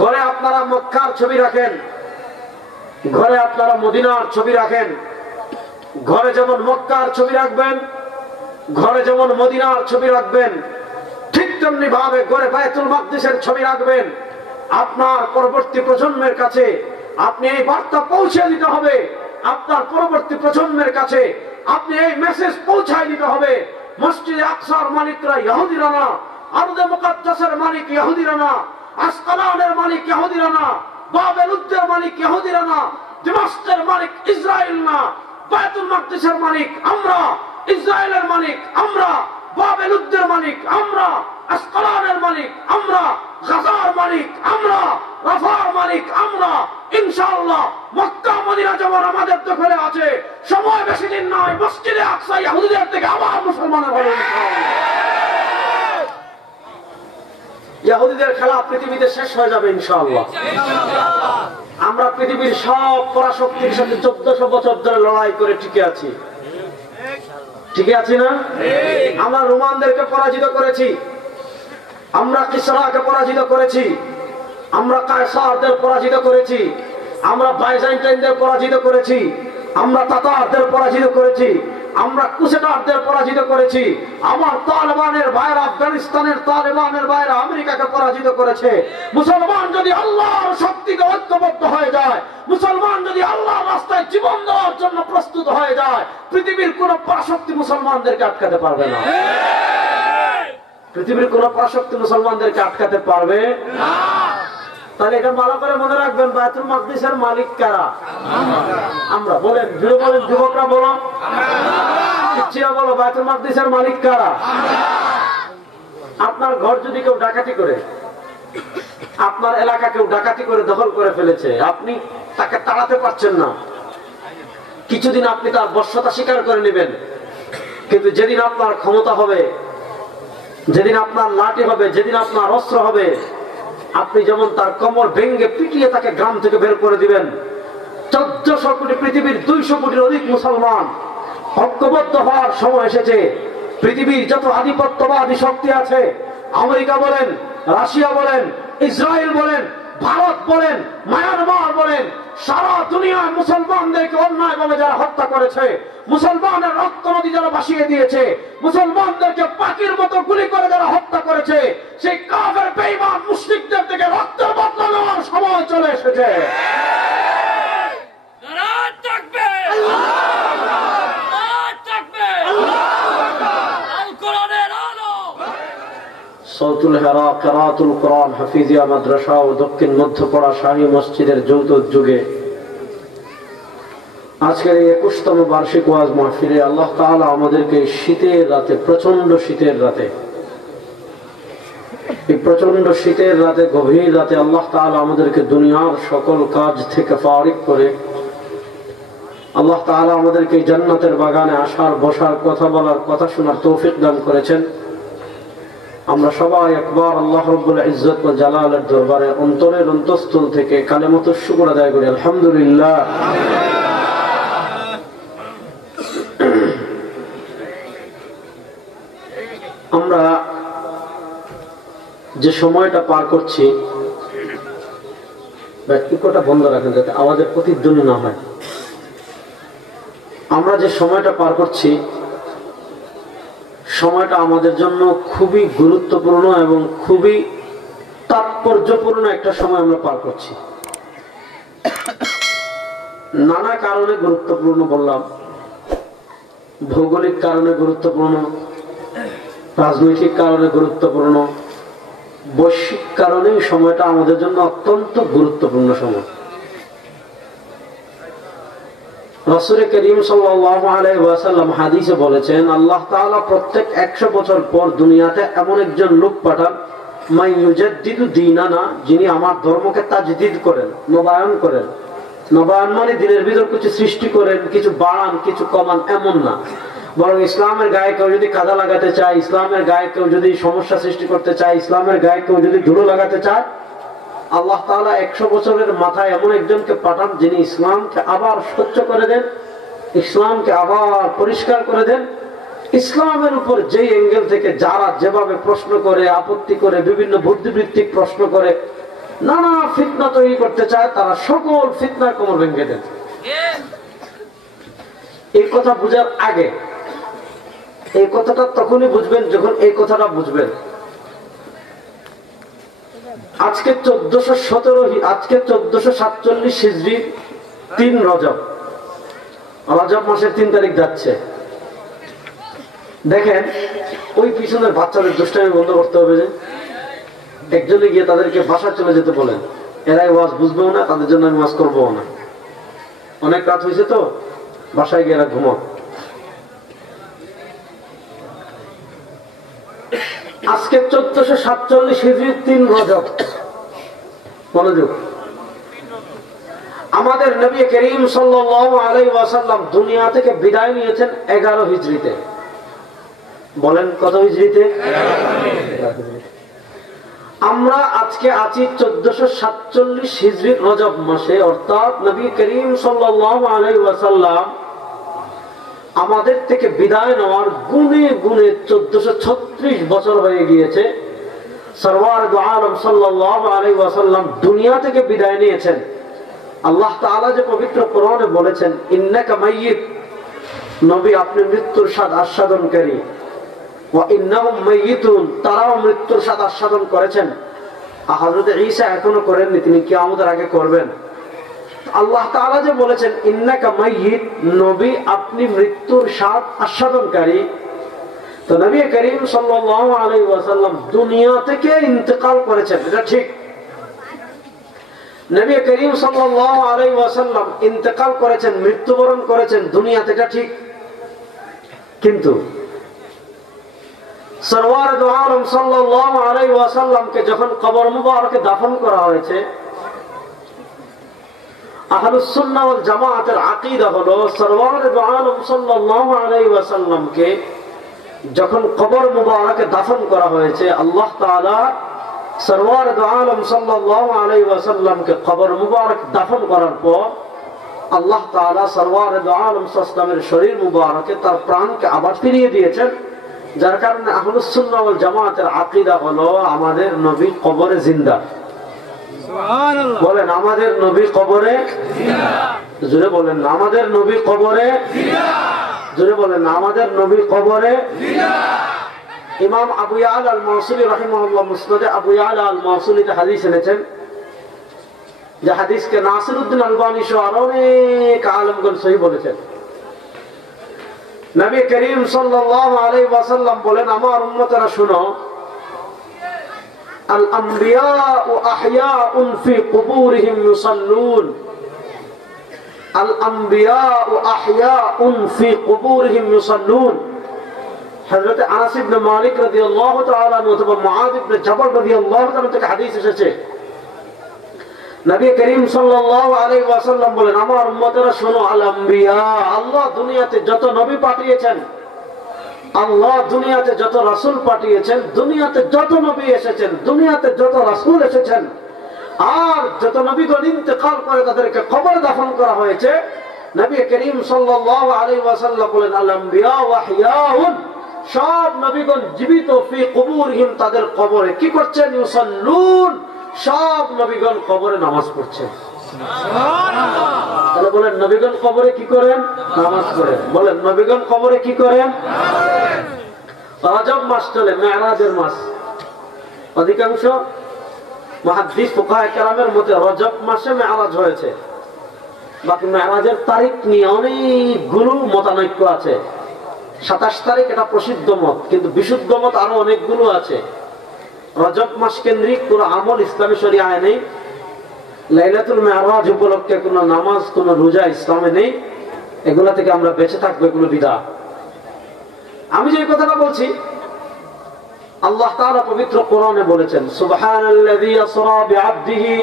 ঘরে আপনারা মক্কার ছবি রাখেন, ঘরে আপনারা মদিনার ছবি রাখেন। ঘরে যেমন মক্কার ছবি রাখবেন, ঘরে যেমন মদিনার ছবি রাখবেন, ঠিক তেমনি ভাবে ঘরে বায়তুল মাকদিসের ছবি রাখবেন। আপনার পরবর্তী প্রজন্মের কাছে আপনি এই বার্তা পৌঁছে দিতে হবে। আপনার পরবর্তী প্রজন্মের কাছে আপনি এই মেসেজ পৌঁছায় দিতে হবে। মসজিদে আকসার মালিকরা ইহুদিরা না, আরদে মুকাদ্দাসের মালিক ইহুদিরা না, আসকালানের মালিক ইহুদিরা না, বাবেলুদ্দের মালিক ইহুদিরা না, দিমাশকের মালিক ইসরায়েল না, বায়তুল মাকদিসের মালিক আমরা, ইসরায়েলের মালিক আমরা, বাবেলুদ্দের মালিক আমরা, আসকালানের মালিক আমরা, গাজার মালিক আমরা, রাফার মালিক আমরা। ইনশাআল্লাহ মক্কা মদিনা যেমন আমাদের দখলে আছে, সময় বেশি দিন নয়, মসজিদে আকসা ইহুদিদের থেকে আবার মুসলমানের হবে। ইহুদিদের খেলা পৃথিবীতে শেষ হয়ে যাবে ইনশাআল্লাহ। আমরা পৃথিবীর সব পরাশক্তির সাথে 1400 বছর ধরে লড়াই করে টিকে আছি, টিকে আছি না? আমরা রোমানদেরকে পরাজিত করেছি, আমরা কিসরাকে পরাজিত করেছি, আমরা কায়সারদের পরাজিত করেছি, আমরা বাইজেন্টাইনদের পরাজিত করেছি, আমরা তাতারদের পরাজিত করেছি, আমরা কুসেটারদের পরাজিত করেছি। আমার তালেবানের ভাইরা, আফগানিস্তানের তালেবানের ভাইরা আমেরিকাকে পরাজিত করেছে। মুসলমান যদি আল্লাহর শক্তিতে ঐক্যবদ্ধ হয়ে যায়, মুসলমান যদি আল্লাহর রাস্তায় জীবন দেওয়ার জন্য প্রস্তুত হয়ে যায়, পৃথিবীর কোন পরাশক্তি মুসলমানদেরকে আটকাতে পারবে না। পৃথিবীর কোন পরাশক্তি মুসলমানদেরকে আটকাতে পারবে না। তাহলে এটা ভালো করে মনে রাখবেন, বায়তুল মাকদিসের মালিক কারা? আমরা। বলেন, জুড়ে বলেন, যুবকরা বলো, পিচ্চিরা বলো, বায়তুল মাকদিসের মালিক কারা? আপনার ঘর যদি কেউ ডাকাতি করে, আপনার এলাকা কেউ ডাকাতি করে দখল করে ফেলেছে, আপনি তাকে তাড়াতে পারছেন না, কিছুদিন আপনি তার বশ্যতা স্বীকার করে নেবেন। কিন্তু যেদিন আপনার ক্ষমতা হবে, যেদিন আপনার লাঠি হবে, যেদিন আপনার অস্ত্র হবে, আপনি যেমন তার কোমর ভেঙে পিটিয়ে তাকে গ্রাম থেকে বের করে দিবেন। 1400 কোটি, পৃথিবীর 200 কোটির অধিক মুসলমান ঐক্যবদ্ধ হওয়ার সময় এসেছে। পৃথিবীর যত আধিপত্যবাদী শক্তি আছে, আমেরিকা বলেন, রাশিয়া বলেন, ইসরায়েল বলেন, ভারত বলেন, মায়ানমার বলেন, সারা দুনিয়ায় মুসলমানদেরকে অন্যায়ভাবে যারা হত্যা করেছে, মুসলমানের রক্ত নদী যারা ভাসিয়ে দিয়েছে, মুসলমানদেরকে পাখির মতো গুলি করে যারা হত্যা করেছে, সেই কাফের বেঈমান মুশরিকদের থেকে রক্তের বদলা নেওয়ার সময় চলে এসেছে। সৌতুল হেরা, কেরাতুল কোরআন, হাফিজিয়া মাদ্রাসা ও দক্ষিণ মধ্যপাড়া শাহী মসজিদের যৌথ উদ্যোগে আজকের এই 21তম বার্ষিক ওয়াজ মাহফিলে আল্লাহ তাআলা আমাদেরকে শীতের রাতে, প্রচন্ড শীতের রাতে, এই প্রচন্ড শীতের রাতে, গভীর রাতে আল্লাহ তাআলা আমাদেরকে দুনিয়ার সকল কাজ থেকে ফারিগ করে আল্লাহ তাআলা আমাদেরকে জান্নাতের বাগানে আসার, বসার, কথা বলার, কথা শোনার তৌফিক দান করেছেন। আমরা সবাই একবার আল্লাহ রাব্বুল ইজ্জত ওয়াল জালালের দরবারে অন্তরের অন্তঃস্থল থেকে কালেমাতুশ শুকর আদায় করি, আলহামদুলিল্লাহ। আমরা যে সময়টা পার করছি, ইকোটা বন্ধ রাখেন যাতে আওয়াজের প্রতিধ্বনি না হয়। আমরা যে সময়টা পার করছি, সময়টা আমাদের জন্য খুবই গুরুত্বপূর্ণ এবং খুবই তাৎপর্যপূর্ণ একটা সময় আমরা পার করছি। নানা কারণে গুরুত্বপূর্ণ বললাম, ভৌগোলিক কারণে গুরুত্বপূর্ণ, রাজনৈতিক কারণে গুরুত্বপূর্ণ, বৈশ্বিক কারণে সময়টা আমাদের জন্য অত্যন্ত গুরুত্বপূর্ণ সময়। রাসূল করিম সাল্লাল্লাহু আলাইহি ওয়াসাল্লাম হাদিসে বলেছেন, আল্লাহ তাআলা প্রত্যেক 100 বছর পর দুনিয়াতে এমন একজন লোক পাঠান, মান ইউজাদ্দিদু দীনানা, যিনি আমার ধর্মকে তাজদীদ করেন, নবায়ন করেন। নবায়ন মানে দিনের ভিতর কিছু সৃষ্টি করেন, কিছু বাড়ান, কিছু কমান, এমন না। বরং ইসলামের গায়ে কেউ যদি কাদা লাগাতে চায়, ইসলামের গায়ে কেউ যদি সমস্যা সৃষ্টি করতে চায়, ইসলামের গায়ে কেউ যদি ধুলো লাগাতে চায়, আল্লাহ তাআলা 100 বছরের মাথায় এমন একজনকে পাঠান যিনি ইসলামকে আবার স্বচ্ছ করে দেন, ইসলামকে আবার পরিষ্কার করে দেন। ইসলামের উপর যেই অ্যাঙ্গেল থেকে যারা যেভাবে প্রশ্ন করে, আপত্তি করে, বিভিন্ন বুদ্ধিবৃত্তিক প্রশ্ন করে, নানা ফিতনা তৈরি করতে চায়, তারা সকল ফিতনার কোমর ভেঙে দেন। এই কথা বুঝার আগে, এই কথাটা তখনই বুঝবেন যখন এই কথাটা বুঝবেন। আজকে 1417, আজকে 1447 হিজরি 3 রজব, রজব মাসের 3 তারিখ যাচ্ছে। দেখেন ওই পিছনের বাচ্চাদের দুষ্টামি বন্ধ করতে হবে। যে একজনে গিয়ে তাদেরকে বাসা চলে যেতে বলেন, এরাই ওয়াজ বুঝবেও না, তাদের জন্য আমি ওয়াজ করবো না, অনেক রাত হয়েছে তো বাসায় গিয়ে এরা ঘুমো। আজকে 1447 হিজরি 3 রজব, মনোযোগ। আমাদের নবী করিম সাল্লাল্লাহু আলাইহি ওয়াসাল্লাম দুনিয়া থেকে বিদায় নিয়েছেন 11 হিজরিতে। বলেন কত হিজরিতে? আমরা আজকে আছি 1447 হিজরি রজব মাসে, অর্থাৎ নবী করিম সাল্লাল্লাহু আলাইহি ওয়াসাল্লাম আমাদের থেকে বিদায় নেওয়ার গুনে গুনে 1436 বছর হয়ে গিয়েছে। সরওয়ার দু আলম সাল্লাল্লাহু আলাইহি ওয়াসাল্লাম দুনিয়া থেকে বিদায় নিয়েছেন। আল্লাহ তাআলা যে পবিত্র কোরআনে বলেছেন, ইন্নাকা মাইয়িত, নবী আপনি মৃত্যুর স্বাদ আস্বাদনকারী, ওয়া ইন্নাহুম মাইয়িতুন, তারাও মৃত্যুর স্বাদ আস্বাদন করেছেন। হযরত ঈসা এখনো করেননি, তিনি কিয়ামতের আগে করবেন। আল্লাহ তাআলা যে বলেছেন ইন্নাকা মাইয়িত, নবী আপনি মৃত্যুর স্বাদ আস্বাদনকারী, তো নবী করিম সাল্লাল্লাহু আলাইহি ওয়াসাল্লাম দুনিয়া থেকে ইন্তেকাল করেছেন, এটা ঠিক। নবী করিম সাল্লাল্লাহু আলাইহি ওয়াসাল্লাম ইন্তেকাল করেছেন, মৃত্যুবরণ করেছেন দুনিয়াতে, এটা ঠিক। কিন্তু সরওয়ার দু আলম সাল্লাল্লাহু আলাইহি ওয়াসাল্লামকে যখন কবর মুবারকে দাফন করা হয়েছে, আহলুস সুন্নাহ ওয়াল জামাআতের আকীদা হলো সরওয়ার দু আলম সাল্লাল্লাহু আলাইহি ওয়াসাল্লামকে যখন কবর মুবারকে দাফন করা হয়েছে, আল্লাহ তাআলা সরওয়ার দু আলম সাল্লাল্লাহু আলাইহি ওয়াসাল্লামকে কবর মুবারক দাফন করার পর আল্লাহ তাআলা সরওয়ার দু আলম সাল্লামের শরীর মুবারকে তার প্রাণকে আবার ফিরিয়ে দিয়েছেন। যার কারণে আহলুস সুন্নাহ ওয়াল জামাআতের আকীদা হলো আমাদের নবী কবরে জিন্দা। সুবহানাল্লাহ, বলেন আমাদের নবী কবরে জিন্দা। জোরে বলেন আমাদের নবী কবরে জিন্দা। জোরে বলেন আমাদের নবী কবরে জিন্দা। ইমাম আবু ইয়ালা আল মাওসিলি রাহিমাহুল্লাহ মুসনাদে আবু ইয়ালা আল মাওসিলিতে হাদিস এনেছেন, যে হাদিসকে নাসিরউদ্দিন আলবানী সহ আরো অনেক আলেমগণ সহিহ বলেছেন। নবী করিম সাল্লাল্লাহু আলাইহি ওয়াসাল্লাম বলেন, আমার উম্মতেরা শুনো, আল আমবিয়াউ আহইয়াউন ফি কুবুরিহিম ইউসাল্লুন, আল আমবিয়াউ আহইয়াউন ফি কুবুরিহিম ইউসাল্লুন। হযরত আনাস ইবনে মালিক রাদিয়াল্লাহু তাআলা আনহু অথবা মুআয ইবনে জাবাল রাদিয়াল্লাহু তাআলা থেকে হাদিস এসেছে, নবী করিম সাল্লাল্লাহু আলাইহি ওয়াসাল্লাম বলেন, আমার উম্মতেরা শোনো, আল আমবিয়া, আল্লাহ দুনিয়াতে যত নবী পাঠিয়েছেন, আল্লাহ দুনিয়াতে যত রাসূল পাঠিয়েছেন, দুনিয়াতে যত নবী এসেছেন, দুনিয়াতে যত রাসূল এসেছেন, আর যত নবীগণ ইন্তেকাল করে তাদেরকে কবর দাফন করা হয়েছে, নবী করিম সাল্লাল্লাহু আলাইহি ওয়াসাল্লাম বলেন, আল আমবিয়া ওয়া আহইয়াউন, সব নবীগণ জীবিত, ফি কুবুরিহিম, তাদের কবরে কি করছেন, ইউসাল্লুন, সব নবীগণ কবরে নামাজ পড়ছেন। সুবহানাল্লাহ, তাহলে বলেন নবীগণ কবরে কি করেন, নামাজ পড়েন। বলেন নবীগণ কবরে কি করেন, রজব মাস চলে, মেরাজের মাস। অধিকাংশ মুহাদ্দিস ফুকাহায়ে কেরামের মতে রজব মাসে মেরাজ হয়েছে, বাকি মেরাজের তারিখ নিয়ে অনেকগুলো মতানৈক্য আছে। 27 তারিখ এটা প্রসিদ্ধ মত, কিন্তু বিশুদ্ধ মত আরো অনেকগুলো আছে। রজব মাস কেন্দ্রিক কোন আমল ইসলামী শরিয়ায় নেই, লাইলাতুল মেরাজ উপলক্ষে কোন নামাজ, কোন রোজা ইসলামে নেই, এগুলা থেকে আমরা বেঁচে থাকবো, এগুলো বিদআত। আমি যে কথাটা বলছি, আল্লাহ তাআলা পবিত্র কোরআনে বলেছেন, সুবহানাল্লাযী আসরা বিআবদিহি,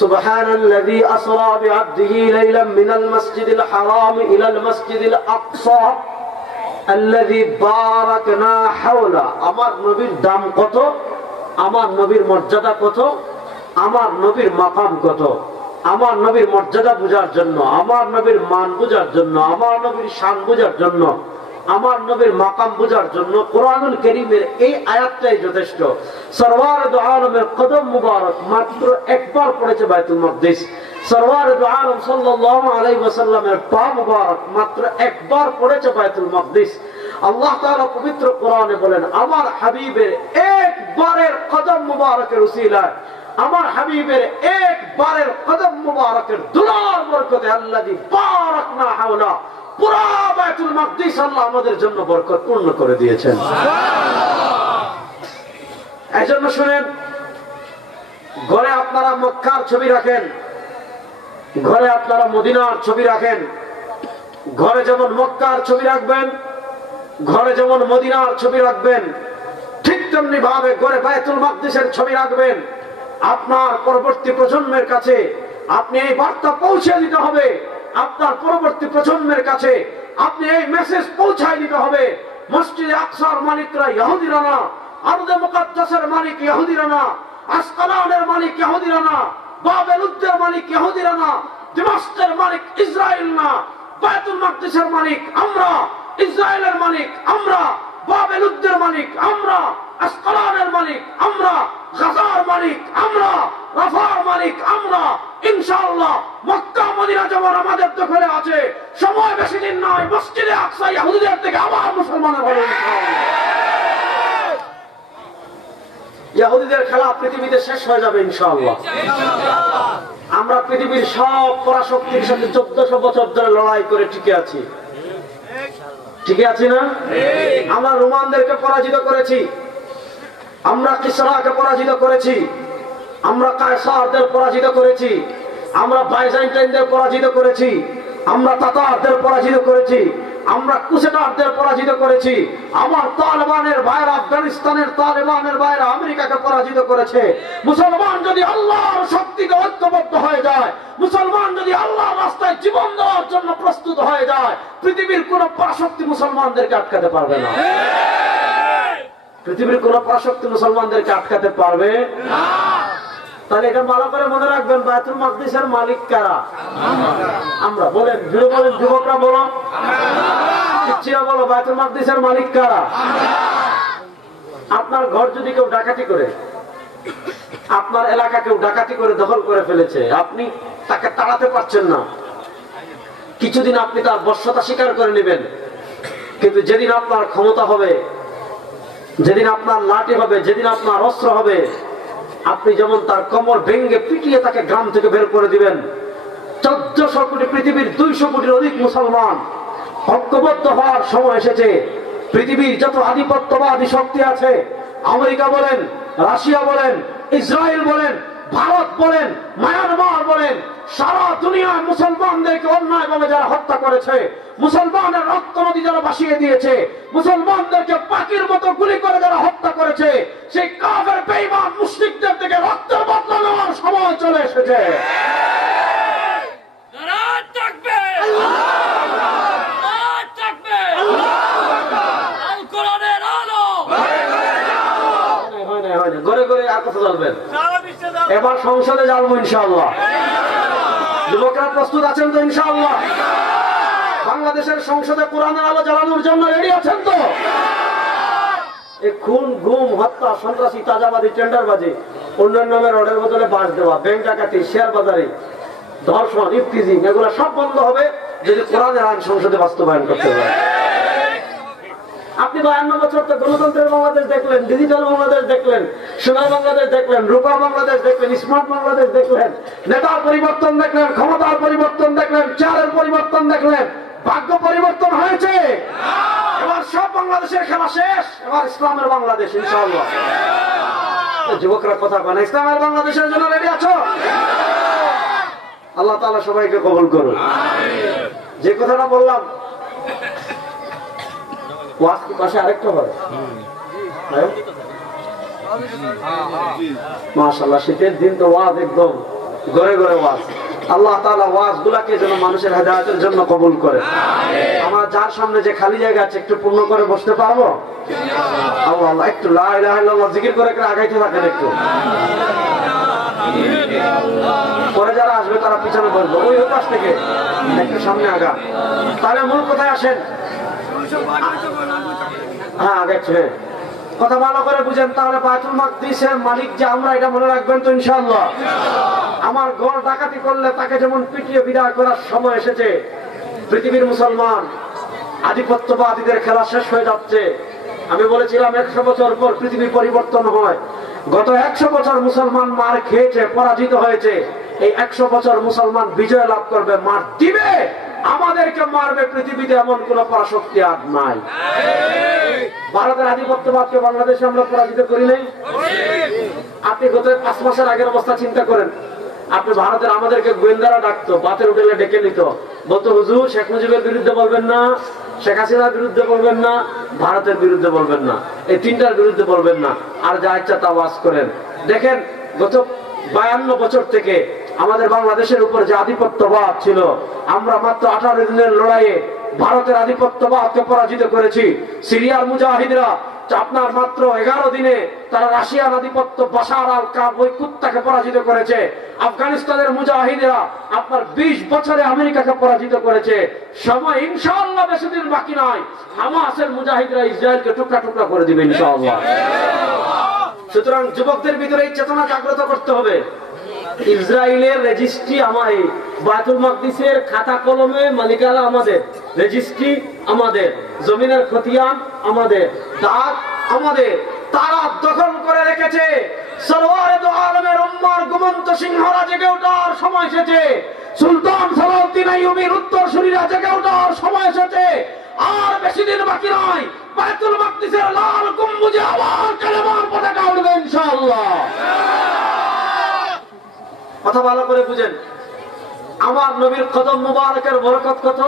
সুবহানাল্লাযী আসরা বিআবদিহি লাইলাম মিনাল মাসজিদিল হারাম ইলাল মাসজিদিল আকসা আল্লাযী বারাকনা হাওলা। আমার নবীর দাম কত, আমার নবীর মর্যাদা কত, আমার নবীর মাকাম কত, আমার নবীর মর্যাদা বোঝার জন্য, আমার নবীর মান বোঝার জন্য, আমার নবীর শান বোঝার জন্য আমার নবীর মাকাম বোঝার জন্য কোরআনুল কারীমের এই আয়াতটাই যথেষ্ট। সরওয়ার দু আলমের কদম মুবারক মাত্র একবার পড়েছে বাইতুল মাকদিস। সরওয়ার দু আলম সাল্লাল্লাহু আলাইহি ওয়াসাল্লামের পা মুবারক মাত্র একবার পড়েছে বাইতুল মাকদিস। আল্লাহ তাআলা পবিত্র কোরআনে বলেন, আমার হাবিবের একবারের কদম মুবারকের উসিলায়, আমার হাবিবের একবারের কদম মুবারকের দুলার বরকতে আল্লাযী বারাকনা হাওলা, পুরা বাইতুল মাকদিস আল্লাহ আমাদের জন্য বরকতপূর্ণ করে দিয়েছেন। এজন্য শুনেন, ঘরে আপনারা মক্কার ছবি রাখেন, ঘরে আপনারা মদিনার ছবি রাখেন। ঘরে যেমন মক্কার ছবি রাখবেন, ঘরে যেমন মদিনার ছবি রাখবেন, ঠিক তেমনি ভাবে ঘরে বাইতুল মাকদিসের ছবি রাখবেন। আপনার পরবর্তী প্রজন্মের কাছে আপনি এই বার্তা পৌঁছে দিতে হবে। আপনার পরবর্তী প্রজন্মের কাছে আপনি এই মেসেজ পৌঁছায় দিতে হবে। মসজিদে আকসার মালিকরা ইহুদিরা না, আরদে মুকাদ্দাসের মালিক ইহুদিরা না, আসকালানের মালিক ইহুদিরা না, বাবেলুদ্দের মালিক ইহুদিরা না, দিমাশকের মালিক ইসরায়েল না, বাইতুল মাকদিসের মালিক আমরা, ইসরায়েলের মালিক আমরা, বাবেলুদ্দের মালিক আমরা, আসকালানের মালিক আমরা, গাজার মালিক আমরা, রাফার মালিক আমরা। ইনশাআল্লাহ মক্কা মদিনা যেমন আমাদের দখলে আছে, সময় বেশি দিন নয়, মসজিদে আকসা ইহুদিদের থেকে আবার মুসলমানের হবে ইনশাআল্লাহ। ইহুদিদের খেলা পৃথিবীতে শেষ হয়ে যাবে ইনশাআল্লাহ। আমরা পৃথিবীর সব পরাশক্তির সাথে 1400 বছর ধরে লড়াই করে টিকে আছি। টিকে আছি না? আমরা রোমানদেরকে পরাজিত করেছি, আমরা কিসরাকে পরাজিত করেছি, আমরা কায়সারদের পরাজিত করেছি, আমরা বাইজেন্টাইনদের পরাজিত করেছি, আমরা তাতারদের পরাজিত করেছি, আমরা কুসেটারদের পরাজিত করেছি। আমার তালেবানের ভাইরা, আফগানিস্তানের তালেবানের ভাইরা আমেরিকাকে পরাজিত করেছে। মুসলমান যদি আল্লাহর শক্তিতে ঐক্যবদ্ধ হয়ে যায়, মুসলমান যদি আল্লাহর রাস্তায় জীবন দেওয়ার জন্য প্রস্তুত হয়ে যায়, পৃথিবীর কোন পরাশক্তি মুসলমানদেরকে আটকাতে পারবে না। পৃথিবীর কোন পরাশক্তি মুসলমানদেরকে আটকাতে পারবে না। তাহলে এটা ভালো করে মনে রাখবেন, বাইতুল মাকদিসের মালিক কারা? আমরা। বলেন, জুড়ে বলেন, যুবকরা বলো, পিচ্চিরা বলো, বাইতুল মাকদিসের মালিক কারা? আপনার ঘর যদি কেউ ডাকাতি করে, আপনার এলাকা কেউ ডাকাতি করে দখল করে ফেলেছে, আপনি তাকে তাড়াতে পারছেন না, কিছুদিন আপনি তার বশ্যতা স্বীকার করে নেবেন। কিন্তু যেদিন আপনার ক্ষমতা হবে, যেদিন আপনার লাঠি হবে, যেদিন আপনার অস্ত্র হবে, আপনি যেমন তার কোমর ভেঙে পিটিয়ে তাকে গ্রাম থেকে বের করে দিবেন। 1400 কোটি, পৃথিবীর 200 কোটির অধিক মুসলমান ঐক্যবদ্ধ হওয়ার সময় এসেছে। পৃথিবীর যত আধিপত্যবাদী শক্তি আছে, আমেরিকা বলেন, রাশিয়া বলেন, ইসরায়েল বলেন, ভারত বলেন, মায়ানমার বলেন, সারা দুনিয়ায় মুসলমানদেরকে অন্যায়ভাবে যারা হত্যা করেছে, মুসলমানের রক্ত নদী যারা ভাসিয়ে দিয়েছে, মুসলমানদেরকে পাখির মতো গুলি করে যারা হত্যা করেছে, সেই কাফের বেঈমান মুশরিকদের থেকে রক্তের বদলা নেওয়ার সময় চলে এসেছে। ঘরে ঘরে আর কথা চলবেন, এবার সংসদে যাবো ইনশাআল্লাহ। যুবকরা প্রস্তুত আছেন তো ইনশাআল্লাহ? বাংলাদেশের সংসদে কোরআনের আলো জ্বালানোর জন্য রেডি আছেন তো? এই খুন, গুম, হত্যা, সন্ত্রাসী, তাজাবাদী, টেন্ডারবাজি, অন্যান্য নামে রোডের বদলে বাস দেওয়া, ব্যাংক ডাকাতি, শেয়ার বাজারে ধর্ষণ, ইফতিজিং, এগুলো সব বন্ধ হবে যদি কোরআনের আইন সংসদে বাস্তবায়ন করতে পারে। আপনি 52 বছর তো গণতন্ত্রের বাংলাদেশ দেখলেন, ডিজিটাল বাংলাদেশ দেখলেন, সোনার বাংলাদেশ দেখলেন, রূপা বাংলাদেশ দেখলেন, স্মার্ট বাংলাদেশ দেখলেন, নেতার পরিবর্তন দেখলেন, ক্ষমতার পরিবর্তন দেখলেন, চারের পরিবর্তন দেখলেন, ভাগ্য পরিবর্তন হয়েছে। এবার সব বাংলাদেশের খেলা শেষ, এবার ইসলামের বাংলাদেশ ইনশাআল্লাহ। যুবকরা কথা বলে, ইসলামের বাংলাদেশের জন্য রেডি আছো? আল্লাহ তাআলা সবাইকে কবুল করুন। যে কথাটা বললাম, ওয়াজ কি পাশে আরেকটা হয়? মাশাআল্লাহ, শীতের দিন তো ওয়াজ একদম ঘরে ঘরে ওয়াজ। আল্লাহ তাআলা ওয়াজ গুলাকে যেন মানুষের হেদায়েতের জন্য কবুল করে। আমরা যার সামনে যে খালি জায়গা আছে একটু পূর্ণ করে বসতে পারবো? আল্লাহ আল্লাহ, একটু লা ইলাহা ইল্লাল্লাহ জিকির করে আগাইতে থাকেন একটু। পরে যারা আসবে তারা পিছনে বসবে, ওই পাশ থেকে একটু সামনে আগা। তাহলে মূল কোথায় আসেন? হ্যাঁ গেছে। কথা ভালো করে বুঝেন, তাহলে বায়তুল মাকদিসের মালিক যে আমরা, এটা মনে রাখবেন তো ইনশাআল্লাহ। আমার ঘর ডাকাতি করলে তাকে যেমন পিটিয়ে বিদায় করার সময় এসেছে, পৃথিবীর মুসলমান আধিপত্যবাদীদের খেলা শেষ হয়ে যাচ্ছে। আমি বলেছিলাম 100 বছর পর পৃথিবী পরিবর্তন হয়। গত 100 বছর মুসলমান মার খেয়েছে, পরাজিত হয়েছে। এই 100 বছর মুসলমান বিজয় লাভ করবে, মার দিবে, আমাদেরকে মারবে। পৃথিবীতে এমন কোন পরাশক্তি আর নাই। ভারতের আধিপত্যবাদকে বাংলাদেশে আমরা পরাজিত করি নাই। আপনি গত 5 মাসের আগের অবস্থা চিন্তা করেন। আপনি ভারতের আমাদেরকে গোয়েন্দারা ডাকতো, বাতের হোটেলে ডেকে নিত, বলতো হুজুর শেখ মুজিবের বিরুদ্ধে বলবেন না, শেখ হাসিনার বিরুদ্ধে বলবেন না, ভারতের বিরুদ্ধে বলবেন না, এই তিনটার বিরুদ্ধে বলবেন না, আর যা ইচ্ছা তা ওয়াজ করেন। দেখেন গত 52 বছর থেকে আমাদের বাংলাদেশের উপর যে আধিপত্যবাদ ছিল, আমরা মাত্র 18 দিনের লড়াইয়ে ভারতের আধিপত্যবাদকে পরাজিত করেছি। সিরিয়ার মুজাহিদরা আপনার মাত্র 11 দিনে তারা রাশিয়ার আধিপত্য বাশার আল কাব ওই কুত্তাকে পরাজিত করেছে। আফগানিস্তানের মুজাহিদরা আপনার 20 বছরে আমেরিকাকে পরাজিত করেছে। সময় ইনশাআল্লাহ বেশি দিন বাকি নাই, হামাসের মুজাহিদরা ইসরায়েলকে টুকরা টুকরা করে দিবে ইনশাআল্লাহ। সুতরাং যুবকদের ভিতরে এই চেতনা জাগ্রত করতে হবে। ইসরায়েলের রেজিস্ট্রি আমাদের, বায়তুল মাকদিসের খাতা কলমে মালিকানা আমাদের, রেজিস্ট্রি আমাদের, জমিনের খতিয়ান আমাদের, দাগ আমাদের। তারা দখল করে রেখেছে। সরওয়ারে দো আলমের উম্মার ঘুমন্ত সিংহরা জেগে ওঠার সময় এসেছে। সুলতান সালাউদ্দিন আইয়ুবীর উত্তরসূরিরা জেগে ওঠার সময় এসেছে। আর বেশি দিন বাকি নয়, বায়তুল মাকদিসের লাল গম্বুজে আবার কালেমার পতাকা উঠবে ইনশাআল্লাহ। কথা ভালো করে বুঝেন। আমার নবীর কদম মুবারকের বরকত কত।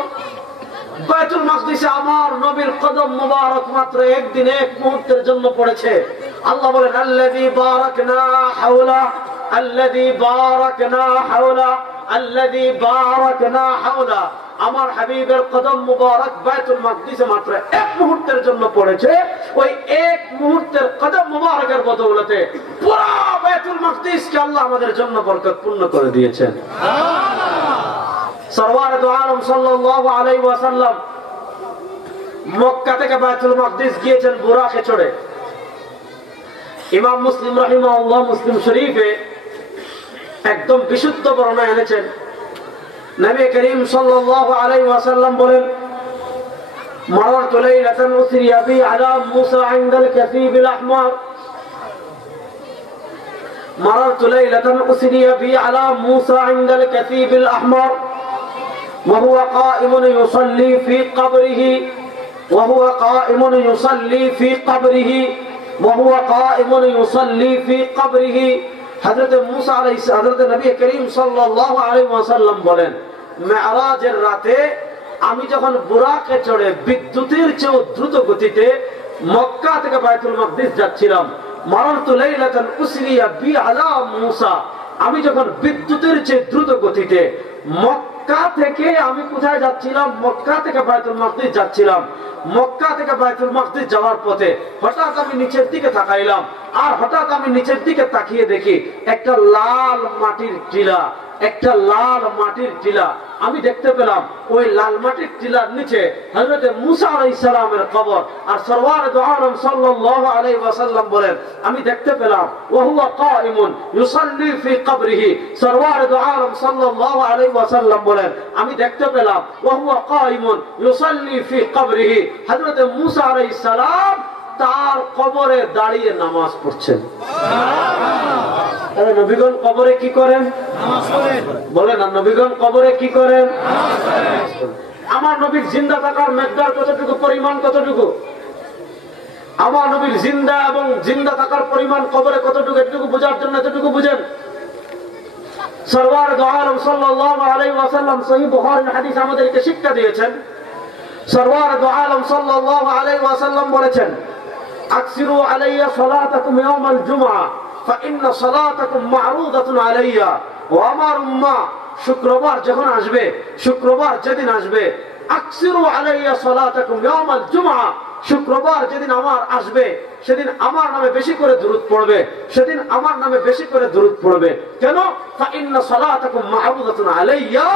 বায়তুল মাকদিসে আমার নবীর কদম মুবারক মাত্র একদিন, এক মুহূর্তের জন্য পড়েছে। আল্লাহ বলেন আল্লাযী বারাকনা হাওলা, আল্লাযী বারাকনা হাওলা, আল্লাযী বারাকনা হাওলা। আমার হাবিবের কদম মুবারক বায়তুল মাকদিসে মাত্র এক মুহূর্তের জন্য পড়েছে। ওই এক মুহূর্তের কদম মুবারকের বদৌলতে পুরো বায়তুল মাকদিসকে আল্লাহ আমাদের জন্য বরকতপূর্ণ করে দিয়েছেন। সরওয়ারে দো আলম সাল্লাল্লাহু আলাইহি ওয়াসাল্লাম মক্কা থেকে বায়তুল মাকদিস গিয়েছেন বুরাকে চড়ে। ইমাম মুসলিম রাহিমাহুল্লাহ মুসলিম শরীফে একদম বিশুদ্ধ বর্ণনা এনেছেন। নবী করিম সাল্লাল্লাহু আলাইহি ওয়াসাল্লাম বলেন, মারারতু লাইলাতান উসরিয়া বি আলা মুসা ইনদাল কাসীবিল আহমার, মারারতু লাইলাতান উসরিয়া বি আলা মুসা ইনদাল কাসীবিল আহমার وهو قائم يصلي في قبره وهو قائم يصلي في قبره وهو قائم يصلي في قبره। হযরত মুসা আলাইহিস হযরত নবী করিম সাল্লাল্লাহু আলাইহি ওয়াসাল্লাম বলেন, মেরাজের রাতে আমি যখন বুরাকে চড়ে বিদ্যুতের চেয়ে দ্রুত গতিতে মক্কা থেকে বায়তুল মাকদিস যাচ্ছিলাম, মারারতু লাইলাতান উসরিয়া বি আলা মুসা, আমি যখন বিদ্যুতের চেয়ে দ্রুত গতিতে মক্কা থেকে আমি কোথায় যাচ্ছিলাম, মক্কা থেকে বায়তুল মাকদিস যাচ্ছিলাম। মক্কা থেকে বায়তুল মাকদিস যাওয়ার পথে হঠাৎ আমি নিচের দিকে তাকাইলাম, আর হঠাৎ আমি নিচের দিকে তাকিয়ে দেখি একটা লাল মাটির টিলা, একটা লাল মাটির টিলা আমি দেখতে পেলাম। ওই লাল মাটির টিলার নিচে হযরত মুসা আলাইহিস সালামের কবর। আর সরওয়ারে দো আলম সাল্লাল্লাহু আলাইহি ওয়াসাল্লাম বলেন, আমি দেখতে পেলাম ওয়া হুয়া কাইমুন ইউসাল্লি ফি কবরিহি। সরওয়ারে দো আলম সাল্লাল্লাহু আলাইহি ওয়াসাল্লাম বলেন, আমি দেখতে পেলাম ওয়া হুয়া কাইমুন ইউসাল্লি ফি কবরিহি, হযরত মুসা আলাইহিস সালাম তার কবরে দাঁড়িয়ে নামাজ পড়ছেন। তাহলে নবীগণ কবরে কি করেন? নামাজ পড়েন। বলেন না, নবীগণ কবরে কি করেন? নামাজ পড়েন। আমার নবীর জিন্দা থাকার মেকদার কতটুকু, পরিমাণ কতটুকু? আমার নবীর জিন্দা এবং জিন্দা থাকার পরিমাণ কবরে কতটুকু, এটুকু বোঝার জন্য এতটুকু বুঝেন। সরওয়ারে দো আলম সাল্লাল্লাহু আলাইহি ওয়াসাল্লাম সহিহ বুখারীর হাদিস আমাদেরকে শিক্ষা দিয়েছেন। সরওয়ারে দো আলম সাল্লাল্লাহু আলাইহি ওয়াসাল্লাম বলেছেন, আকসিরু আলাইয়া সালাতাকুম ইয়াউমাল জুমআহ ফাইন্না সালাতাকুম মা'রুদাতুন আলাইয়া। ও আমার উম্মাহ, শুক্রবার যখন আসবে, শুক্রবার যেদিন আসবে, আকসিরু আলাইয়া সালাতাকুম ইয়াউমাল জুমআহ, শুক্রবার যেদিন আমার আসবে সেদিন আমার নামে বেশি করে দুরূদ পড়বে, সেদিন আমার নামে বেশি করে দুরূদ পড়বে। কেন? ফাইন্না সালাতাকুম মা'রুদাতুন আলাইয়া,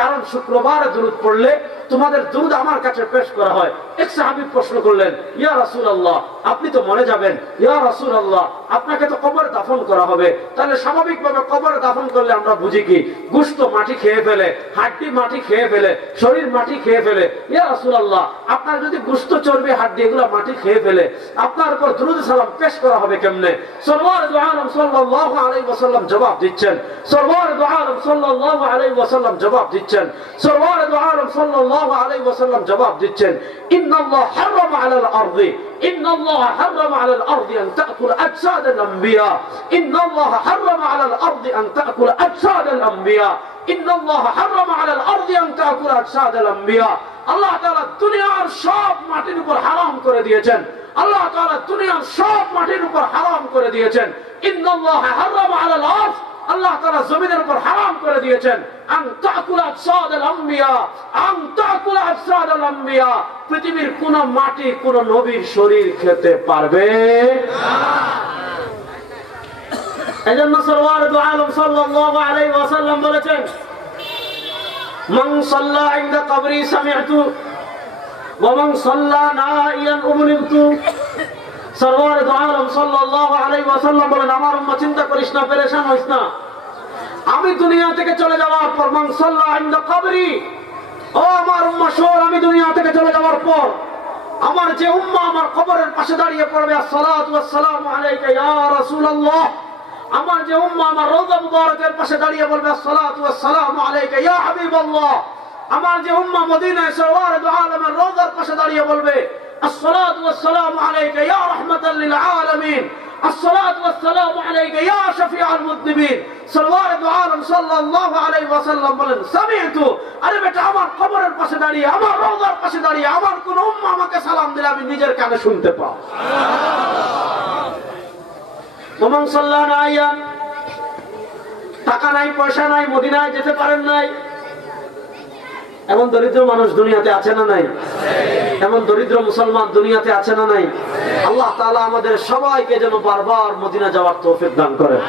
কারণ শুক্রবারে দুরূদ পড়লে তোমাদের দুরূদ আমার কাছে পেশ করা হয়। এক সাহাবী প্রশ্ন করলেন, ইয়া রাসূলুল্লাহ, আপনি তো মরে যাবেন, ইয়া রাসূলুল্লাহ, আপনাকে তো কবরে দাফন করা হবে, তাহলে স্বাভাবিকভাবে কবরে দাফন করলে আমরা বুঝি কি গোশত মাটি খেয়ে ফেলে, হাড্ডি মাটি খেয়ে ফেলে, শরীর মাটি খেয়ে ফেলে। ইয়া রাসূলুল্লাহ, আপনার যদি গোশত চর্বি হাড্ডি এগুলো মাটি খেয়ে ফেলে, আপনার উপর দুরূদ সালাম পেশ করা হবে কেমনে? সরওয়ার দু আলম সাল্লাল্লাহু আলাইহি ওয়াসাল্লাম জবাব দিচ্ছেন, সরওয়ার দু আলম সাল্লাল্লাহু আলাইহি ওয়াসাল্লাম জবাব দিচ্ছেন, সরওয়ার দু আলম সাল্লাল্লাহু আলাইহি ওয়াসাল্লাম জবাব দিচ্ছেন, ইন্নাল্লাহ হারামা আলাল আরদি, ইন্নাল্লাহ হারামা আলাল আরদি আন তাকুল আজসাদ আল আমবিয়া, ইন্নাল্লাহ হারামা আলাল আরদি আন তাকুল আজসাদ আল আমবিয়া, ইন্নাল্লাহ হারামা আলাল আরদি আন তাকুল আজসাদ আল আমবিয়া। আল্লাহ তাআলা দুনিয়ার সব মাটির উপর হারাম করে দিয়েছেন, আল্লাহ তাআলা দুনিয়ার সব মাটির উপর হারাম করে দিয়েছেন। ইন্নাল্লাহ হারামা আলাল আরদ, আল্লাহ তাআলা জমিনের উপর হারাম করে দিয়েছেন আন তাকুল আজসাদ আল আমবিয়া, আন তাকুল আজসাদ আল আমবিয়া। পৃথিবীর কোন মাটি কোন নবীর শরীর খেতে পারবে না। এজন্য সরওয়ার দু আলম সাল্লাল্লাহু আলাইহি ওয়াসাল্লাম বলেছেন, মান সাল্লা ইনদা কবরি সামি'তু ওয়া মান সাল্লা নাইয়ান উবলিতু। সরওয়ার দু আলম সাল্লাল্লাহু আলাইহি ওয়াসাল্লাম বলেন, আমার উম্মত চিন্তা করিস না, পেরেশান হইস না, আমি দুনিয়া থেকে চলে যাওয়ার পর, মান সাল্লা ইনদা কবরি, ও আমার উম্মত শোন, আমি দুনিয়া থেকে চলে যাওয়ার পর আমার যে উম্মাহ আমার কবরের পাশে দাঁড়িয়ে পড়বে, আসসালাতু ওয়াসসালামু আলাইকা ইয়া রাসূলুল্লাহ, আমার যে উম্মাহ আমার রওজা মুবারকের পাশে দাঁড়িয়ে বলবে, আসসালাতু ওয়াসসালামু আলাইকা ইয়া হাবিবাল্লাহ, আমার যে উম্মাহ মদিনায় সরওয়ার দু আলমের রওজার পাশে দাঁড়িয়ে বলবে, আসসালাতু ওয়াসসালামু আলাইকা ইয়া রাহমাতাল লিল আলামিন, আসসালাতু ওয়াসসালামু আলাইকা ইয়া শাফিউল মুযনিবিন। সরওয়ার দু আলম সাল্লাল্লাহু আলাইহি ওয়াসাল্লাম বলেন, সামি'তু, আরে বেটা, আমার কবরের পাশে দাঁড়িয়ে, আমার রওজার পাশে দাঁড়িয়ে আমার কোন উম্মাহ আমাকে সালাম দিলে আমি নিজের কানে শুনতে পাই। ওমান সাল্লা নাইয়া, টাকা নাই, পয়সা নাই, মদিনায় যেতে পারেন নাই, এমন দরিদ্র মানুষ দুনিয়াতে আছে না নাই? এমন দরিদ্র মুসলমান দুনিয়াতে আছে না নাই? আল্লাহ তাআলা আমাদের সবাইকে যেন বারবার মদিনা যাওয়ার তৌফিক দান করেন।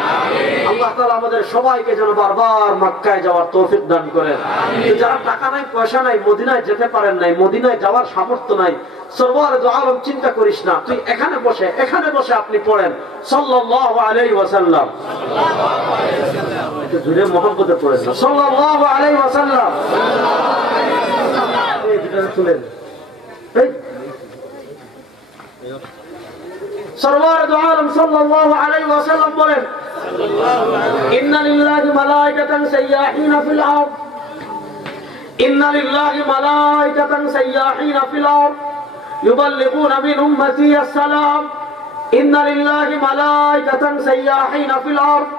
আল্লাহ তাআলা আমাদের সবাইকে যেন বারবার মক্কায় যাওয়ার তৌফিক দান করেন। যারা টাকা নাই, পয়সা নাই, মদিনায় যেতে পারেন নাই, মদিনায় যাওয়ার সামর্থ্য নাই, সরওয়ার দু আলম চিন্তা করিস না, তুই এখানে বসে আপনি পড়েন সাল্লাল্লাহু আলাইহি ওয়াসাল্লাম, একটু জোরে মুহাব্বতে পড়েন না, সাল্লাল্লাহু আলাইহি ওয়াসাল্লাম। এই ভিতরে তুলেন, এই সরওয়ার দু আলম সাল্লাল্লাহু আলাইহি ওয়াসাল্লাম বলেন, ইন্না লিল্লাহি মালাইকাতান সাইয়াহিনা ফিল আরদ, ইন্না লিল্লাহি মালাইকাতান সাইয়াহিনা ফিল আরদ ইউবাল্লিগুনা মিন উম্মতি আসসালাম, ইন্না লিল্লাহি মালাইকাতান সাইয়াহিনা ফিল আরদ,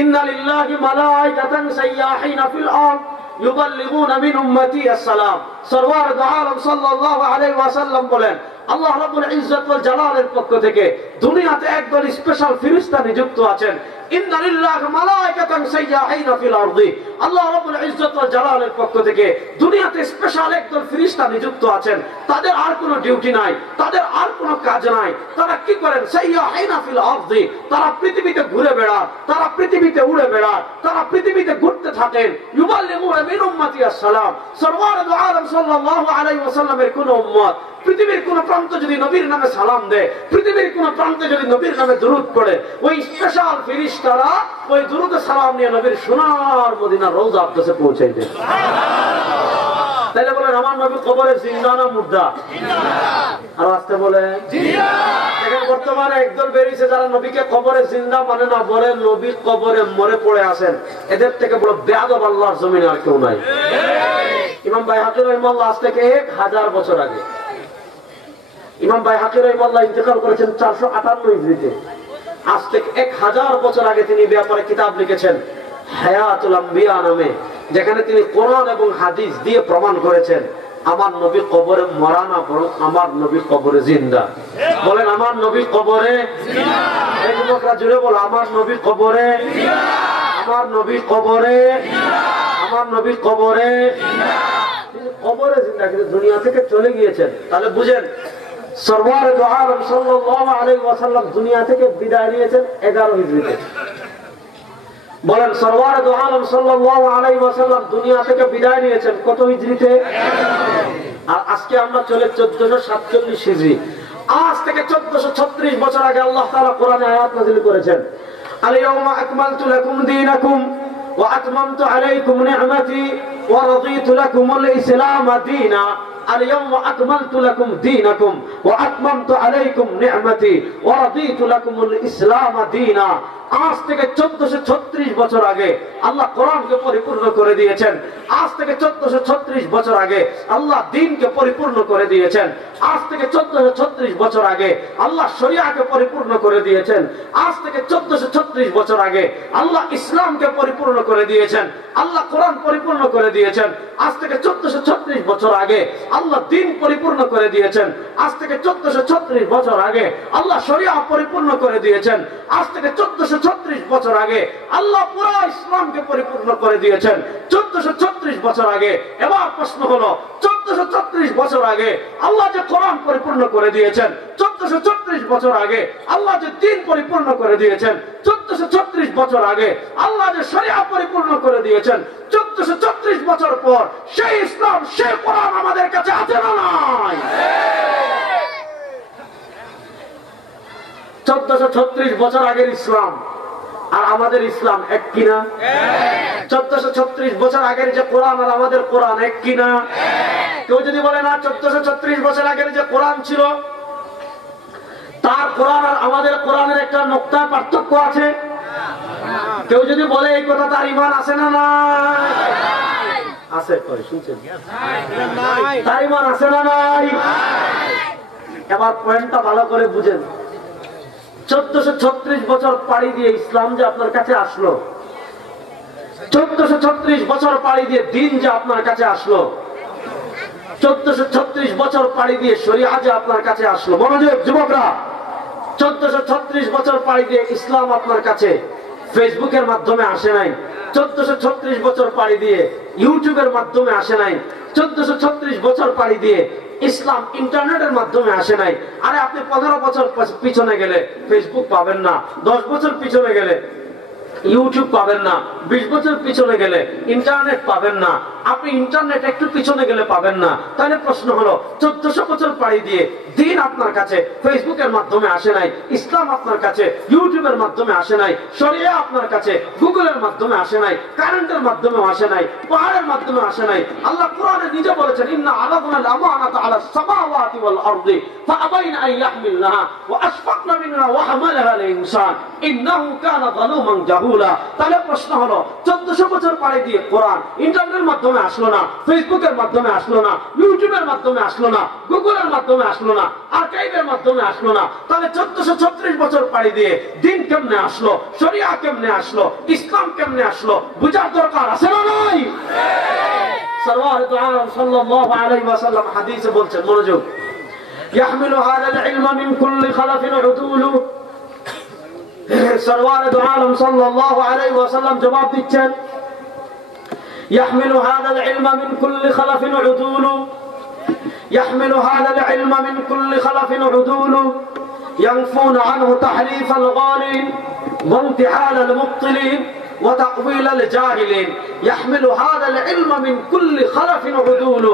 ইন্না লিল্লাহি মালাইকাতান সাইয়াহিনা ফিল আরদ ইউবাল্লিগুনা মিন উম্মতি আসসালাম। সরওয়ার দু আলম সাল্লাল্লাহু আলাইহি ওয়াসাল্লাম বলেন, আল্লাহ রাব্বুল ইজ্জত ওয়াল জালালের পক্ষ থেকে দুনিয়াতে একদল স্পেশাল ফেরেশতা নিযুক্ত আছেন। ইন্না লিল্লাহি মালাইকাতান সাইয়াহিনা ফিল আরদি, আল্লাহ রাব্বুল ইজ্জত ওয়াল জালালের পক্ষ থেকে দুনিয়াতে স্পেশাল একদল ফেরেশতা নিযুক্ত আছেন। তাদের আর কোনো ডিউটি নাই, তাদের আর কোনো কাজ নাই। তারা কি করেন? সাইয়াহিনা ফিল আরদি, তারা পৃথিবীতে ঘুরে বেড়ান, তারা পৃথিবীতে উড়ে বেড়ান, তারা পৃথিবীতে ঘুরতে থাকেন। ইউবাল্লিগুনা মিন উম্মতি আসসালাম। সরওয়ার দু আলম সাল্লাল্লাহু আলাইহি ওয়াসাল্লামের কোন উম্মত পৃথিবীর কোন প্রান্তে যদি নবীর নামে সালাম দেয়, পৃথিবীর কোন প্রান্তে যদি নবীর নামে দুরূদ পড়ে, ওই স্পেশাল ফেরেশতারা ওই দুরূদ সালাম নিয়ে নবীর সোনার মদিনার রওজা আকদাসে পৌঁছায় দেয়। তাইলে বলেন, আমার নবী কবরে জিন্দা না মুর্দা? আর আসতে বলে জিন্দা। এখন বর্তমানে একদল বেরিয়েছে যারা নবীকে কবরে জিন্দা মানে না, বলে নবী কবরে মরে পড়ে আছেন। এদের থেকে বড় বেয়াদব আল্লাহর জমিনে আর কেউ নাই। ইমাম বাইহাকী রাহিমাহুল্লাহ আজ থেকে 1000 বছর আগে, ইমাম বাইহাকী রাহিমাহুল্লাহ ইন্তেকাল করেছেন 458 হিজরিতে। আজ থেকে 1000 বছর আগে তিনি ব্যাপারে কিতাব লিখেছেন হায়াতুল আম্বিয়া নামে, যেখানে তিনি কোরআন এবং হাদিস দিয়ে প্রমাণ করেছেন আমার নবী কবরে মরা না, বরং আমার নবী কবরে জিন্দা। বলেন, আমার নবী কবরে জিন্দা। এই যুবকরা জুড়ে বল, আমার নবী কবরে জিন্দা, আমার নবী কবরে জিন্দা, আমার নবী কবরে জিন্দা। তিনি কবরে জিন্দা, কিন্তু দুনিয়া থেকে চলে গিয়েছেন। তাহলে বুঝেন, সরওয়ার দু আলম সাল্লাল্লাহু আলাইহি ওয়াসাল্লাম দুনিয়া থেকে বিদায় নিয়েছেন 11 হিজরিতে। বলেন সরওয়ার দু আলম সাল্লাল্লাহু আলাইহি ওয়াসাল্লাম দুনিয়া থেকে বিদায় নিয়েছেন কত হিজরিতে? আর আজকে আমরা চলে 1447 হিজরি। আজ থেকে 1436 বছর আগে আল্লাহ তাআলা কোরআনে আয়াত নাযিল করেছেন, আল-ইয়াওমা আকমালতু লাকুম দীনাকুম ওয়া আতমামতু আলাইকুম নি'মাতি ওয়া রাদিতু লাকুমুল ইসলাম দীনা। اليوم أكملت لكم دينكم وأتممت عليكم نعمتي ورضيت لكم الإسلام دينا। আজ থেকে 1436 বছর আগে আল্লাহ কোরআনকে পরিপূর্ণ করে দিয়েছেন। আজ থেকে 1436 বছর আগে আল্লাহ দ্বীনকে পরিপূর্ণ করে দিয়েছেন। আজ থেকে 1436 বছর আগে আল্লাহ শরিয়াকে পরিপূর্ণ করে দিয়েছেন। আজ থেকে 1436 বছর আগে আল্লাহ ইসলামকে পরিপূর্ণ করে দিয়েছেন। আল্লাহ কোরআন পরিপূর্ণ করে দিয়েছেন। আজ থেকে 1436 বছর আগে আল্লাহ দ্বীন পরিপূর্ণ করে দিয়েছেন। আজ থেকে 1436 বছর আগে আল্লাহ শরিয়া পরিপূর্ণ করে দিয়েছেন। আজ থেকে 1436 বছর আগে আল্লাহ পুরো ইসলামকে পরিপূর্ণ করে দিয়েছেন। 1436 বছর আগে। এবার প্রশ্ন হলো 1436 বছর আগে আল্লাহ যে কোরআন পরিপূর্ণ করে দিয়েছেন, 1436 বছর আগে আল্লাহ যে দ্বীন পরিপূর্ণ করে দিয়েছেন, 1436 বছর আগে আল্লাহ যে শরিয়া পরিপূর্ণ করে দিয়েছেন, 1436 বছর পর সেই ইসলাম সেই কোরআন আমাদের কাছে আছে না নাই? 1436 বছর আগের ইসলাম আর আমাদের ইসলাম এক কিনা? 1436 বছর আগের যে কোরআন আর আমাদের কোরআন এক কিনা? কেউ যদি বলে না 1436 বছর আগের যে কোরআন ছিল তার কোরআন আর আমাদের কোরআনের একটা নোক্তা পার্থক্য আছে, কেউ যদি বলে এই কথা তার ঈমান আছে না নাই? আছে, কই শুনছেন? তার ঈমান আছে না নাই? এবার পয়েন্টটা ভালো করে বুঝেন। 1436 বছর পাড়ি দিয়ে ইসলাম যে আপনার কাছে আসলো, 1436 বছর পাড়ি দিয়ে দ্বীন যে আপনার কাছে আসলো, 1436 বছর পাড়ি দিয়ে শরিয়া যে আপনার কাছে আসলো। মনোযোগ যুবকরা, 1436 বছর পাড়ি দিয়ে ইসলাম আপনার কাছে ফেসবুকের মাধ্যমে আসে নাই। 1436 বছর পাড়ি দিয়ে ইউটিউবের মাধ্যমে আসে নাই। 1436 বছর পাড়ি দিয়ে ইসলাম ইন্টারনেটের মাধ্যমে আসে নাই। আরে আপনি 15 বছর পিছনে গেলে ফেসবুক পাবেন না, 10 বছর পিছনে গেলে ইউটিউব পাবেন না, 20 বছর পিছনে গেলে ইন্টারনেট পাবেন না, আপনি ইন্টারনেট একটু পিছনে গেলে পাবেন না। তাহলে প্রশ্ন হলো 1400 বছর পাড়ি দিয়ে দ্বীন আপনার কাছে ফেসবুকের মাধ্যমে আসে নাই, ইসলাম আপনার কাছে ইউটিউবের মাধ্যমে আসে নাই, শরিয়া আপনার কাছে গুগলের মাধ্যমে আসে নাই, কারেন্টের মাধ্যমে আসে নাই, পাহাড়ের মাধ্যমে আসে নাই। আল্লাহ কোরআনে নিজে বলেছেন, ইন্না আরাদনাল আমানাতা আলাস সামাওয়াতি ওয়াল আরদি ফাআবাইনা আন ইয়াহমিলনাহা ওয়া আশফাকনা মিনহা ওয়া হামালাহা আল ইনসান ইন্নাহু কানা যালুমান জাহুলা। তাহলে প্রশ্ন হলো 1400 বছর পাড়ি দিয়ে কোরআন ইন্টারনেটের মাধ্যমে আসলো না, ফেসবুকের মাধ্যমে আসলো না, ইউটিউবের মাধ্যমে আসলো না, গুগলের মাধ্যমে আসলো না, আর্কাইভের মাধ্যমে আসলো না। তাহলে 1436 বছর পাড়ি দিয়ে দ্বীন কেমনে আসলো, শরিয়া কেমনে আসলো, ইসলাম কেমনে আসলো, বুঝার দরকার আছে না নাই? সরওয়ার দু আলম সাল্লাল্লাহু আলাইহি ওয়াসাল্লাম হাদিসে বলছেন, মনোযোগ, ইয়াহমিলু হাযাল ইলমা মিন কুল্লি খালাফিন উদুলু। সরওয়ার দু আলম সাল্লাল্লাহু আলাইহি ওয়াসাল্লাম জবাব দিচ্ছেন, يحمل هذا العلم من كل خلف عدول، يحمل هذا العلم من كل خلف عدول، ينفون عنه تحريف الغالين وانتحال المبطلين وتأويل الجاهلين. يحمل هذا العلم من كل خلف عدول،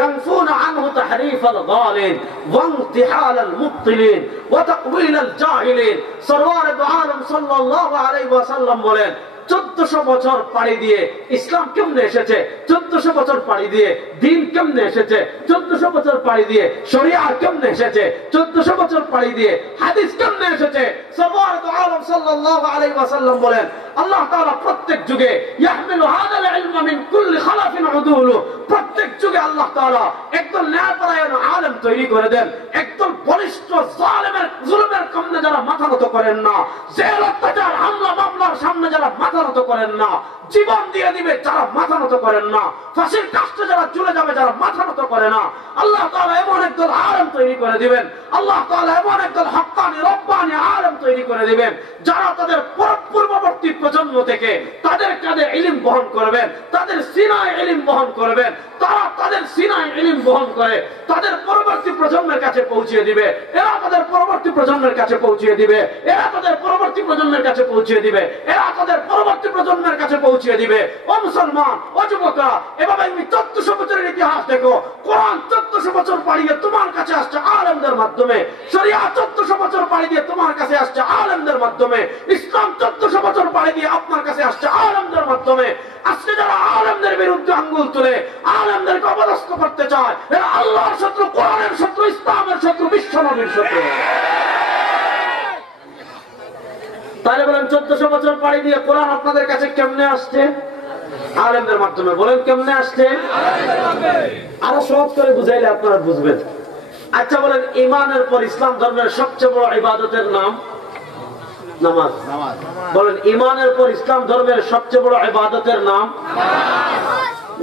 ينفون عنه تحريف الغالين وانتحال المبطلين وتأويل الجاهلين. سرور دو عالم صلى الله عليه وسلم বলেন, 1400 বছর পাড়ি দিয়ে ইসলাম কেমনে এসেছে, 1400 বছর পাড়ি দিয়ে দ্বীন কেমনে এসেছে, 1400 বছর পাড়ি দিয়ে শরিয়া কেমনে এসেছে, 1400 বছর পাড়ি দিয়ে হাদিস কেমনে এসেছে। সরওয়ার দু আলম সাল্লাল্লাহু আলাইহি ওয়াসাল্লাম বলেন, আল্লাহ তাআলা প্রত্যেক যুগে ইয়াহমিলু হাযাল ইলমা মিন কুল্লি খালাফিন উদুল, প্রত্যেক যুগে আল্লাহ তাআলা একদল ন্যায়পরায়ণ আলেম তৈরি করে দেন, একদল বলিষ্ঠ জালেমের জুলুমের সামনে যারা মাথা নত করেন না, জেল অত্যাচার হামলা মামলার সামনে যারা মাথা নত করেন না, জীবন দিয়ে দিবে যারা মাথা নত করেন না, ফাঁসির কাস্টে যারা চলে যাবে যারা মাথা নত করে না, আল্লাহ তাআলা এমন একদল আলেম তৈরি করে দিবেন, আল্লাহ তাআলা এমন একদল হক্কানি রব্বানি আলেম তৈরি করে দিবেন যারা তাদের পূর্ববর্তী প্রজন্ম থেকে তাদের কাঁধে ইলম বহন করবেন, তাদের সিনায় ইলম বহন করবেন, তারা তাদের তাদের সিনায় ইলম বহন করে তাদের পরবর্তী প্রজন্মের কাছে পৌঁছে দিবে, এরা তাদের পরবর্তী প্রজন্মের কাছে পৌঁছে দিবে, এরা তাদের পরবর্তী প্রজন্মের কাছে পৌঁছে দিবে, এরা তাদের পরবর্তী প্রজন্মের কাছে পৌঁছে দিবে। ও মুসলমান, ও যুবকরা, এভাবে তুমি 1400 বছরের ইতিহাস দেখো। কোরআন 1400 বছর পাড়িয়ে তোমার কাছে আসছে আলেমদের মাধ্যমে, শরিয়া 1400 বছর পাড়ি দিয়ে তোমার কাছে আসছে আলেমদের মাধ্যমে, ইসলাম 1400 বছর পাড়ি দিয়ে আপনার কাছে আসছে আলেমদের মাধ্যমে। আজকে যারা আলেমদের বিরুদ্ধে আঙ্গুল তুলে আলেমদেরকে অপদস্থ করতে চায়, এরা আল্লাহর শত্রু, কোরআনের শত্রু, ইসলামের শত্রু, বিশ্ব নবীর শত্রু। তাহলে বলেন 1400 বছর পাড়ি দিয়ে কোরআন আপনাদের কাছে কেমনে আসছে? আলেমদের মাধ্যমে। বলেন কেমনে আসছে? আরো সহজ করে বুঝাইলে আপনারা বুঝবেন। আচ্ছা বলেন, ঈমানের পর ইসলাম ধর্মের সবচেয়ে বড় ইবাদতের নাম নামাজ। বলেন ঈমানের পর ইসলাম ধর্মের সবচেয়ে বড় ইবাদতের নাম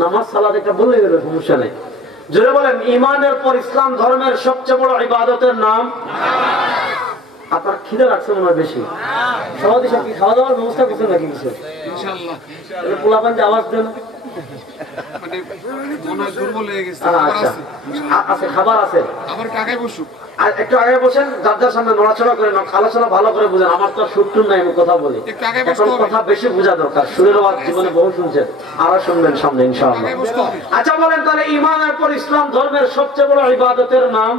নামাজ। সালাত এটা বললে গেল, সমস্যা নেই। জোরে বলেন, ঈমানের পর ইসলাম ধর্মের সবচেয়ে বড় ইবাদতের নাম। আপনার খিদে লাগছে মনে হয় বেশি? সবাই সব কি খাওয়া দাওয়ার ব্যবস্থা করছেন নাকি কিছু? ইনশাআল্লাহ। পোলাপান যে আওয়াজ দেন, খাবার আছে, একটু আগে বসেন, যার যার সামনে নড়াচড়া করে আলোচনা ভালো করে বুঝেন। আমার তো সুর নাই, আমি কথা বলি, এখন কথা বেশি বোঝা দরকার। সুরের আওয়াজ জীবনে বহু শুনছেন, আরো শুনবেন সামনে ইনশাআল্লাহ। আচ্ছা বলেন, তাহলে ঈমানের পর ইসলাম ধর্মের সবচেয়ে বড় ইবাদতের নাম?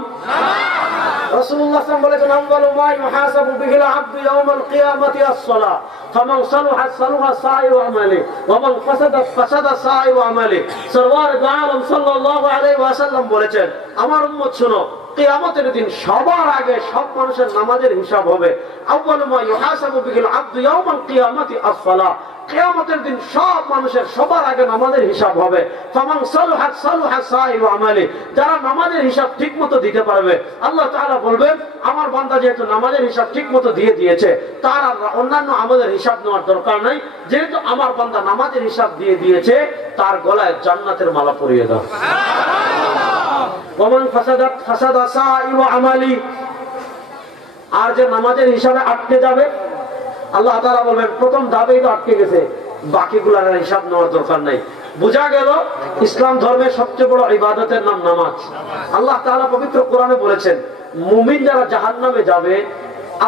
রাসূলুল্লাহ সাল্লাল্লাহু আলাইহি ওয়াসাল্লাম বলেছেন, আউয়ালু মা ইউহাসাবু বিহিল আবদু ইয়াউমাল কিয়ামাতি আস-সালাহ, ফামান সালাহা সালাহা সাইরু আমালি ওয়া মান ফাসাদা ফাসাদা সাইরু আমালি। সরওয়ার দু আলম সাল্লাল্লাহু আলাইহি ওয়াসাল্লাম বলেছেন, আমার উম্মত শুনো, কিয়ামতের দিন সবার আগে সব মানুষের নামাজের হিসাব হবে। আউয়ালু মা ইউহাসাবু বিহিল আবদু ইয়াউমাল কিয়ামাতি আস-সালাহ, কিয়ামতের দিন সব মানুষের সবার আগে নামাজের হিসাব হবে। ফামান সালাহা সালাহা সাইরু আমালি, যারা নামাজের হিসাব ঠিকমতো দিতে পারবে, আল্লাহ তাআলা বলবেন, আমার বান্দা যেহেতু নামাজের হিসাব ঠিকমতো দিয়ে দিয়েছে, তার আর অন্যান্য আমাদের হিসাব নেওয়ার দরকার নাই। যেহেতু আমার বান্দা নামাজের হিসাব দিয়ে দিয়েছে, তার গলায় জান্নাতের মালা পরিয়ে দাও। ওমান ফাসাদাত ফাসাদা সাইরু আমালি, আর যে নামাজের হিসাবে আটকে যাবে, আল্লাহ তাআলা বলবেন, প্রথম ধাপেই তো আটকে গেছে, বাকিগুলোর হিসাব নেওয়ার দরকার নাই। বোঝা গেল ইসলাম ধর্মের সবচেয়ে বড় ইবাদতের নাম নামাজ। আল্লাহ তাআলা পবিত্র কোরআনে বলেছেন, মুমিন যারা জাহান্নামে যাবে,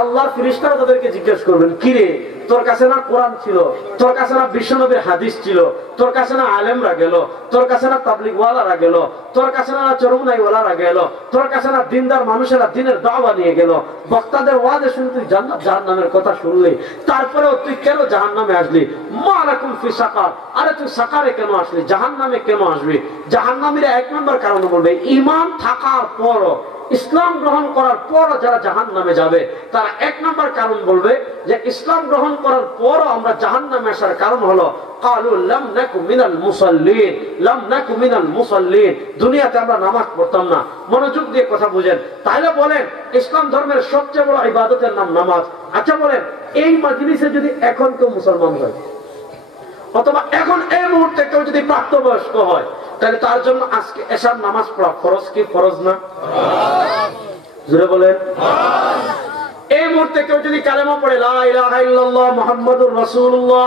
আল্লাহর ফেরেশতারা তাদেরকে জিজ্ঞেস করবেন, কিরে তোর কাছে না কোরআন ছিল, তোর কাছে না বিশ্বনবীর হাদিস ছিল, তোর কাছে না আলেমরা গেল, তোর কাছে না তাবলীগওয়ালারা গেল, তোর কাছে না চরমনাইওয়ালারা গেল, তোর কাছে না দিনদার মানুষেরা দিনের দাওয়া নিয়ে গেল, বক্তাদের ওয়াজে শুনে তুই জান্নাত জাহান্নামের কথা শুনলি, তারপরেও তুই কেন জাহান্নামে আসলি? মা লাকুম ফি সাকার, আরে তুই সাকারে কেন আসলি, জাহান্নামে কেন আসবি? জাহান্নামীরা এক নম্বর কারণ বলবে, ঈমান থাকার পরও, ইসলাম গ্রহণ করার পর যারা জাহান্নামে যাবে, তারা এক নম্বর কারণ বলবে যে ইসলাম গ্রহণ করার পরও আমরা জাহান্নামে আসার কারণ হলো ক্বালু লাম নাকু মিনাল মুসাল্লিন, লাম নাকু মিনাল মুসাল্লিন, দুনিয়াতে আমরা নামাজ পড়তাম না। মনোযোগ দিয়ে কথা বুঝেন। তাহলে বলেন, ইসলাম ধর্মের সবচেয়ে বড় ইবাদতের নাম নামাজ। আচ্ছা বলেন, এই মাজলিসে যদি এখন কেউ মুসলমান হয়, অথবা এখন এই মুহূর্তে কেউ যদি প্রাপ্তবয়স্ক হয়, তাহলে তার জন্য আজকে এশার নামাজ পড়া ফরজ কি ফরজ না? জোরে বলেন। এই মুহূর্তে কেউ যদি কালেমা পড়ে, লা ইলাহা ইল্লাল্লাহ মুহাম্মাদুর রাসূলুল্লাহ,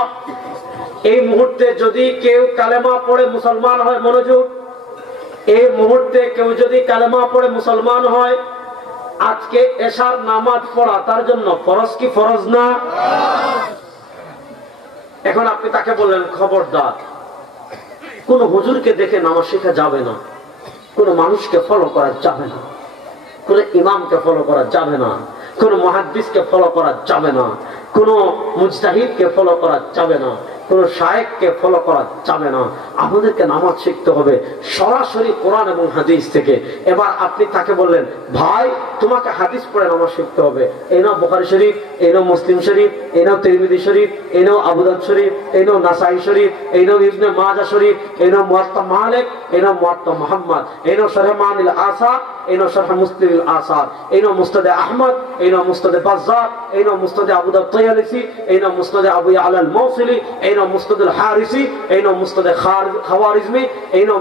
এই মুহূর্তে যদি কেউ কালেমা পড়ে মুসলমান হয়, মনোযোগ, এই মুহূর্তে কেউ যদি কালেমা পড়ে মুসলমান হয়, আজকে এশার নামাজ পড়া তার জন্য ফরজ কি ফরজ না? এখন আপনি তাকে বললেন, খবরদার, কোন হুজুরকে দেখে নামাজ শেখা যাবে না, কোন মানুষকে ফলো করা যাবে না, কোন ইমামকে ফলো করা যাবে না, কোন মুহাদ্দিসকে ফলো করা যাবে না, কোন মুজতাহিদকে ফলো করা যাবে না, কোন শায়েখকে ফলো করা যাবে না। আমাদেরকে নামাজ শিখতে হবে সরাসরি কোরআন এবং হাদিস থেকে। এবার আপনি তাকে বললেন, ভাই তোমাকে হাদিস পড়ে নামাজ শিখতে হবে, এই নাও বুখারী শরীফ, এই নাও মুসলিম শরীফ, এই নাও তিরমিজি শরীফ, এই নাও আবু দাউদ শরীফ, এই নাও নাসাই শরীফ, এই নাও ইবনে মাজাহ শরীফ, এই নাও মুয়াত্তা মালিক, এই নাও মুয়াত্তা মুহাম্মদ, এই নাও শরহ মানিল আসার, এই নাও শরহ মুসলিমিল আসার, এই নাও মুসনাদে আহমদ, এই নাও মুসনাদে বাজ্জার, এই নাও মুসনাদে আবু দাউদ তায়ালিসি, এই নাও মুসনাদে আবু ইয়ালা আল মাওসিলি, এই নাও মুসনাদুল হারিসি, এই নাও মুসনাদে খাওয়ারিজমি, এই নাও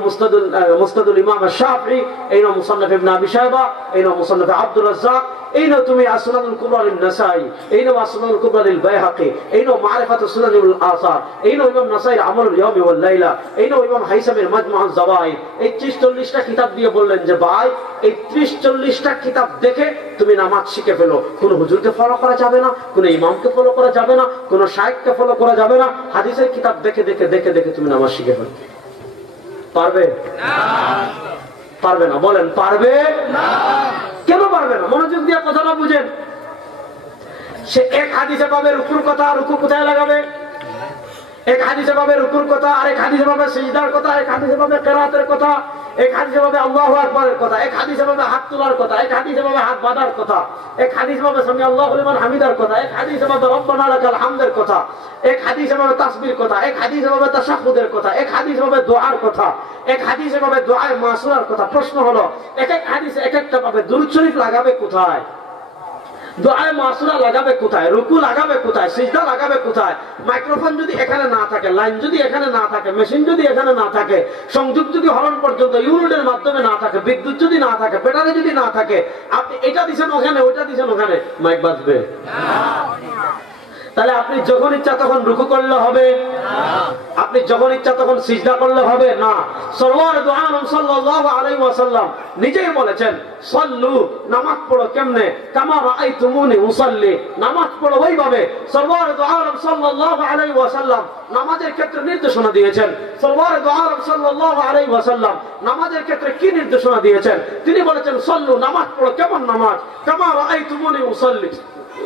মুসনাদুল ইমাম আশ-শাফিঈ, এই নাও মুসান্নাফ ইবনে আবি শায়বা, এই নাও মুসান্নাফ আব্দুর রাজ্জাক, এই নাও তুমি আসনানুল কুবরা লিন নাসাই, এই নাও আসনানুল কুবরা লিল বাইহাকি, এই নাও মারিফাতুস সুনানুল আসার, এই নাও ইমাম নাসাইর আমালুল ইয়াউমি ওয়াল লাইলা, এই নাও ইমাম হাইসামের মাজমুউজ যাওয়াইদ। এই 30-40টা কিতাব দিয়ে বললেন যে ভাই এই 30-40টা কিতাব দেখে তুমি নামাজ শিখে ফেলো। কোন হুজুরকে ফলো করা যাবে না, কোন ইমামকে ফলো করা যাবে না, কোন শাইখকে ফলো করা যাবে না, হাদিসের কিতাব দেখে দেখে দেখে দেখে তুমি নামাজ শিখে ফেলো। পারবে না? পারবে না, বলেন পারবে না? কেন পারবে না? মনোযোগ দিয়ে কথাটা বুঝেন। সে এক হাদিসে পাবে রুকুর কথা, রুকু কোথায় লাগাবে? এক হাদিসে পাবে রুকুর কথা, আরেক হাদিসে পাবে সিজদার কথা, এক হাদিসে পাবে কিরাতের কথা, এক হাদিসে পাবে আল্লাহু আকবারের কথা, এক হাদিসে পাবে হাত তোলার কথা, এক হাদিসে পাবে হাত বাঁধার কথা, এক হাদিসে পাবে সামি আল্লাহু লিমান হামিদার কথা, এক হাদিসে পাবে রব্বানা লাকাল হামদের কথা, এক হাদিসে পাবে তাসবির কথা, এক হাদিসে পাবে তাশাহুদের কথা, এক হাদিসে পাবে দোয়ার কথা, এক হাদিসে পাবে দোয়ায়ে মাসুরার কথা। প্রশ্ন হলো এক এক হাদিসে এক একটা পাবে দুরূদ শরীফ লাগাবে কোথায়? দোয়ায়ে মাসুরা লাগাবে কোথায়? রুকু লাগাবে কোথায়? সিজদা লাগাবে কোথায়? মাইক্রোফোন যদি এখানে না থাকে, লাইন যদি এখানে না থাকে, মেশিন যদি এখানে না থাকে, সংযোগ যদি হরণ পর্যন্ত ইউনিটের মাধ্যমে না থাকে, বিদ্যুৎ যদি না থাকে, ব্যাটারি যদি না থাকে, আপনি এটা দিছেন ওখানে, ওইটা দিছেন ওখানে, মাইক বাজবে? তাহলে আপনি যখন ইচ্ছা তখন রুকু করলে হবে? আপনি যখন ইচ্ছা তখন সিজদা করলে হবে না। সরওয়ার দু আলম সাল্লাল্লাহু আলাইহি ওয়াসাল্লাম নিজেই বলেছেন সাল্লু, নামাজ পড়ো কেমনে? কামা রাআইতুমুনি উসাল্লি, নামাজ পড়ো ওইভাবে। সরওয়ার দু আলম সাল্লাল্লাহু আলাইহি ওয়াসাল্লাম নামাজের ক্ষেত্রে নির্দেশনা দিয়েছেন। সরওয়ার দু আলম সাল্লাল্লাহু আলাইহি ওয়াসাল্লাম নামাজের ক্ষেত্রে কি নির্দেশনা দিয়েছেন? তিনি বলেছেন সাল্লু, নামাজ পড়ো কেমন নামাজ? কামা রাআইতুমুনি উসাল্লি,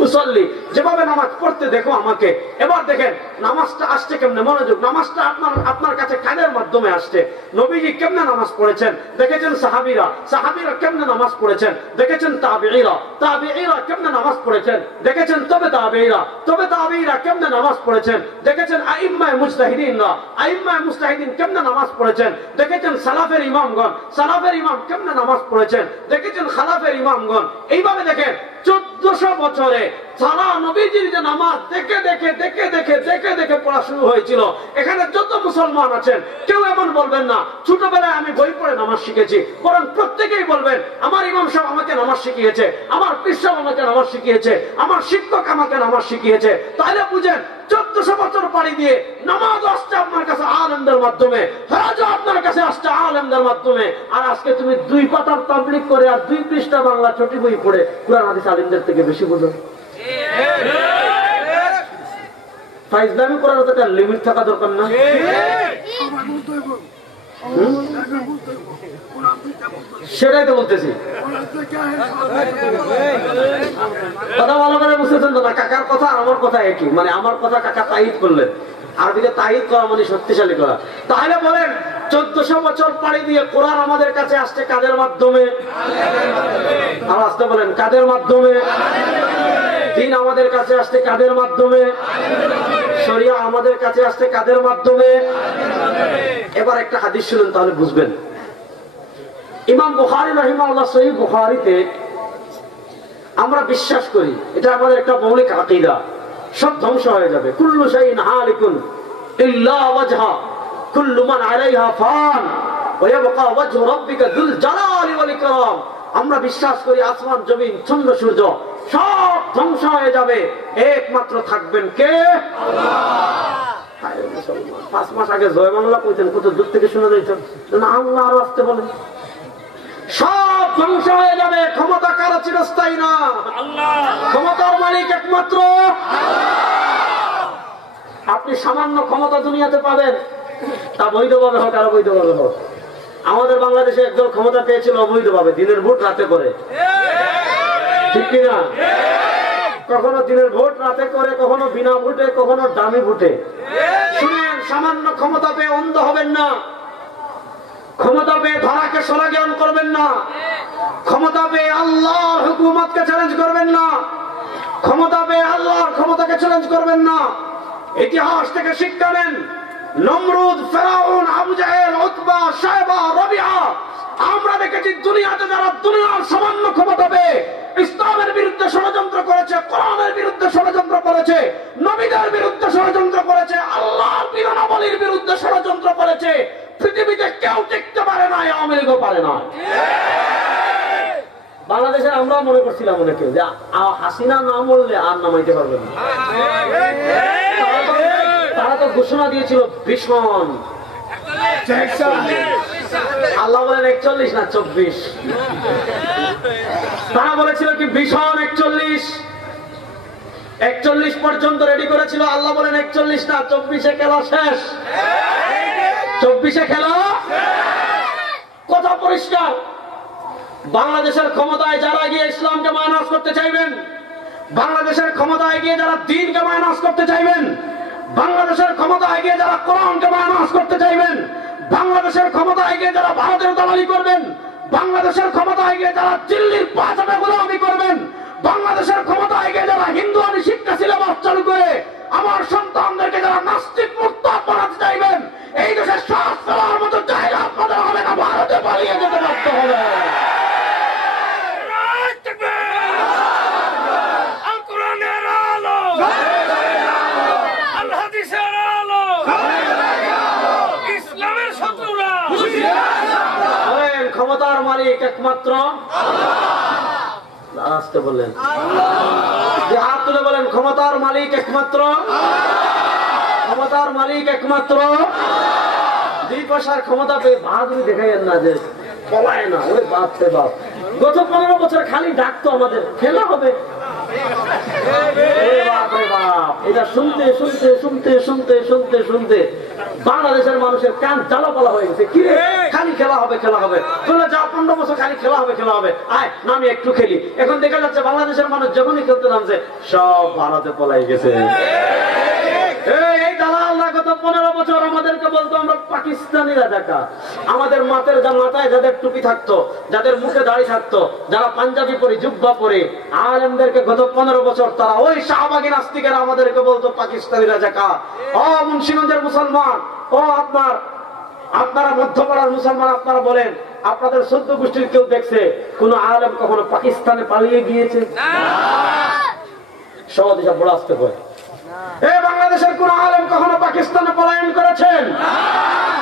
উসাল্লি, যেভাবে নামাজ পড়তে দেখো আমাকে। এবার দেখেন নামাজটা আসছে কেমনে, মনোযোগ। নামাজটা আপনার কাছে কাদের মাধ্যমে আসছে? নবীজি কেমনে নামাজ পড়েছেন দেখেছেন, সাহাবীরা কেমনে নামাজ পড়েছেন দেখেছেন, তাবেঈরা কেমনে নামাজ পড়েছেন দেখেছেন, তবে তাবেঈরা কেমনে নামাজ পড়েছেন দেখেছেন, আইম্মায়ে মুজতাহিদিন কেমনে নামাজ পড়েছেন দেখেছেন, সালাফের ইমাম কেমনে নামাজ পড়েছেন দেখেছেন, খালাফের ইমামগণ। এইভাবে দেখেন 1400 বছরে সারা নবীজির যে নামাজ দেখে দেখে দেখে দেখে দেখে দেখে পড়া শুরু হয়েছিল। এখানে যত মুসলমান আছেন কেউ এমন বলবেন না ছোটবেলায় আমি বই পড়ে নামাজ শিখেছি, বরং প্রত্যেকেই বলবেন আমার ইমাম সাহেব আমাকে নামাজ শিখিয়েছে, আমার পীর সাহেব আমাকে নামাজ শিখিয়েছে, আমার শিক্ষক আমাকে নামাজ শিখিয়েছে। তাহলে বুঝেন 1400 বছর পাড়ি দিয়ে নামাজ আসছে আপনার কাছে আলেমদের মাধ্যমে, হজও আপনার কাছে আসছে আলেমদের মাধ্যমে। আর আজকে তুমি 2 পাতার তাবলীগ করে আর 2 পৃষ্ঠা বাংলা ছোট বই পড়ে কুরআন হাদিস আলেমদের থেকে বেশি বুঝো। ফাইজলামি করার একটা লিমিট থাকা দরকার না? সেটাই তো বলতেছি। কথা ভালো করে বুঝতেছেন তো না? কাকার কথা আর আমার কথা একই, মানে আমার কথা কাকা তাইদ করলেন, আরবিতে তাইদ করা মানে শক্তিশালী করা। তাহলে বলেন 1400 বছর পাড়ি দিয়ে কোরআন আমাদের কাছে আসছে কাদের মাধ্যমে? আর আসতে বলেন কাদের মাধ্যমে? দিন আমাদের কাছে আসছে কাদের মাধ্যমে? শরিয়া আমাদের কাছে আসছে কাদের মাধ্যমে? এবার একটা হাদিস শুনুন তাহলে বুঝবেন। ইমাম বুখারী রাহিমাহুল্লাহ সহিহ বুখারীতে আমরা বিশ্বাস করি, এটা আমাদের একটা মৌলিক আকীদা, সব ধ্বংস হয়ে যাবে। কুল্লু শাইইন হালিকুন ইল্লা ওয়াজহা, কুল্লু মান আলাইহা ফান ওয়া ইয়াবকা ওয়াজহু রাব্বিকা যুল জালালি ওয়াল ইকরাম। আমরা বিশ্বাস করি আসমান জমিন চন্দ্র সূর্য সব ধ্বংস হয়ে যাবে, একমাত্র থাকবেন কে? আল্লাহ। 5 মাস আগে জয় বাংলা কইতেন, কত দূর থেকে শোনা যাইত না? আল্লাহ আর আসতে বলেন, সব ধ্বংস হয়ে যাবে। ক্ষমতা কারো চিরস্থায়ী না, ক্ষমতার মালিক একমাত্র আপনি। সামান্য ক্ষমতা দুনিয়াতে পাবেন, তা বৈধভাবে হোক আর অবৈধভাবে হোক। আমাদের বাংলাদেশে একদল ক্ষমতা পেয়েছিল অবৈধভাবে, দিনের ভোট রাতে করে, ঠিক কিনা? কখনো দিনের ভোট রাতে করে, কখনো বিনা ভোটে, কখনো দামি ভোটে। শুনেন, সামান্য ক্ষমতা পেয়ে অন্ধ হবেন না, ক্ষমতা পেয়ে ধরাকে সরা জ্ঞান করবেন না, ক্ষমতা পেয়ে আল্লাহর হুকুমতকে চ্যালেঞ্জ করবেন না, ক্ষমতা পেয়ে আল্লাহর ক্ষমতাকে চ্যালেঞ্জ করবেন না। ইতিহাস থেকে শিক্ষা নেন। নমরুদ, ফেরাউন, আবু জাহেল, উতবা, শায়বা, রবিআ, আমরা দেখেছি দুনিয়াতে যারা দুনিয়ার সামান্য ক্ষমতা পেয়ে ইসলামের বিরুদ্ধে ষড়যন্ত্র করেছে, কোরআনের বিরুদ্ধে ষড়যন্ত্র করেছে, নবীদের বিরুদ্ধে ষড়যন্ত্র করেছে, আল্লাহর বিধানাবলীর বিরুদ্ধে ষড়যন্ত্র করেছে, পৃথিবীতে কেউ টিকতে পারে না, আওয়ামী লীগও পারে না। বাংলাদেশের আমরা মনে করছিলাম অনেকে যে হাসিনা না মরলে আর নামাইতে পারবে না। তারা তো ঘোষণা দিয়েছিল ভীষণ, আল্লাহ বলেন 41 না 24। তারা বলেছিল কি ভীষণ 41 পর্যন্ত রেডি করেছিল। আল্লাহ বলেন 41 না 24-এ খেলা শেষ। 24-এ খেলা কথা পরিষ্কার। বাংলাদেশের ক্ষমতায় যারা গিয়ে ইসলামকে মাইনাস করতে চাইবেন, বাংলাদেশের ক্ষমতায় গিয়ে যারা দ্বীনকে মাইনাস করতে চাইবেন, বাংলাদেশের ক্ষমতায় গিয়ে যারা কোরআনকে মাইনাস করতে চাইবেন, বাংলাদেশের ক্ষমতায় গিয়ে যারা ভারতের দালালি করবেন, বাংলাদেশের ক্ষমতায় গিয়ে যারা দিল্লির পাঁচটা গোলামি করবেন, বাংলাদেশের ক্ষমতায় গিয়ে যারা হিন্দুয়ানি শিক্ষা সিলেবাস চালু করে আমার সন্তানদেরকে যারা নাস্তিক মুরতাদ বানাতে চাইবেন, এই দেশের শ্বাস ফেলার মতো জায়গা আপনাদের হবে না, ভারতে পালিয়ে যেতে বাধ্য হবে। ক্ষমতার মালিক একমাত্র আল্লাহ। আসতে বললেন, যে হাত তুলে বলেন ক্ষমতার মালিক একমাত্র, ক্ষমতার মালিক একমাত্র। 2 পয়সার ক্ষমতা পেয়ে বাহাদুরি দেখাইয়েন না যে পলায় না। ওরে বাপ রে বাপ, গত 15 বছর খালি ডাকতো আমাদের খেলা হবে। এটা শুনতে শুনতে শুনতে শুনতে শুনতে শুনতে বাংলাদেশের মানুষের কান জ্বালাপালা হয়ে গেছে। কি খালি খেলা হবে খেলা হবে, চলে যা 15 বছর খালি খেলা হবে খেলা হবে, আয় নামি একটু খেলি। এখন দেখা যাচ্ছে বাংলাদেশের মানুষ যখনই খেলতে নামছে সব ভারতে পলাই গেছে। এই দালালরা গত 15 বছর আমাদেরকে বলতো আমরা পাকিস্তানি রাজাকার। আমাদের মাথায় যাদের টুপি থাকতো, যাদের মুখে দাড়ি থাকতো, যারা পাঞ্জাবি পরে জুব্বা পরে আলেমদেরকে গত 15 বছর তারা ওই শাহবাগী নাস্তিকেরা আমাদেরকে বলতো পাকিস্তানি রাজাকার। ও মুন্সিগঞ্জের মুসলমান, ও আপনারা মধ্যপাড়ার মুসলমান, আপনারা বলেন আপনাদের 14 গোষ্ঠীর কেউ দেখছে কোন আলেম কখনো পাকিস্তানে পালিয়ে গিয়েছে? সহজ হিসাব বড় আসতে হয়। বাংলাদেশের কোন আলেম কখনো পাকিস্তানে পলায়ন করেছেন?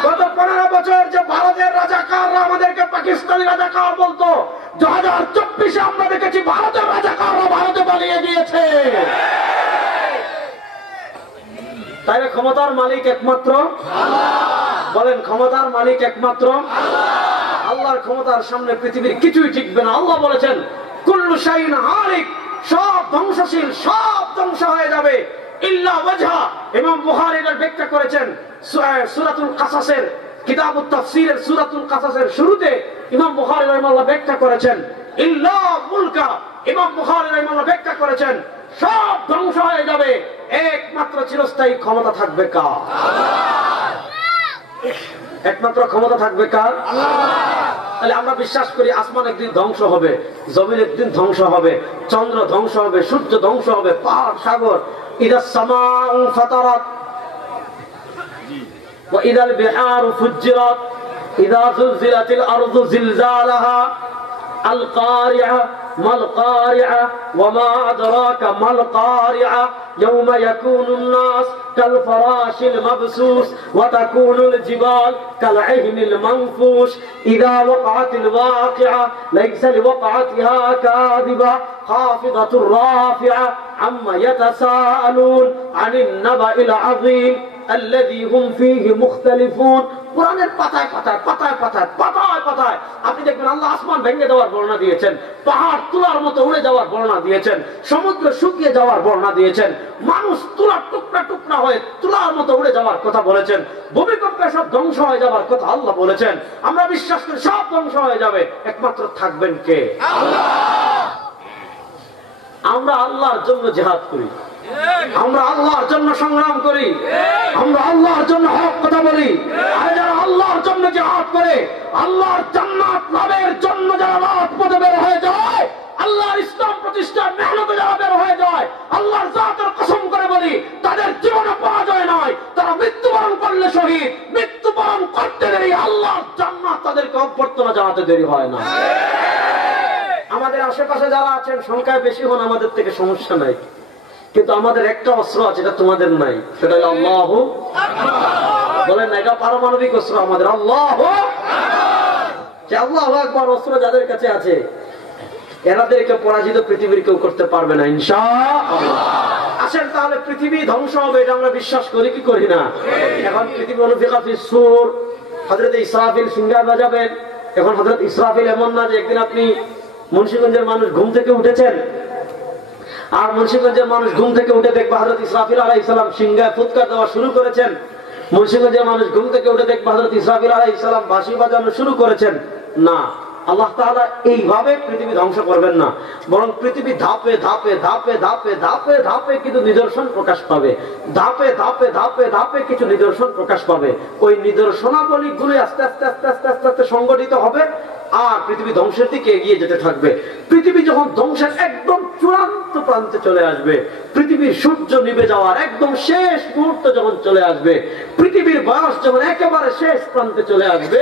গত 15 বছর যে ভারতের রাজাকাররা আমাদেরকে পাকিস্তানি রাজাকার বলতো, 2024-এ আমরা দেখেছি ভারতের রাজাকাররা ভারতে পালিয়ে গিয়েছে। তাই ক্ষমতার মালিক একমাত্র বলেন, ক্ষমতার মালিক একমাত্র আল্লাহর ক্ষমতার সামনে পৃথিবীর কিছুই টিকবে না। আল্লাহ বলেছেন কুল্লু শাইইন হালিক, সব ধ্বংসশীল, সব ধ্বংস হয়ে যাবে ইল্লা ওয়াজহা। ইমাম বুখারী এর ব্যাখ্যা করেছেন সূরাতুল কাসাসের, কিতাবুত তাফসীরের সূরাতুল কাসাসের শুরুতে ইমাম বুখারী রাহিমাহুল্লাহ ব্যাখ্যা করেছেন ইল্লা মুলকা। ইমাম বুখারী রাহিমাহুল্লাহ ব্যাখ্যা করেছেন সব ধ্বংস হয়ে যাবে, একমাত্র চিরস্থায়ী ক্ষমতা থাকবে কার? একমাত্র ক্ষমতা থাকবে কার? তাহলে আমরা বিশ্বাস করি আসমান একদিন ধ্বংস হবে, জমিন একদিন ধ্বংস হবে, চন্দ্র ধ্বংস হবে, সূর্য ধ্বংস হবে, পাহাড় সাগর। ইদা সামাউ ফাতারাত ওয়া ইদাল বিহারু ফুজ্জিরাত ইদা যুলজিলাতিল আরদু জিলজালাহা আল কারিআ মাল কারিআ ওয়া মা আদরাকা মাল কারিআ يوم يكون الناس كالفراش المبثوث وتكون الجبال كالعهن المنفوش إذا وقعت الواقعة ليس لوقعتها كاذبة خافضة رافعة عما يتساءلون عن النبأ العظيم الذي هم فيه مختلفون। কোরআনের পাতায় পাতায় পাতায় পাতায় পাতায় পাতায় আপনি দেখবেন আল্লাহ আসমান ভেঙে দেওয়ার বর্ণনা দিয়েছেন, পাহাড় তুলার মতো উড়ে যাওয়ার বর্ণনা দিয়েছেন, সমুদ্র শুকিয়ে যাওয়ার বর্ণনা দিয়েছেন, মানুষ তুলার টুকরা টুকরা হয়ে তুলার মতো উড়ে যাওয়ার কথা বলেছেন, ভূমিকম্পে সব ধ্বংস হয়ে যাওয়ার কথা আল্লাহ বলেছেন। আমরা বিশ্বাস করি সব ধ্বংস হয়ে যাবে, একমাত্র থাকবেন কে? আল্লাহ। আমরা আল্লাহর জন্য জিহাদ করি, আমরা আল্লাহর জন্য সংগ্রাম করি, আমরা আল্লাহর জন্য হক কথা বলি। আর যারা আল্লাহর জন্য জিহাদ করে, আল্লাহর জান্নাত লাভের জন্য যারা রাজপথে বের হয়ে যায়, আল্লাহর ইসলাম প্রতিষ্ঠার মেহনতে যারা বের হয়ে যায়, আল্লাহর জাতের কসম করে বলি তাদের জীবনে পরাজয় নয়। তারা মৃত্যুবরণ করলে শহীদ, মৃত্যুবরণ করতে দেরি আল্লাহর জান্নাত তাদেরকে অভ্যর্থনা জানাতে দেরি হয় না। আমাদের আশেপাশে যারা আছেন সংখ্যায় বেশি হন, আমাদের থেকে সমস্যা নাই, কিন্তু আমাদের একটা অস্ত্র আছে, এটা তোমাদের নাই, সেটা হলো আল্লাহু আকবার। বলেন না, এটা পারমাণবিক অস্ত্র আমাদের আল্লাহু আকবার। যে আল্লাহু আকবার অস্ত্র যাদের কাছে আছে এনাদেরকে পরাজিত পৃথিবীর কেউ করতে পারবে না ইনশাআল্লাহ। আসেন তাহলে পৃথিবী ধ্বংস হবে এটা আমরা বিশ্বাস করি কি করি না? এখন পৃথিবী অনুফিকা ফিস সূর, হযরত ইসরাফিল সিংহার বাজাবেন। এখন হযরত ইসরাফিল এমন না যে একদিন আপনি মুন্সিগঞ্জের মানুষ ঘুম থেকে উঠেছেন আর মুন্সিগঞ্জের মানুষ ঘুম থেকে উঠে দেখবে হযরত ইসরাফিল আলাইহিস সালাম সিংহায় ফুৎকার দেওয়া শুরু করেছেন। মুন্সিগঞ্জের মানুষ ঘুম থেকে উঠে দেখবে হযরত ইসরাফিল আলাইহিস সালাম বাঁশি বাজানো শুরু করেছেন। না, আল্লাহ তাআলা এইভাবে পৃথিবী ধ্বংস করবেন না, বরং পৃথিবী ধাপে ধাপে ধাপে ধাপে ধাপে ধাপে কিছু নিদর্শন প্রকাশ পাবে। ধাপে ধাপে ধাপে ধাপে কিছু নিদর্শন প্রকাশ পাবে। ওই নিদর্শনাবলী গুলো আস্তে আস্তে আস্তে আস্তে আস্তে আস্তে সংগঠিত হবে আর পৃথিবী ধ্বংসের দিকে এগিয়ে যেতে থাকবে। পৃথিবী যখন ধ্বংসের একদম চূড়ান্ত প্রান্তে চলে আসবে, পৃথিবীর সূর্য নিভে যাওয়ার একদম শেষ মুহূর্ত যখন চলে আসবে, পৃথিবীর বয়স যখন একেবারে শেষ প্রান্তে চলে আসবে,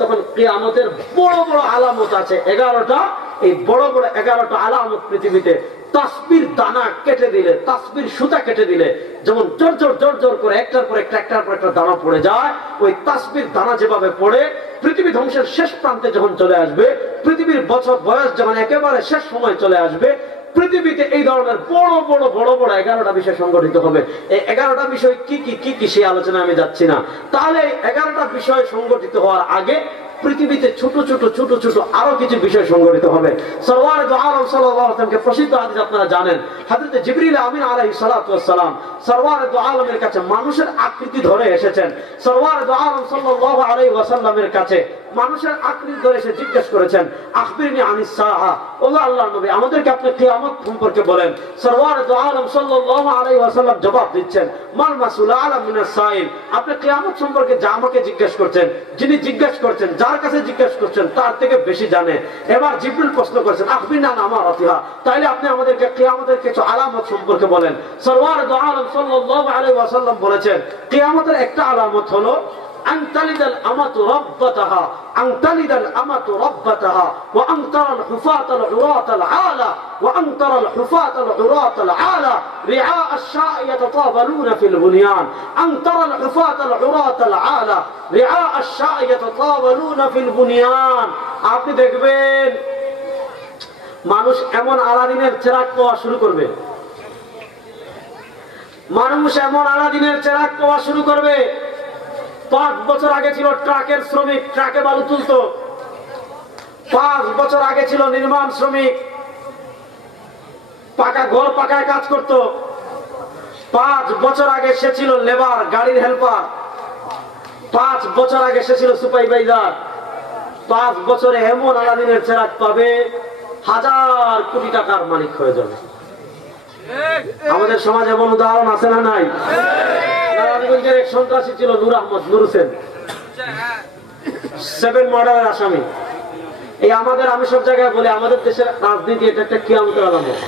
তখন কিয়ামতের বড় বড় আলামত আছে 11টা। এই বড় বড় 11টা আলামত পৃথিবীতে তাসবির দানা কেটে দিলে, তাসবির সুতা কেটে দিলে যেমন জোর জোর জোর জোর করে একটার পর একটা দানা পড়ে যায়, ওই তাসবির দানা যেভাবে পড়ে পৃথিবী ধ্বংসের শেষ প্রান্তে যখন চলে আসবে, পৃথিবীর বছর বয়স যখন একেবারে শেষ সময় চলে আসবে, পৃথিবীতে এই ধরনের বড় বড় বড় বড় 11টা বিষয় সংগঠিত হবে। এই 11টা বিষয় কি কি কি কি সেই আলোচনা আমি যাচ্ছি না। তাহলে এই 11টা বিষয় সংগঠিত হওয়ার আগে পৃথিবীতে ছোট ছোট ছোট ছোট আরো কিছু বিষয় সংগঠিত হবে। সরওয়ার দু আলম সাল্লাল্লাহু আলাইহি ওয়াসাল্লামকে প্রসিদ্ধ হাদিস আপনারা জানেন, হযরত জিবরিল আমিন আলাইহিস সালাতু ওয়াস সালাম সরওয়ার দু আলমের কাছে মানুষের আকৃতি ধরে এসেছেন। সরওয়ার দু আলম সাল্লাল্লাহু আলাইহি ওয়াসাল্লামের কাছে মানুষের আকৃতি ধরে এসে জিজ্ঞেস করেছেন, আখবিরনি আনিস সাআহ, ও আল্লাহর নবী আমাদেরকে আপনি কিয়ামত সম্পর্কে বলেন। সরওয়ার দু আলম সাল্লাল্লাহু আলাইহি ওয়াসাল্লাম জবাব দিচ্ছেন, মাল মাসউল আ'লাম মিনাস সাইল, আপনি কিয়ামত সম্পর্কে যা আমাকে জিজ্ঞেস করছেন, যিনি জিজ্ঞেস করছেন, যার কাছে জিজ্ঞেস করছেন তার থেকে বেশি জানে। এবার জিবরিল প্রশ্ন করেছেন, আখবিরনা আন আমারাতিহা, তাইলে আপনি আমাদেরকে কিয়ামতের কিছু আলামত সম্পর্কে বলেন। সরওয়ার দু আলম সাল্লাল্লাহু আলাইহি ওয়াসাল্লাম বলেছেন, কিয়ামতের একটা আলামত হলো أن تلد الأمة ربتها، أن تلد الأمة ربتها، وأن ترى الحفاة العراة العالى، وأن ترى الحفاة العراة العالى رعاء الشاء يتطاولون في البنيان، أن ترى الحفاة العراة العالى رعاء الشاء يتطاولون في البنيان। আপনি দেখবেন মানুষ এমন আলাদিনের চেরাগ পাওয়া শুরু করবে, মানুষ এমন আলাদিনের চেরাগ পাওয়া শুরু করবে। 5 বছর আগে ছিল ট্রাকের শ্রমিক, ট্রাকে বালু তুলতো। 5 বছর আগে ছিল নির্মাণ শ্রমিক, পাকা ঘর পাকায় কাজ করত। 5 বছর আগে সে ছিল লেবার, গাড়ির হেল্পার। 5 বছর আগে সে ছিল সুপারভাইজার। 5 বছরে এমন আলাদিনের চেরাগ পাবে, 1000 কোটি টাকার মালিক হয়ে যাবে। আমাদের সমাজে এমন উদাহরণ আছে না নাই? নারায়ণগঞ্জের এক সন্ত্রাসী ছিল নূর আহমদ, নূর হোসেন, 7 মার্ডারের আসামি। এই আমাদের, আমি সব জায়গায় বলি, আমাদের দেশের রাজনীতি এটা একটা কিয়ামতের আলামত।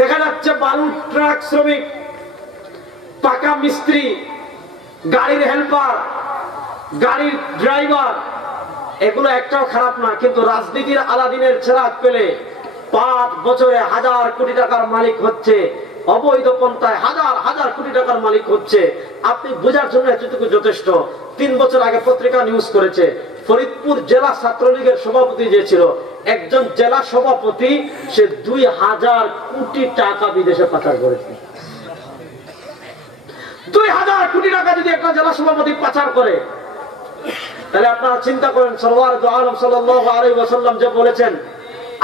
দেখা যাচ্ছে বালু ট্রাক শ্রমিক, পাকা মিস্ত্রি, গাড়ির হেল্পার, গাড়ির ড্রাইভার, এগুলো একটাও খারাপ না, কিন্তু রাজনীতির আলাদিনের চেরাগ পেলে 5 বছরে 1000 কোটি টাকার মালিক হচ্ছে, অবৈধ পন্থায় 1000 কোটি টাকার মালিক হচ্ছে। আপনি বোঝার জন্য এতটুকু যথেষ্ট। 3 বছর আগে পত্রিকা নিউজ করেছে, ফরিদপুর জেলা ছাত্রলীগের সভাপতি যে ছিল, একজন জেলা সভাপতি, সে 2000 কোটি টাকা বিদেশে পাচার করেছে। 2000 কোটি টাকা যদি একটা জেলা সভাপতি পাচার করে, তাহলে আপনারা চিন্তা করেন, সরওয়ার দু আলম সাল্লাল্লাহু আলাইহি ওয়াসাল্লাম যে বলেছেন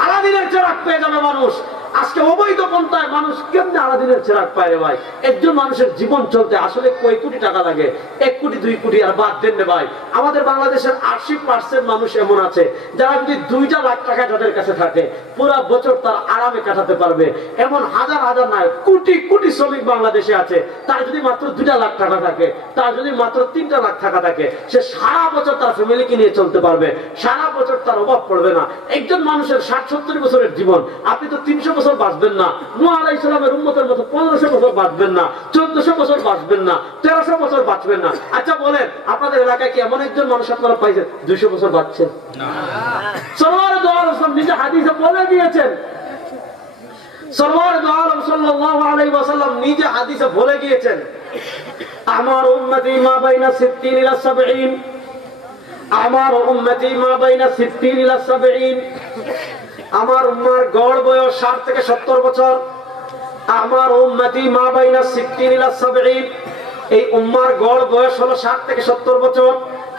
আলাদিনের চেরাগ পেয়ে যাবে মানুষ। আজকে অবৈধ পন্থায় মানুষ কেমনে আলাদিনের চেরাগ পায় রে ভাই? একজন মানুষের জীবন চলতে আসলে কয় কোটি টাকা লাগে? 1 কোটি 2 কোটি, আর বাদ দেন রে ভাই। আমাদের বাংলাদেশের 80% মানুষ এমন আছে যারা যদি 2 লাখ টাকা যাদের কাছে থাকে, পুরো বছর তার আরামে কাটাতে পারবে। এমন হাজার হাজার নয়, কোটি কোটি শ্রমিক বাংলাদেশে আছে, তার যদি মাত্র 2 লাখ টাকা থাকে, তার যদি মাত্র 3 লাখ টাকা থাকে, সে সারা বছর তার ফ্যামিলিকে নিয়ে চলতে পারবে, সারা বছর তার অভাব পড়বে না। একজন মানুষের 60-70 বছরের জীবন, আপনি তো 300 বছর বাঁচবেন না, নূহ আলাইহিস সালামের উম্মতের মতো 1500 বছর বাঁচবেন না, 1400 বছর বাঁচবেন না, 1300 বছর বাঁচবেন না। আচ্ছা বলেন, আপনাদের এলাকায় কি এমন একজন মানুষ আপনারা পাইছেন 200 বছর বাঁচছেন? সরওয়ার দু আলম নিজে হাদিসে বলে দিয়েছেন, সরওয়ার দু আলম সাল্লাল্লাহু আলাইহি ওয়াসাল্লাম নিজে হাদিসে বলে গিয়েছেন, আমার উম্মতি মা বাইনা 60 ইলা 70, আমার উম্মতি মা বাইনা 60 ইলা 70। আমার উম্মার গড় বয়স 60 থেকে 70 বছর। আমার উম্মতি মা বাইনা 60 ইলা 70, এই উম্মার গড় বয়স হলো 60 থেকে 70 বছর।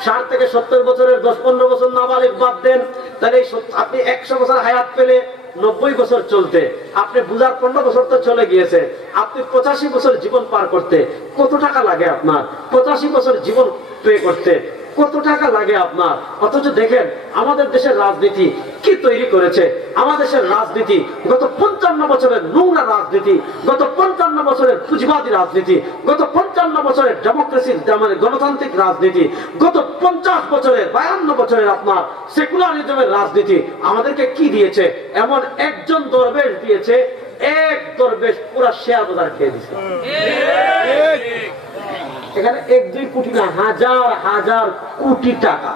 60 থেকে 70 বছরের 10-15 বছর নাবালিগ বাদ দেন, তাহলে আপনি 100 বছর হায়াত পেলে 90 বছর চলতে, আপনি বুঝার 15 বছর তো চলে গিয়েছে। আপনি 85 বছর জীবন পার করতে কত টাকা লাগে আপনার? 85 বছর জীবন পে করতে কত টাকা লাগে আপনার? অথচ দেখেন আমাদের দেশের রাজনীতি কি তৈরি করেছে। আমাদের দেশের রাজনীতি গত 55 বছরের নোংরা রাজনীতি, গত 55 বছরের পুঁজিবাদী রাজনীতি, গত 55 বছরের ডেমোক্রেসির মানে গণতান্ত্রিক রাজনীতি, গত 50 বছরের 52 বছরের আপনার সেকুলারিজমের রাজনীতি আমাদেরকে কি দিয়েছে? এমন একজন দরবেশ দিয়েছে, এক দরবেশ পুরা শেয়ার বাজার খেয়ে দিয়েছে। এখানে 1-2 কোটি না, হাজার হাজার কোটি টাকা।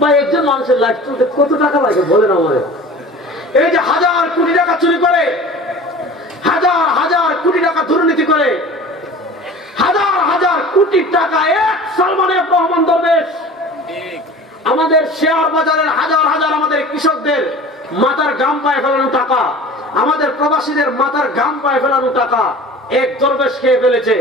বা একজন মানুষের লাইফ চলতে কত টাকা লাগে বলেন আমাদের? এই যে হাজার কোটি টাকা চুরি করে, হাজার হাজার কোটি টাকা দুর্নীতি করে, হাজার হাজার কোটি টাকা এক সালমানের রহমান দরবেশ আমাদের শেয়ার বাজারের হাজার হাজার আমাদের কৃষকদের মাথার গাম পায়ে ফেলানো টাকা, আমাদের প্রবাসীদের মাথার গাম পায়ে ফেলানো টাকা এক দরবেশ খেয়ে ফেলেছে,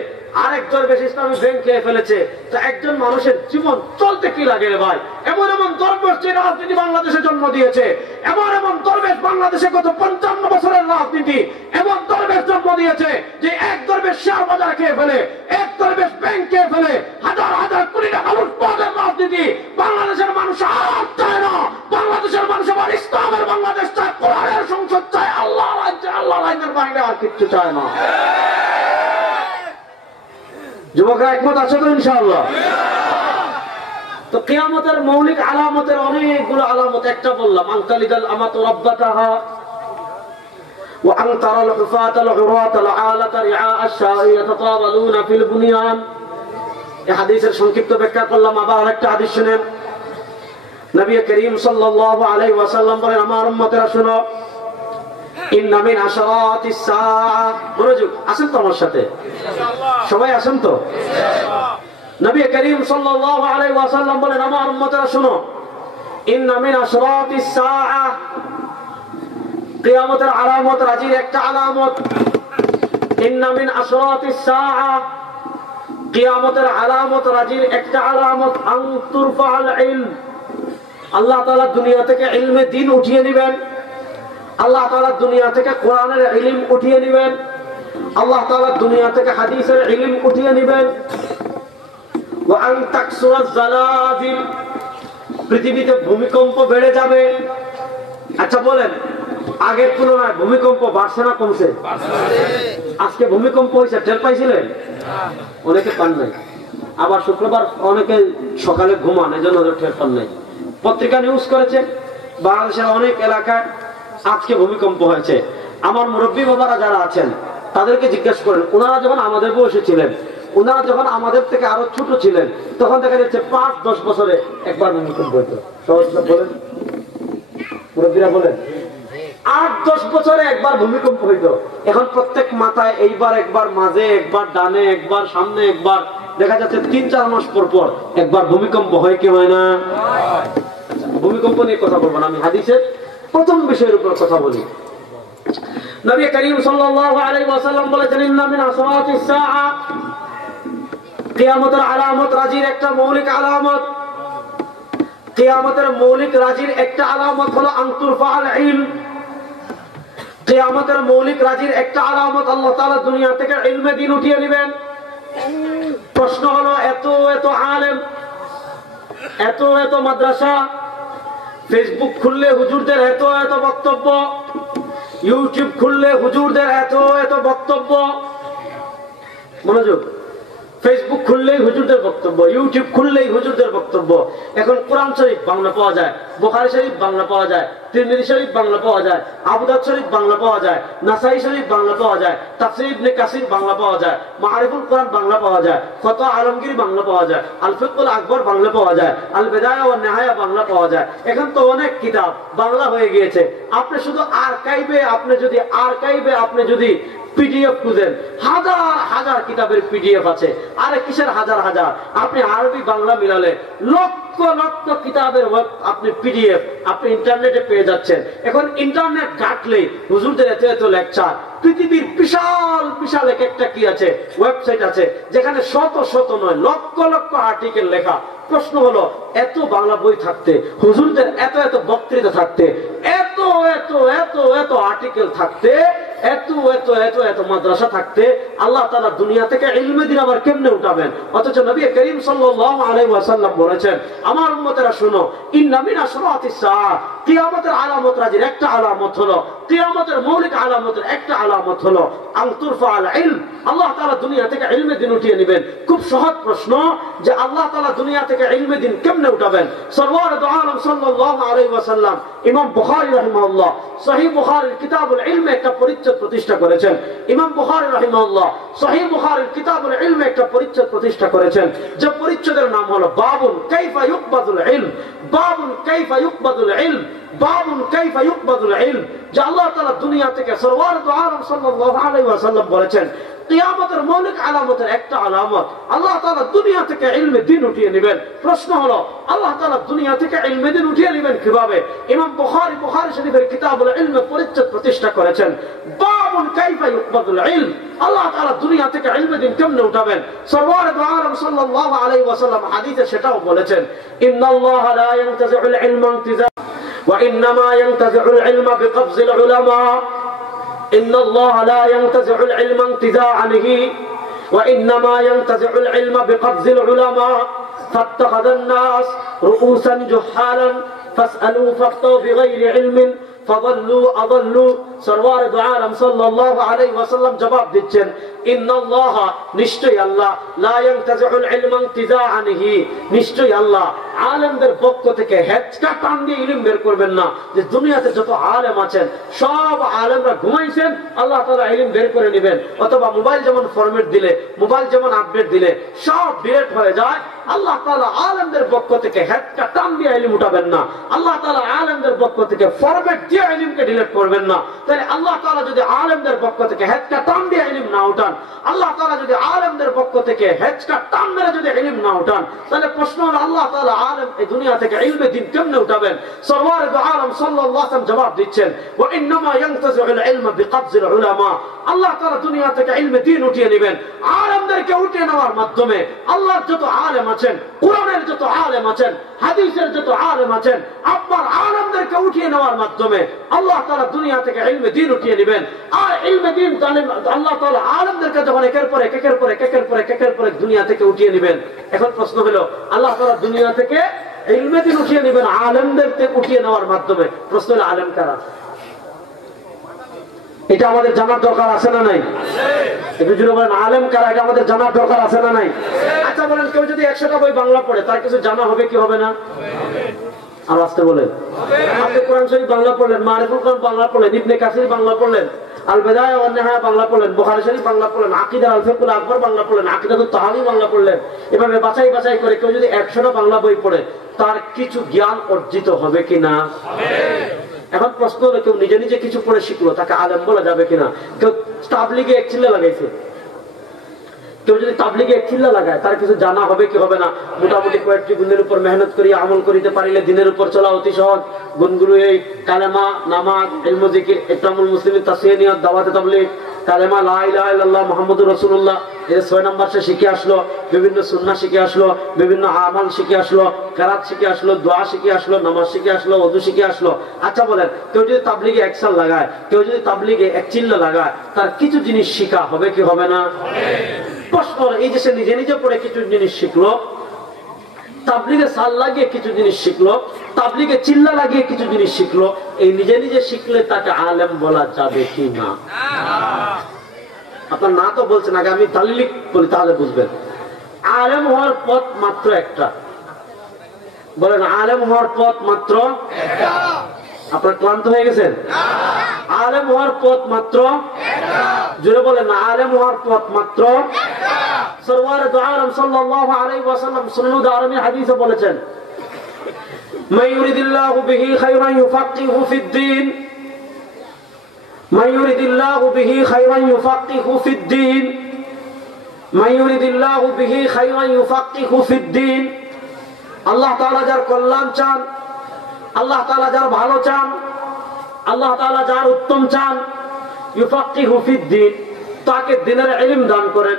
আরেক দরবেশ ইসলামী ব্যাংক খেয়ে ফেলেছে। তো একজন মানুষের জীবন চলতে কি লাগে রে ভাই? এমন এমন দরবেশ যে রাজনীতি বাংলাদেশে জন্ম দিয়েছে, এমন এমন দরবেশ বাংলাদেশে গত 55 বছরের রাজনীতি এমন দরবেশ জন্ম দিয়েছে যে এক দরবেশ শেয়ার বাজার খেয়ে ফেলে, এক দরবেশ ব্যাংক খেয়ে ফেলে, হাজার হাজার কোটি টাকা লুটপাটের রাজনীতি। বাংলাদেশের মানুষ আর চায় না, বাংলাদেশের মানুষ আবার ইসলামের বাংলাদেশ চায়, কোরআনের সংসদ চায়, আল্লাহ রাজ্য, আল্লাহ রাজ্যের বাইরে আর কিচ্ছু চায় না। যুবকরা একমত আছে তো ইনশাআল্লাহ? তো কিয়ামতের মৌলিক আলামতের অনেকগুলো আলামত, একটা বললাম আনতালিদাল আমাতু রাব্বাতাহা ওয়া আনতারাল হুফাতাল উরাতাল আলাতা রিআ আশ-শা'i ইয়াতাতাওয়ালুনা ফিল বুনিয়ান। এই হাদিসের সংক্ষিপ্ত ব্যাখ্যা করলাম। আবার আরেকটা হাদিস শুনেন। নবী করিম সাল্লাল্লাহু আলাইহি ওয়াসাল্লাম বলেন, আমার উম্মতেরা শুনো, ইন্না মিন আশরাতিস সাআ। মনোযোগ, আছেন তো আমার সাথে? সবাই আছেন তো? নবী করিম সাল্লাল্লাহু আলাইহি ওয়াসাল্লাম বলেন, আমার উম্মতেরা শুনো, ইন্না মিন আশরাতিস সাআ, কিয়ামতের আলামত রাজির একটা আলামত। ইন্না মিন আশরাতিস সাআ, কিয়ামতের আলামত রাজির একটা আলামত, আন তুরফাল ইলম, আল্লাহ তাআলা দুনিয়া থেকে ইলমে দ্বীন উঠিয়ে নেবেন। আল্লাহ তাআলা দুনিয়া থেকে কোরআনের ইলম উঠিয়ে নেবেন। আল্লাহ তাআলা দুনিয়া থেকে হাদিসের ইলম উঠিয়ে নেবেন। ওয়া আন তাকসুরাজ জালাজিল, পৃথিবীতে ভূমিকম্প বেড়ে যাবে। আচ্ছা বলেন, আগের তুলনায় ভূমিকম্প বাড়ছে না কমছে? আজকে ভূমিকম্প হয়েছে, টের পাইছিলেন? অনেকে পান নাই। আবার শুক্রবার অনেকে সকালে ঘুমান, এজন্য টের পান নাই। পত্রিকা নিউজ করেছে বাংলাদেশের অনেক এলাকায় আজকে ভূমিকম্প হয়েছে। আমার মুরব্বী বাবারা যারা আছেন তাদেরকে জিজ্ঞেস করেন, ওনারা যখন আমাদের বয়সে ছিলেন, ওনারা যখন আমাদের থেকে আরো ছোট ছিলেন, তখন দেখা যাচ্ছে 5-10 বছরে একবার ভূমিকম্প হইতো। সহজ বলেন, মুরব্বীরা বলেন, 8-10 বছরে একবার ভূমিকম্প হইতো। এখন প্রত্যেক মাথায় এইবার একবার, মাঝে একবার, ডানে একবার, সামনে একবার, দেখা যাচ্ছে 3-4 মাস পর পর একবার ভূমিকম্প হয় কি হয় না? ভূমিকম্প নিয়ে কথা বলবো না, আমি হাদিসের প্রথম বিষয়ের উপর কথা বলি। নবী করিম সাল্লাল্লাহু আলাইহি ওয়াসাল্লাম বলেছেন, ইন্না মিন আশরাতিস সাআ, কিয়ামতের আলামত রাজির একটা মৌলিক আলামত। কিয়ামতের মৌলিক রাজির একটা আলামত হলো আন তুরফাল ইলম। কিয়ামতের মৌলিক রাজির একটা আলামত, আল্লাহ তাআলা দুনিয়া থেকে ইলমে দ্বীন উঠিয়ে নেবেন। প্রশ্ন হলো, এত এত আলেম, এত এত মাদ্রাসা, ফেসবুক খুললে হুজুরদের এত এত বক্তব্য, ইউটিউব খুললে হুজুরদের এত এত বক্তব্য। মনোযোগ, ফেসবুক খুললেই হুজুরদের বক্তব্য, ইউটিউব খুললেই হুজুরদের বক্তব্য। এখন কোরআন শরীফ বাংলা পাওয়া যায়, বুখারী শরীফ বাংলা পাওয়া যায়, তিরমিজি শরীফ বাংলা পাওয়া যায়, আবু দাউদ শরীফ বাংলা পাওয়া যায়, নাসাই শরীফ বাংলা পাওয়া যায়, তাফসীর ইবনে কাসির বাংলা পাওয়া যায়, মাআরিফুল কোরআন বাংলা পাওয়া যায়, ফতোয়া আলমগীর বাংলা পাওয়া যায়, আল ফিকহুল আকবর বাংলা পাওয়া যায়, আল বিদায়া ওয়ান নিহায়া বাংলা পাওয়া যায়। এখন তো অনেক কিতাব বাংলা হয়ে গিয়েছে। আপনি শুধু আর্কাইভে আপনি যদি পিডিএফ খুঁজেন, হাজার হাজার কিতাবের পিডিএফ আছে। আরে কিসের হাজার হাজার, আপনি আরবি বাংলা মিলালে লক্ষ লক্ষ কিতাবের আপনি পিডিএফ আপনি ইন্টারনেটে পেয়ে যাচ্ছেন। এখন ইন্টারনেট ঘাটলে হুজুরদের এত এত লেকচার, পৃথিবীর বিশাল বিশাল এক একটা কি আছে ওয়েবসাইট আছে যেখানে শত শত নয় লক্ষ লক্ষ আর্টিকেল লেখা। প্রশ্ন হলো এত বাংলা বই থাকতে, হুজুরদের এত এত বক্তৃতা থাকতে, এত এত এত এত আর্টিকেল থাকতে, এত এত এত এত মাদ্রাসা থাকতে, আল্লাহ তাআলা দুনিয়া থেকে ইলমে দ্বীন আবার কেমনে উঠাবেন? অথচ নবী করিম সাল্লাল্লাহু আলাইহি ওয়াসাল্লাম বলেছেন, আমার উম্মতেরা শুনো, ইন্না মিন আশরাতিস সাআহ, কিয়ামতের আলামত রাজির একটা আলামত হলো, কিয়ামতের মৌলিক আলামতের একটা আলামত হলো আন তুরফা আল ইলম, আল্লাহ তাআলা দুনিয়া থেকে ইলমে দ্বীন উঠিয়ে নেবেন। খুব সহজ প্রশ্ন যে আল্লাহ তাআলা দুনিয়া থেকে ইলমে দ্বীন কেমনে উঠাবেন? সরওয়ার দু আলম সাল্লাল্লাহু আলাইহি ওয়াসাল্লাম ইমাম বুখারী রাহিমাহুল্লাহ সহিহ বুখারীর কিতাবুল ইলমে একটা পরিচ্ছদ প্রতিষ্ঠা করেছেন। ইমাম বুখারী রাহিমাহুল্লাহ সহিহ বুখারীর কিতাবুল ইলমে একটা পরিচ্ছদ প্রতিষ্ঠা করেছেন, যে পরিচ্ছদের নাম হলো বাবুন কাইফা ইউকবাদুল ইলম, বাবুন কাইফা ইউকবাদুল ইলম, বাবুন কাইফা ইউকবাদুল ইলম। যে আল্লাহ তাআলা দুনিয়া থেকে সরওয়ার দু আলম সাল্লাল্লাহু আলাইহি ওয়াসাল্লাম বলেছেন, কিয়ামতের মৌলিক আলামতের একটা আলামত আল্লাহ তাআলা দুনিয়া থেকে ইলমে দ্বীন উঠিয়ে নেবেন। প্রশ্ন হলো আল্লাহ তাআলা দুনিয়া থেকে ইলমে দ্বীন উঠিয়ে নেবেন কিভাবে? ইমাম বুখারী বুখারী শরীফের কিতাবুল ইলমে পরিচ্ছদ প্রতিষ্ঠা করেছেন, বাবুন কাইফা ইউকবাদুল ইলম, আল্লাহ তাআলা দুনিয়া থেকে ইলমে দ্বীন কেমনে উঠাবেন? সরওয়ার দু আলম সাল্লাল্লাহু আলাইহি ওয়াসাল্লাম হাদিসে সেটাও বলেছেন, ইন্নাল্লাহা লা ইয়ানতাজিউল ইলমা ইনতিজা ওয়া ইন্নামা ইয়ানতাজিউল ইলমা বিকবজিল উলামা, إن الله لا ينتزع العلم انتزاعا وإنما ينتزع العلم بقبض العلماء فاتخذ الناس رؤوسا جحالا فاسألوا فافتوا بغير علم فضلوا أضلوا। সরওয়ার দু আলম সাল্লাল্লাহু আলাইহি ওয়াসাল্লাম জবাব দিচ্ছেন, ইন্নাল্লাহ, নিশ্চয়ই আল্লাহ, লা ইয়ানতাজিউল ইলমা ইনতিজাআন, নিশ্চয়ই আল্লাহ আলেমদের পক্ষ থেকে হেঁচকা টান দিয়ে ইলম বের করবেন না। যে দুনিয়াতে যত আলেম আছেন সব আলেমরা ঘুমাইছেন, আল্লাহ তাআলা ইলম বের করে নেবেন। অথবা মোবাইল যেমন ফরম্যাট দিলে, মোবাইল যেমন আপডেট দিলে সব ডিলিট হয়ে যায়, আল্লাহ তাআলা আলেমদের পক্ষ থেকে হেঁচকা টান দিয়ে ইলম উঠাবেন না। আল্লাহ তাআলা আলেমদের পক্ষ থেকে ফরম্যাট দিয়ে ইলমকে ডিলিট করবেন না। তাহলে আল্লাহ তাআলা যদি আলেমদের পক্ষ থেকে হেঁচকা টান দিয়ে ইলম না উঠান, আল্লাহ তাআলা যদি আলেমদের পক্ষ থেকে হেঁচকা টান মেরে যদি ইলম না উঠান, তাহলে প্রশ্ন হলো আল্লাহ তাআলা আলেম এই দুনিয়া থেকে ইলমে দ্বীন কেমনে উঠাবেন? সরওয়ার দু আলম সাল্লাল্লাহু আলাইহি ওয়াসাল্লাম জবাব দিচ্ছেন, ওয়া ইন্নামা ইয়ানতাজিউল ইলমা বিকবজিল উলামা, আল্লাহ তাআলা দুনিয়া থেকে ইলমে দ্বীন উঠিয়ে নেবেন আলেমদেরকে উঠিয়ে নেওয়ার মাধ্যমে। আল্লাহর যত আলেম আছেন, কোরআনের যত আলেম আছেন, হাদিসের যত আলেম আছেন, আপনার আলেমদেরকে উঠিয়ে নেওয়ার মাধ্যমে আল্লাহ তাআলা দুনিয়া থেকে ইলমে দ্বীন উঠিয়ে নেবেন। আর ইলমে দ্বীন আল্লাহ তাআলা আলেমদেরকে যখন একের পর এক একের পর এক একের পর এক একের পর এক দুনিয়া থেকে উঠিয়ে নেবেন, এখন প্রশ্ন হলো আল্লাহ তাআলা দুনিয়া থেকে ইলমে দ্বীন উঠিয়ে নেবেন আলেমদেরকে উঠিয়ে নেওয়ার মাধ্যমে। প্রশ্ন হলো আলেম কারা? এটা আমাদের জানার দরকার আছে না নাই? একটু জোরে বলেন, আলেম কারা? এটা আমাদের জানার দরকার আছে না নাই? আচ্ছা বলেন, কেউ যদি 100টা বই বাংলা পড়ে তার কিছু জানা হবে কি হবে না? আর আসতে বলেন, আপনি কোরআন শরীফ বাংলা পড়লেন, মারিফুল কোরআন বাংলা পড়লেন, ইবনে কাসির বাংলা পড়লেন, আল বিদায়া ওয়ান নিহায়া বাংলা পড়লেন, বুখারী শরীফ বাংলা পড়লেন, আকীদা আল ফিকহুল আকবার বাংলা পড়লেন, আকীদাতুত তাহাওয়ী বাংলা পড়লেন। এভাবে বাছাই বাছাই করে কেউ যদি 100টা বাংলা বই পড়ে তার কিছু জ্ঞান অর্জিত হবে কিনা? এখন প্রশ্ন হলো, কেউ নিজে নিজে কিছু পড়ে শিখলো, তাকে আলেম বলা যাবে কিনা? কেউ তাবলীগে এক চিল্লা লাগাইছে, কেউ যদি তাবলীগে এক চিল্লা লাগায় তার কিছু জানা হবে কি হবে না? মোটামুটি কয়েকটি গুণের উপর মেহনত করি আমল করিতে পারিলে দিনের উপর চলা অতি সহজ। গুণগুলো এই কালেমা, নামাজ, ইলম, জিকির, ইকরামুল মুসলিমিন, তাসহিয়াত, দাওয়াতে তাবলীগ, কালেমা লা ইলাহা ইল্লাল্লাহ মুহাম্মাদুর রাসূলুল্লাহ, এর 6 নম্বর সে শিখে আসলো, বিভিন্ন সুন্নাহ শিখে আসলো, বিভিন্ন আমল শিখে আসলো, কেরাত শিখে আসলো, দোয়া শিখে আসলো, নামাজ শিখে আসলো, ওযু শিখে আসলো। আচ্ছা বলেন, কেউ যদি তাবলীগে এক সাল লাগায়, কেউ যদি তাবলীগে এক চিল্লা লাগায়, তার কিছু জিনিস শিখা হবে কি হবে না? প্রশ্ন, এই যে সে নিজে নিজে পড়ে কিছু জিনিস শিখলো, তাবলীগে সাল লাগিয়ে কিছু জিনিস শিখলো, তাবলীগে চিল্লা লাগিয়ে কিছু জিনিস শিখলো, এই নিজে নিজে শিখলে তাকে আলেম বলা যাবে কি না? আপনার না তো বলছেন, আগে আমি তালিলিক বলি তাহলে বুঝবেন। আলেম হওয়ার পথ মাত্র একটা। বলেন, আলেম হওয়ার পথ মাত্র একটা। আপনার ক্লান্ত হয়ে গেছেন? আলেম হওয়ার পথ মাত্র একটা। জোরে বলেন, আলেম হওয়ার পথ মাত্র একটা। সরওয়ার দু আলম সাল্লাল্লাহু আলাইহি ওয়াসাল্লাম সুনান দারমি হাদিসে বলেছেন, মান ইউরিদিল্লাহু বিহি খায়রান ইউফাক্কিহু ফিদ-দ্বীন, মান ইউরিদিল্লাহু বিহি খায়রান ইউফাক্কিহু ফিদ-দীন, মান ইউরিদিল্লাহু বিহি খায়রান ইউফাক্কিহু ফিদ-দীন। আল্লাহ তাআলা যার কল্যাণ চান, আল্লাহ তাআলা যার ভালো চান, আল্লাহ তাআলা যার উত্তম চান, ইউফাক্কিহু ফিদ-দীন, তাকে দ্বীনের ইলম দান করেন,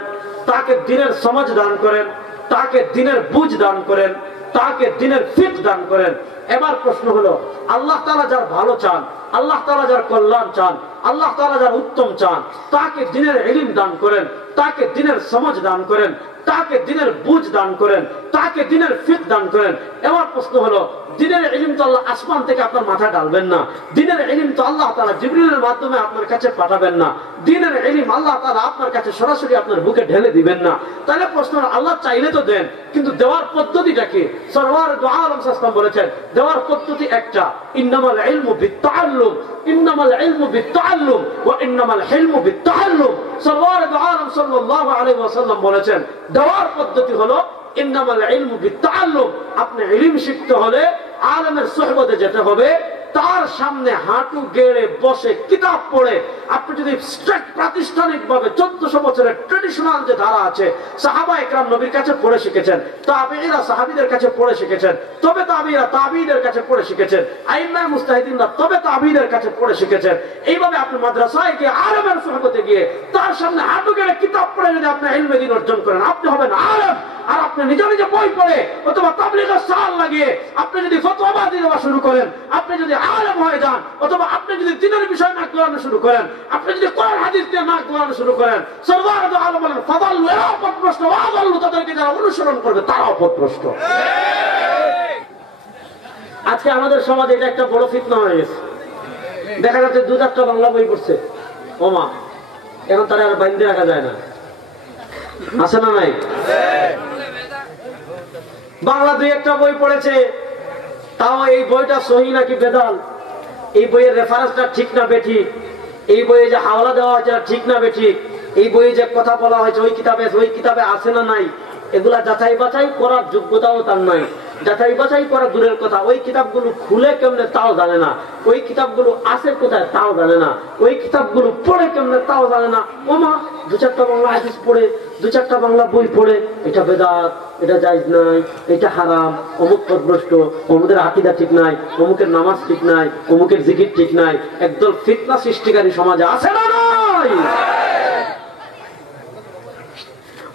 তাকে দ্বীনের সমাজ দান করেন, তাকে দ্বীনের বুঝ দান করেন, তাকে দ্বীনের ফিকহ দান করেন। এবার প্রশ্ন হলো, আল্লাহ তাআলা যার ভালো চান, আল্লাহ তাআলা যার কল্যাণ চান, আল্লাহ তাআলা যার উত্তম চান, তাকে দ্বীনের ইলম দান করেন, তাকে দ্বীনের সমাজ দান করেন, তাকে দ্বীনের বুঝ দান করেন, তাকে দ্বীনের ফিকহ দান করেন। এবার প্রশ্ন হলো, দ্বীনের ইলম তো আল্লাহ আসমান থেকে আপনার মাথায় ডালবেন না, দ্বীনের ইলম তো আল্লাহ তাআলা জিবরিলের মাধ্যমে আপনার কাছে পাঠাবেন না, দ্বীনের ইলম আল্লাহ তাআলা আপনার কাছে সরাসরি আপনার বুকে ঢেলে দিবেন না। তাহলে প্রশ্ন হলো, আল্লাহ চাইলে তো দেন, কিন্তু দেওয়ার পদ্ধতিটা কি? সরওয়ার দু আলম সাল্লাল্লাহু বলেছেন, দেওয়ার পদ্ধতি একটা, ইন্নামাল ইলমু বিত-তাআল্লুম, ইন্নামাল ইলমু বিত-তাআল্লুম ওয়া ইন্নামাল হিলমু বিত-তাআল্লুম। সরওয়ার দু আলম সাল্লাল্লাহু আলাইহি ওয়াসাল্লাম বলেছেন, দেওয়ার পদ্ধতি হলো ইন্নামাল ইলমু বিত-তাআল্লুম। আপনি ইলম শিখতে হলে আলেমের সুহবতে যেতে হবে, তার সামনে হাঁটু গেড়ে বসে কিতাব পড়ে। আপনি যদি স্ট্রিক্ট প্রাতিষ্ঠানিক ভাবে 1400 বছরের ট্রেডিশনাল যে ধারা আছে, সাহাবা একরাম নবীর কাছে পড়ে শিখেছেন, তাবেঈরা সাহাবীদের কাছে পড়ে শিখেছেন, তবে তাবেঈরা তাবেঈদের কাছে পড়ে শিখেছেন, আইম্মায়ে মুজতাহিদিনরা তবে তাবেঈদের কাছে পড়ে শিখেছেন। এইভাবে আপনি মাদ্রাসায় গিয়ে আলেমের সুহবতে গিয়ে তার সামনে হাঁটু গেড়ে কিতাব পড়ে যদি আপনি ইলমে দ্বীন অর্জন করেন, আপনি হবেন আলেম। আর আপনি নিজে নিজে বই পড়ে অথবা তাবলীগের সাল লাগিয়ে আপনি যদি ফতোয়াবাজি দেওয়া শুরু করেন, আপনি যদি আলেম হয়ে যান, অথবা আপনি যদি দ্বীনের বিষয় নাক গলানো শুরু করেন, আপনি যদি কোরআন হাদিস দিয়ে নাক গলানো শুরু করেন, সরওয়ার দু আলম বলেন, ফাদাল্লু, এরাও পথভ্রষ্ট, ওয়াদাল্লু, তাদেরকে যারা অনুসরণ করবে তারাও পথভ্রষ্ট। আজকে আমাদের সমাজে এটা একটা বড় ফিতনা হয়ে গেছে। দেখা যাচ্ছে 2-4টা বাংলা বই পড়ছে, ওমা এখন তারা আর বাইন্দে রাখা যায় না, আছে না নাই? বাংলা 2-1টা বই পড়েছে, তাও এই বইটা সহি নাকি বেদাল, এই বইয়ের রেফারেন্সটা ঠিক না বেঠিক, এই বইয়ে যে হাওলা দেওয়া হয়েছে ঠিক না বেঠিক, এই বইয়ে যে কথা বলা হয়েছে ওই কিতাবে আছে না নাই, এগুলা যাচাই বাছাই করার যোগ্যতাও তার নাই। যাচাই বাছাই করা দূরের কথা, ওই কিতাবগুলো খুলে কেমনে তাও জানে না, ওই কিতাবগুলো আছে কোথায় তাও জানে না, ওই কিতাবগুলো পড়ে কেমনে তাও জানে না। ওমা 2-4টা বাংলা হাদিস পড়ে, 2-4টা বাংলা বই পড়ে, এটা বেদাত, এটা জায়েজ নাই, এটা হারাম, অমুক পথভ্রষ্ট, অমুকের আকীদা ঠিক নাই, অমুকের নামাজ ঠিক নাই, অমুকের জিকির ঠিক নাই। একদল ফিতনা সৃষ্টিকারী সমাজে আছে না নাই?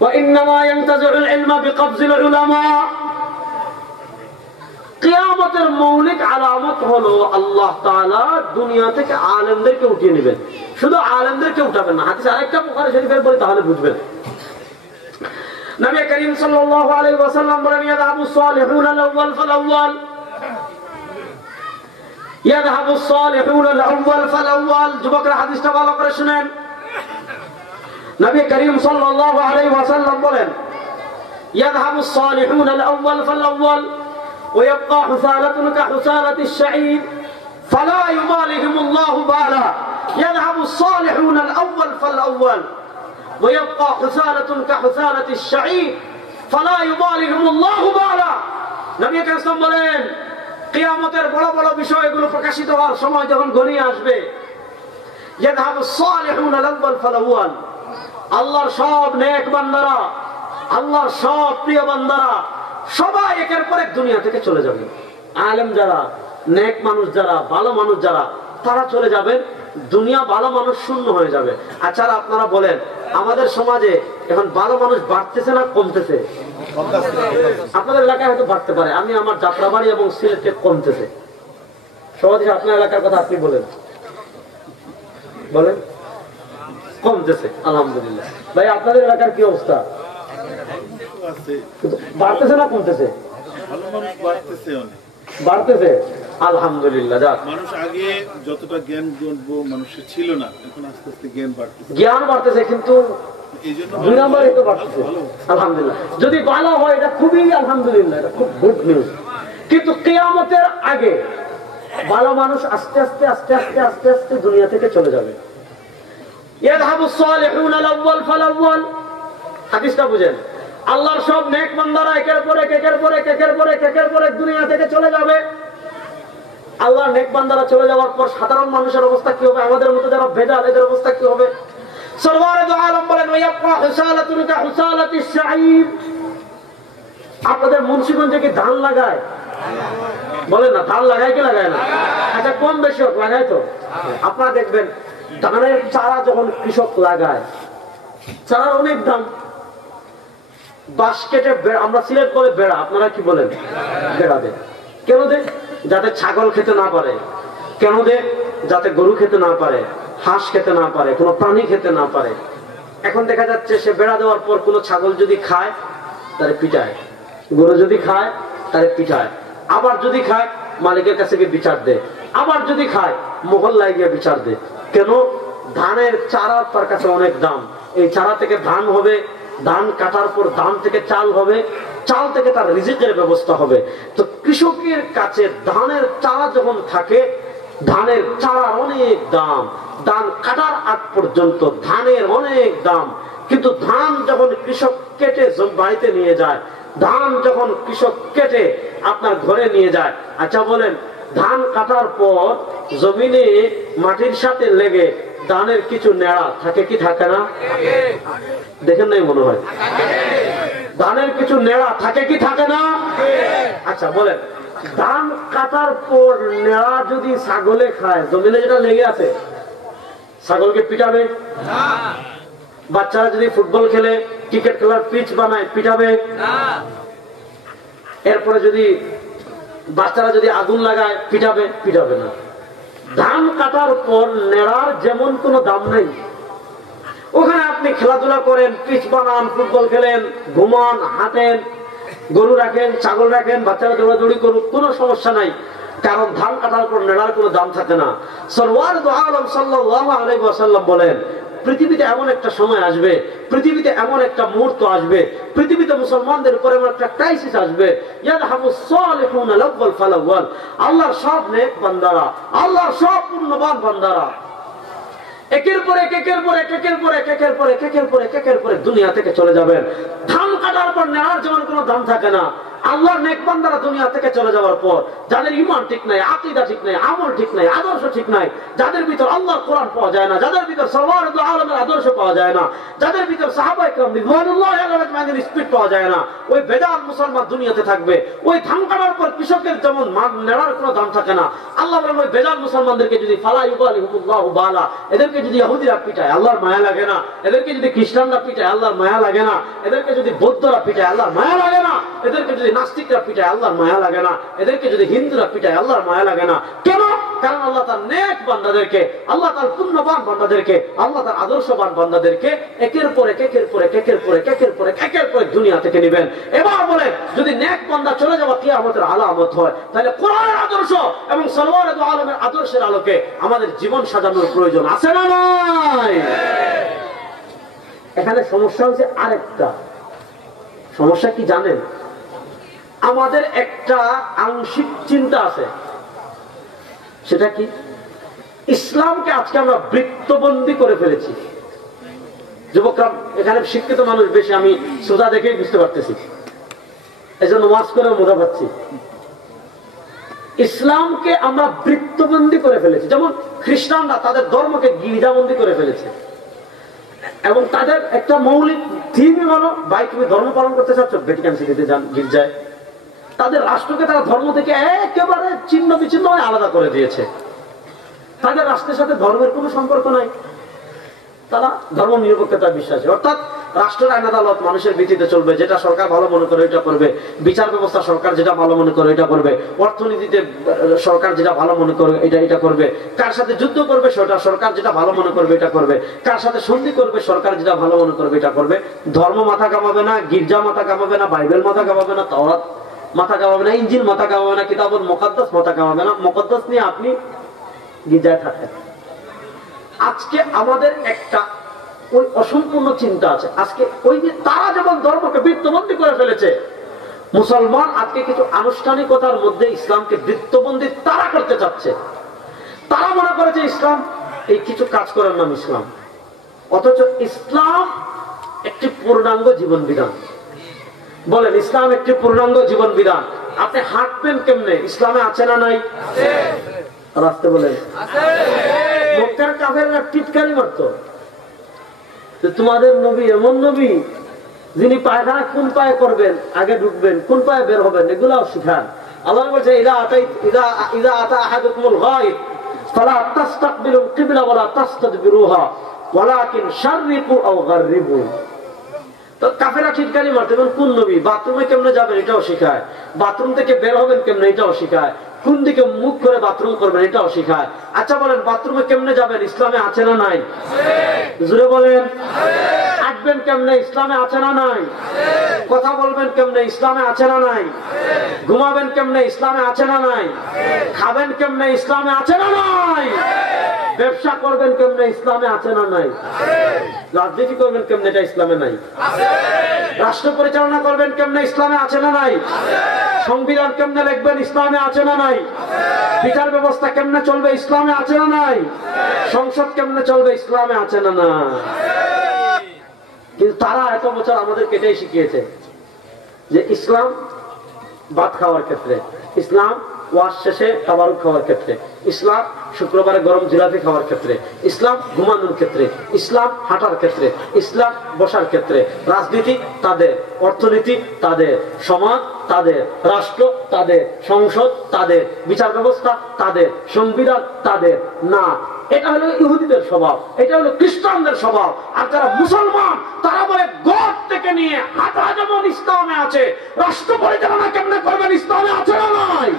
وإنما ينتزع العلم بقبض العلماء। কিয়ামতের মৌলিক আলামত হলো আল্লাহ তাআলা দুনিয়া থেকে আলেমদেরকে উঠিয়ে নেবেন। শুধু আলেমদেরকে উঠাবেন না, হাদিস আরেকটা বুখারী শরীফের বই, তাহলে বুঝবেন। নবী করিম সাল্লাল্লাহু আলাইহি ওয়াসাল্লাম বলেন, ইয়াযহাবু সালিহুনা আল-আউয়াল ফাল-আউয়াল, ইয়াযহাবু সালিহুনা আল-আউয়াল ফাল-আউয়াল। যুবকরা হাদিসটা ভালো করে শুনেন। নবী করিম সাল্লাল্লাহু আলাইহি ওয়াসাল্লাম বলেন, ইয়াযহাবু সালিহুনা আল-আউয়াল ফাল-আউয়াল ويبقى حثالة كحثالة الشعير فلا يبالهم الله بالا. يذهب الصالحون الأول فالأول ويبقى حثالة كحثالة الشعير فلا يبالهم الله بالا. নবী করিম সাল্লাল্লাহু বলেন, কিয়ামতের বড় বড় বিষয়গুলো প্রকাশিত হওয়ার সময় যখন ঘনিয়ে আসবে, يذهب الصالحون الأول فالأول, আল্লাহর সব নেক বান্দারা, আল্লাহর সব প্রিয় বান্দারা সবাই একের পর এক দুনিয়া থেকে চলে যাবে। আলেম যারা, নেক মানুষ যারা, ভালো মানুষ যারা, তারা চলে যাবেন, দুনিয়া ভালো মানুষ শূন্য হয়ে যাবে। আচ্ছা আপনারা বলেন, আমাদের সমাজে এখন ভালো মানুষ বাড়তেছে না কমতেছে? আপনাদের এলাকায় হয়তো বাড়তে পারে, আমি আমার যাত্রাবাড়ি এবং সিলেটে কমতেছে। সমাজে আপনার এলাকার কথা আপনি বলেন, বলেন। কমতেছে, আলহামদুলিল্লাহ। ভাই আপনাদের এলাকার কি অবস্থা? বাড়তেছে না কমতেছে? বাড়তেছে, আলহামদুলিল্লাহ। যাক, মানুষ আগে যতটা জ্ঞান মানুষের ছিল না, এখন আস্তে আস্তে জ্ঞান বাড়তেছে, কিন্তু 2 নম্বরে তো বাড়তেছে, আলহামদুলিল্লাহ। যদি ভালো হয় এটা খুবই আলহামদুলিল্লাহ, এটা খুব গুড নিউজ। কিন্তু কিয়ামতের আগে ভালো মানুষ আস্তে আস্তে আস্তে আস্তে আস্তে আস্তে দুনিয়া থেকে চলে যাবে। ইয়াযহাবুস সালিহুনা আল-আউয়াল ফাল-আউয়াল, হাদিসটা বুঝেন। আল্লাহর সব নেক বান্দারা একের পর এক একের পর এক একের পর এক একের পর এক দুনিয়া থেকে চলে যাবে। আল্লাহ নেক বান্দারা চলে যাওয়ার পর সাধারণ মানুষের অবস্থা কি হবে? আমাদের মতো যারা ভেজাল, এদের অবস্থা কি হবে? সরওয়ারে দু আলম বলেন, ওয়ায়াবকা হুসালাতুন কা হুসালাতিস শাঈর। আপনাদের মুন্সিগঞ্জে কি ধান লাগায়? বলেন না, ধান লাগায় কি লাগায় না? আচ্ছা, কম বেশি হোক, লাগায় তো। আপনারা দেখবেন ধানের চারা যখন কৃষক লাগায়, চারার অনেক দাম। বাঁশ কেটে আমরা সিলেট করে বেড়া, আপনারা কি বলেন? বেড়া দেয়। কেন দেয়? যাতে ছাগল খেতে না পারে। কেন দেয়? যাতে গরু খেতে না পারে, হাঁস খেতে না পারে, কোনো প্রাণী খেতে না পারে। এখন দেখা যাচ্ছে সে বেড়া দেওয়ার পর কোনো ছাগল যদি খায় তারে পিটায়, গরু যদি খায় তারে পিটায়, আবার যদি খায় মালিকের কাছে গিয়ে বিচার দেয়, আবার যদি খায় মহল্লায় গিয়ে বিচার দেয়। কেন? ধানের চারা তার কাছে অনেক দাম। এই চারা থেকে ধান হবে, ধান কাটার পর ধান থেকে চাল হবে, চাল থেকে তার রিজিকের ব্যবস্থা হবে। তো কৃষকের কাছে ধানের চারা যখন থাকে, ধানের চারা অনেক দাম, ধান কাটার আগ পর্যন্ত ধানের অনেক দাম। কিন্তু ধান যখন কৃষক কেটে বাড়িতে নিয়ে যায়, ধান যখন কৃষক কেটে আপনার ঘরে নিয়ে যায়, আচ্ছা বলেন, ধান কাটার পর জমিনে মাটির সাথে লেগে ধানের কিছু নেড়া থাকে কি থাকে না? দেখেন নাই মনে হয়? ধানের কিছু নেড়া থাকে কি থাকে না? আচ্ছা বলেন, ধান কাটার পর নেড়া যদি ছাগলে খায়, জমিনে যেটা লেগে আছে, ছাগলকে পিটাবে? বাচ্চারা যদি ফুটবল খেলে, ক্রিকেট খেলার পিচ বানায়, পিটাবে? এরপরে যদি বাচ্চারা যদি আগুন লাগায়, পিটাবে? পিটাবে না। ধান কাটার পর নেড়ার যেমন কোনো দাম নেই। ওখানে আপনি খেলাধুলা করেন, পিচ বানান, ফুটবল খেলেন, ঘুমান, হাঁটেন, গরু রাখেন, ছাগল রাখেন, বাচ্চারা দৌড়াদৌড়ি করুক, কোনো সমস্যা নাই। কারণ ধান কাটার পর নেড়ার কোনো দাম থাকে না। সরওয়ারে দু আলম সাল্লাল্লাহু আলাইহি ওয়াসাল্লাম বলেন, পৃথিবীতে এমন একটা সময় আসবে, পৃথিবীতে এমন একটা মুহূর্ত আসবে, পৃথিবীতে মুসলমানদের উপর এমন একটা ক্রাইসিস আসবে, ইয়াযহাবু সালিহুনা লাওয়াল ফালাওয়াল। আল্লাহর সব নেক বান্দারা, আল্লাহর সব পুণ্যবান বান্দারা একের পর এক, একের পর এক, একের পর এক, একের পর এক, একের পর এক, একের পর এক দুনিয়া থেকে চলে যাবেন। ধান কাটার পর নেওয়ার যেমন কোনো দাম থাকে না, আল্লাহর নেক বান্দারা দুনিয়া থেকে চলে যাওয়ার পর যাদের ঈমান ঠিক নাই, আকীদা ঠিক নাই, আমল ঠিক নাই, আদর্শ ঠিক নাই, যাদের ভিতর আল্লাহর কোরআন পাওয়া যায় না, যাদের ভিতর সরওয়ারে দু আলমের আদর্শ পাওয়া যায় না, যাদের ভিতর সাহাবায়ে কেরাম রিদওয়ানুল্লাহি আলাইহিম স্পিরিট পাওয়া যায় না, ওই বেজাল মুসলমান দুনিয়াতে থাকবে। ওই ধান কাটার পর কৃষকের যেমন নেওয়ার কোনো দাম থাকে না, আল্লাহ বলেন ওই বেজাল মুসলমানদেরকে যদি ফালা ইউবালিহুল্লাহু বালা, এদেরকে যদি ইহুদিরা পিটায় আল্লাহর মায়া লাগে না, এদেরকে যদি খ্রিস্টানরা পিটায় আল্লাহর মায়া লাগে না, এদেরকে যদি বৌদ্ধরা পিটায় আল্লাহর মায়া লাগে না, এদেরকে যদি নাস্তিকরা পিটায় আল্লাহর মায়া লাগে না, এদেরকে যদি হিন্দুরা পিটায় আল্লাহর মায়া লাগে না। কেন? কারণ আল্লাহ তার নেক বান্দাদেরকে, আল্লাহ তার পুণ্যবান বান্দাদেরকে, আল্লাহ তার আদর্শবান বান্দাদেরকে একের পর এক, একের পর এক, একের পর এক, একের পর এক, একের পর এক দুনিয়া থেকে নেবেন। এবার বলেন, যদি নেক বান্দা চলে যাওয়া কিয়ামতের আলামত হয়, তাহলে কোরআনের আদর্শ এবং সরওয়ারে দু আলমের আদর্শের আলোকে আমাদের জীবন সাজানোর প্রয়োজন আছে না নাই? এখানে সমস্যা হচ্ছে আরেকটা। সমস্যা কি জানেন? আমাদের একটা আংশিক চিন্তা আছে, সেটা কি? ইসলামকে আজকে আমরা বৃত্তবন্দী করে ফেলেছি। যুবকরা এখানে শিক্ষিত মানুষ বেশি, আমি সোজা দেখেই বুঝতে পারতেছি, এই জন্য ওয়াজ করে মজা পাচ্ছি। ইসলামকে আমরা বৃত্তবন্দী করে ফেলেছি। যেমন খ্রিস্টানরা তাদের ধর্মকে গির্জাবন্দী করে ফেলেছে, এবং তাদের একটা মৌলিক থিমই হলো, ভাই তুমি ধর্ম পালন করতে চাচ্ছ, ভ্যাটিকান সিটিতে যান, গির্জায়। তাদের রাষ্ট্রকে তারা ধর্ম থেকে একেবারে ছিন্ন বিচ্ছিন্ন আলাদা করে দিয়েছে। তাদের রাষ্ট্রের সাথে ধর্মের কোনো সম্পর্ক নাই, তারা ধর্ম নিরপেক্ষতা বিশ্বাসী। অর্থাৎ রাষ্ট্রের আইন আদালত মানুষের ভিত্তিতে চলবে, যেটা সরকার ভালো মনে করে এটা করবে, বিচার ব্যবস্থা সরকার যেটা ভালো মনে করে এটা করবে, অর্থনীতিতে সরকার যেটা ভালো মনে করে এটা করবে, কার সাথে যুদ্ধ করবে সেটা সরকার যেটা ভালো মনে করবে এটা করবে, কার সাথে সন্ধি করবে সরকার যেটা ভালো মনে করবে এটা করবে। ধর্ম মাথা কামাবে না, গির্জা মাথা কামাবে না, বাইবেল মাথা কামাবে না, তাওরাত মাথা কামাবে না, ইনজিল মাথা কামাবে না, কিতাবুল মুকাদ্দাস মাথা কামাবে না। মুকাদ্দাস নিয়ে আপনি গির্জায় থাকেন। আজকে আমাদের একটা ওই অসম্পূর্ণ চিন্তা আছে। আজকে ওই যে তারা যেমন ধর্মকে বৃত্তবন্দী করে ফেলেছে, মুসলমান আজকে কিছু আনুষ্ঠানিকতার মধ্যে ইসলামকে বৃত্তবন্দী তারা করতে চাচ্ছে। তারা মনে করেছে ইসলাম এই কিছু কাজ করার নাম ইসলাম, অথচ ইসলাম একটি পূর্ণাঙ্গ জীবন বিধান। বলেন, ইসলাম একটি পূর্ণাঙ্গ জীবন বিধান। আপনি হাঁটবেন কেমনে, ইসলামে আছে না নাই? রাস্তা বলেন মক্কার কাফেররা টিটকারি মারতো, তোমাদের নবী এমন নবী যিনি পায়খানা কোন পায়ে করবেন, আগে ঢুকবেন, কোন পায়ে বের হবেন, এগুলাও শিখান। আল্লাহ বলছে ইদা আতা আহাদুকুমুল গায়ব ফালা তাস্তাকবিলুল কিবলা ওয়ালা তাস্তাদবিরুহা ওয়ালাকিন শাররিকু আও গাররিবু। তো কাফেররা টিটকারি মারতো, কোন নবী বাথরুমে কেমনে যাবেন এটাও শিখায়, বাথরুম থেকে বের হবেন কেমনে এটাও শিখায়, কোন দিকে মুখ করে বাথরুম করবেন এটাও শিখায়। আচ্ছা বলেন বাথরুমে কেমনে যাবেন, ইসলামে আছে না নাই? জোরে বলেন। হাঁটবেন কেমনে, ইসলামে আছে না নাই? কথা বলবেন কেমনে, ইসলামে আছে না নাই? ঘুমাবেন কেমনে, ইসলামে আছে না নাই? খাবেন কেমনে, ইসলামে আছে না নাই? ব্যবসা করবেন কেমনে, ইসলামে আছে না নাই? রাজনীতি করবেন কেমনে, এটা ইসলামে নাই? রাষ্ট্র পরিচালনা করবেন কেমনে, ইসলামে আছে না নাই? সংবিধান কেমনে লিখবেন, ইসলামে আছে না নাই? বিচার ব্যবস্থা কেমনে চলবে, ইসলামে আছে না নাই? সংসদ কেমনে চলবে, ইসলামে আছে না না? কিন্তু তারা এত বছর আমাদেরকে এটাই শিখিয়েছে যে ইসলাম ভাত খাওয়ার ক্ষেত্রে, ইসলাম ওয়াজ শেষে তাবারুক খাওয়ার ক্ষেত্রে, ইসলাম শুক্রবারে গরম জিলাপি খাওয়ার ক্ষেত্রে, ইসলাম ঘুমানোর ক্ষেত্রে, ইসলাম হাঁটার ক্ষেত্রে, ইসলাম বসার ক্ষেত্রে। রাজনীতি তাদের, অর্থনীতি তাদের, সমাজ তাদের, রাষ্ট্র তাদের, সংসদ তাদের, বিচার ব্যবস্থা তাদের, সংবিধান তাদের না। এটা হলো ইহুদিদের স্বভাব, এটা হলো খ্রিস্টানদের স্বভাব। আর যারা মুসলমান তারা বলে গড থেকে নিয়ে হাঁটা যেমন ইসলামে আছে, রাষ্ট্র পরিচালনা কেমনে করবেন, ইসলামে আছে না নাই?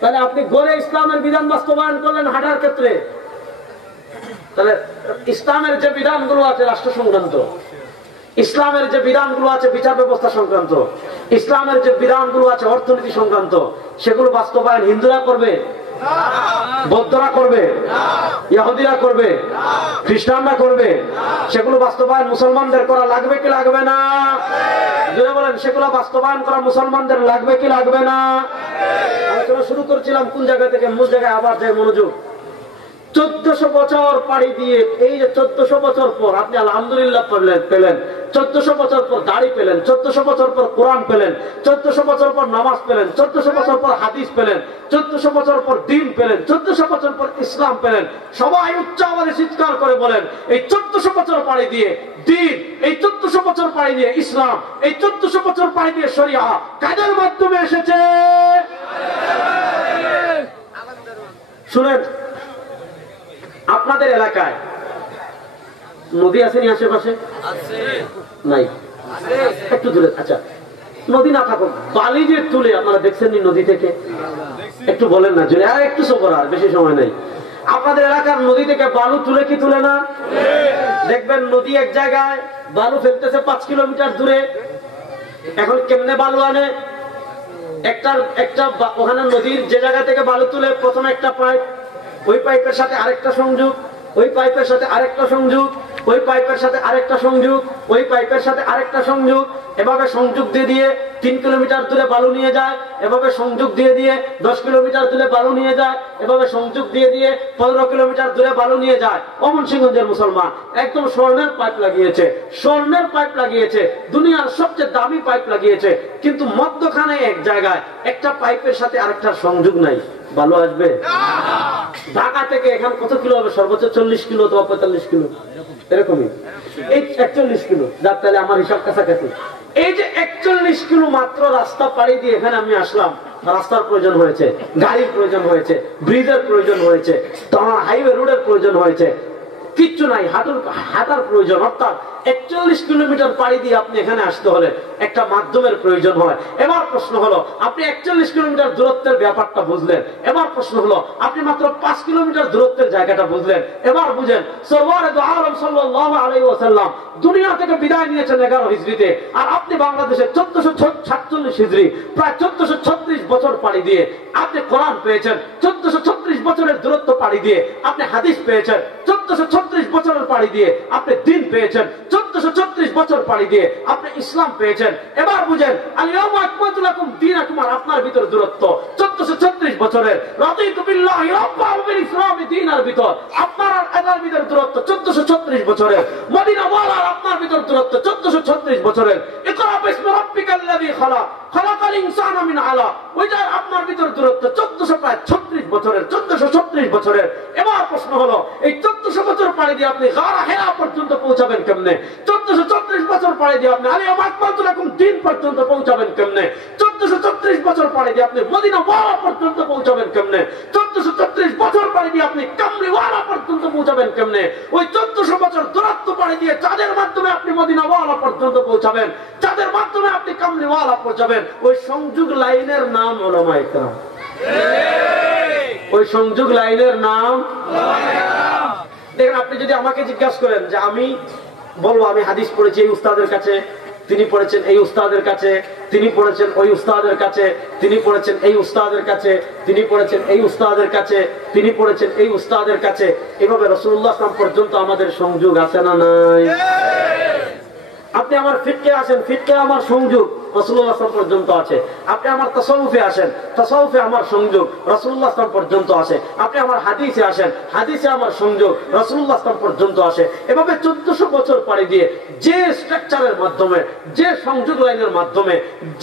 তাহলে আপনি গড়ে ইসলামের বিধান বাস্তবায়ন করলেন হাঁটার ক্ষেত্রে, তাহলে ইসলামের যে বিধানগুলো আছে রাষ্ট্র সংক্রান্ত, ইসলামের যে বিধানগুলো আছে বিচার ব্যবস্থা সংক্রান্ত, ইসলামের যে বিধানগুলো আছে অর্থনীতি সংক্রান্ত, সেগুলো বাস্তবায়ন হিন্দুরা করবে, বৌদ্ধরা করবে, ইহুদিরা করবে, খ্রিস্টানরা করবে? সেগুলো বাস্তবায়ন মুসলমানদের করা লাগবে কি লাগবে না? যদি বলেন সেগুলো বাস্তবায়ন করা মুসলমানদের লাগবে কি লাগবে না? আলোচনা শুরু করছিলাম কোন জায়গা থেকে, মূল জায়গায় আবার যায় মনোযোগ। 1400 বছর পাড়ি দিয়ে, এই যে 1400 বছর পর আপনি আলহামদুলিল্লাহ পেলেন, 1400 বছর পর দাড়ি পেলেন, 1400 বছর পর কোরআন পেলেন, 1400 বছর পর নামাজ পেলেন, 1400 বছর পর হাদিস পেলেন, 1400 বছর পর দ্বীন পেলেন, 1400 বছর পর ইসলাম পেলেন। সবাই উচ্চ আওয়াজে চিৎকার করে বলেন এই 1400 বছর পাড়ি দিয়ে দ্বীন, এই 1400 বছর পাড়ি দিয়ে ইসলাম, এই 1400 বছর পাড়ি দিয়ে শরিয়া কাদের মাধ্যমে এসেছে? শুনেন, আপনাদের এলাকায় নদী আছে নি আশেপাশে? নাই, একটু দূরে। আচ্ছা, নদী না থাকুক, বালি যে তুলে আপনারা দেখছেন নি নদী থেকে? একটু বলেন না জোরে, আর একটু সবর, আর বেশি সময় নেই। আপনাদের এলাকার নদী থেকে বালু তুলে কি তুলে না? দেখবেন নদী এক জায়গায় বালু ফেলতেছে 5 কিলোমিটার দূরে। এখন কেমনে বালু আনে? একটা ওখানে নদীর যে জায়গা থেকে বালু তুলে প্রথমে একটা পাইপ, ওই পাইপের সাথে আরেকটা সংযোগ, ওই পাইপের সাথে আরেকটা সংযোগ, ওই পাইপের সাথে আরেকটা সংযোগ, ওই পাইপের সাথে আরেকটা সংযোগ, এভাবে সংযোগ দিয়ে 3 কিলোমিটার দূরে বালু নিয়ে যায়, এভাবে সংযোগ দিয়ে 10 কিলোমিটার দূরে বালু নিয়ে যায়, এভাবে সংযোগ দিয়ে 15 কিলোমিটার দূরে বালু নিয়ে যায়। অমনসিংহের মুসলমান একদম স্বর্ণের পাইপ লাগিয়েছে, স্বর্ণের পাইপ লাগিয়েছে, দুনিয়ার সবচেয়ে দামি পাইপ লাগিয়েছে, কিন্তু মধ্যখানে এক জায়গায় একটা পাইপের সাথে আরেকটা সংযোগ নাই। বালু আসবে? ঢাকা থেকে এখানে কত কিলো হবে? সর্বোচ্চ 40 কিলো অথবা 45 কিলো, এরকমই। এই 41 কিলো, যার তাহলে আমার হিসাব কাছাকাছি। এই যে 41 কিলো মাত্র রাস্তা পাড়ি দিয়ে এখানে আমি আসলাম, রাস্তার প্রয়োজন হয়েছে, গাড়ির প্রয়োজন হয়েছে, ব্রিজের প্রয়োজন হয়েছে, হাইওয়ে রোডের প্রয়োজন হয়েছে, কিচ্ছু নাই, হাঁটার প্রয়োজন। অর্থাৎ 41 কিলোমিটার পাড়ি দিয়ে আপনি এখানে আসতে হলে একটা মাধ্যমের প্রয়োজন হয়। এবার প্রশ্ন হলো, আপনি 41 কিলোমিটার দূরত্বের ব্যাপারটা বুঝলেন, এবার প্রশ্ন হলো আপনি মাত্র 5 কিলোমিটার দূরত্বের জায়গাটা বুঝলেন। এবার বুঝেন সরওয়ারে দু আলম সাল্লাল্লাহু আলাইহি ওয়াসাল্লাম দুনিয়া থেকে বিদায় নিয়েছেন 11 হিজরিতে, আর আপনি বাংলাদেশে 1447 হিজরি, প্রায় 1436 বছর পাড়ি দিয়ে আপনি কোরআন পেয়েছেন। 1436 বছরের দূরত্ব পাড়ি দিয়ে আপনি হাদিস পেয়েছেন। 1436 বছরের পাড়ি দিয়ে আপনি দ্বীন পেয়েছেন। 1436 বছর পাড়ি দিয়ে আপনি ইসলাম পেয়েছেন। এবার বুঝেন আল ইয়াউমা আকমালতু লাকুম দীনাকুম, আর আপনার ভিতরে দূরত্ব 1436 বছরের রাদিতু বিল্লাহি রাব্বান ওয়া বিল ইসলামি দীনার ভিতর আপনার আর এটার ভিতর দূরত্ব 1436 বছরের, মদিনা ওয়ালার আপনার ভিতর দূরত্ব 1436 বছরের। ইকরা বিসমি রাব্বিকাল্লাযী খালাক খালাকাল ইনসানা মিন আলাক, ওইটার আপনার ভিতর দূরত্ব 1436 বছরের, 1436 বছরের। এবার প্রশ্ন হলো এই 1400 বছর পাড়ি দিয়ে আপনি গারা হেরা পর্যন্ত পৌঁছাবেন কেমনে? 1436 বছর পাড়ি দিয়ে আপনি আলিয়া মাকবাতুল লাকুম দিন পর্যন্ত পৌঁছাবেন কেমনে? 1436 বছর পাড়ি দিয়ে আপনি মদিনা ওয়ালা পর্যন্ত পৌঁছাবেন কেমনে? 1436 বছর পাড়ি দিয়ে আপনি কামলি ওয়ালা পর্যন্ত পৌঁছাবেন কেমনে? ওই 1400 বছর দূরত্ব পাড়ি দিয়ে যাদের মাধ্যমে আপনি মদিনা ওয়ালা পর্যন্ত পৌঁছাবেন, যাদের মাধ্যমে আপনি কামলি ওয়ালা পৌঁছাবেন, ওই সংযোগ লাইনের নাম উলামায়ে কেরাম। ওই সংযোগ লাইনের নাম উলামায়ে কেরাম। দেখেন, আপনি যদি আমাকে জিজ্ঞাসা করেন যে আমি বলবো আমি হাদিস পড়েছি এই উস্তাদের কাছে, তিনি পড়েছেন এই উস্তাদের কাছে, তিনি পড়েছেন ওই উস্তাদের কাছে, তিনি পড়েছেন এই উস্তাদের কাছে, তিনি পড়েছেন এই উস্তাদের কাছে, তিনি পড়েছেন এই উস্তাদের কাছে, এভাবে রাসূলুল্লাহ সাল্লাল্লাহু আলাইহি ওয়াসাল্লাম পর্যন্ত আমাদের সংযোগ আছে না নাই? আপনি আমার ফিকহে আসেন, ফিকহে আমার সংযোগ রাসূলুল্লাহ সাল্লাল্লাহু আলাইহি ওয়াসাল্লাম পর্যন্ত আছে। আপনি আমার তাসাউফে আসেন, তাসাউফে আমার সংযোগ রাসূলুল্লাহ সাল্লাল্লাহু আলাইহি ওয়াসাল্লাম পর্যন্ত আছে। আপনি আমার হাদিসে আসেন, হাদিসে আমার সংযোগ রাসূলুল্লাহ সাল্লাল্লাহু আলাইহি ওয়াসাল্লাম পর্যন্ত আসে। এভাবে 1400 বছর পাড়ি দিয়ে যে স্ট্রাকচারের মাধ্যমে, যে সংযোগ লাইনের মাধ্যমে,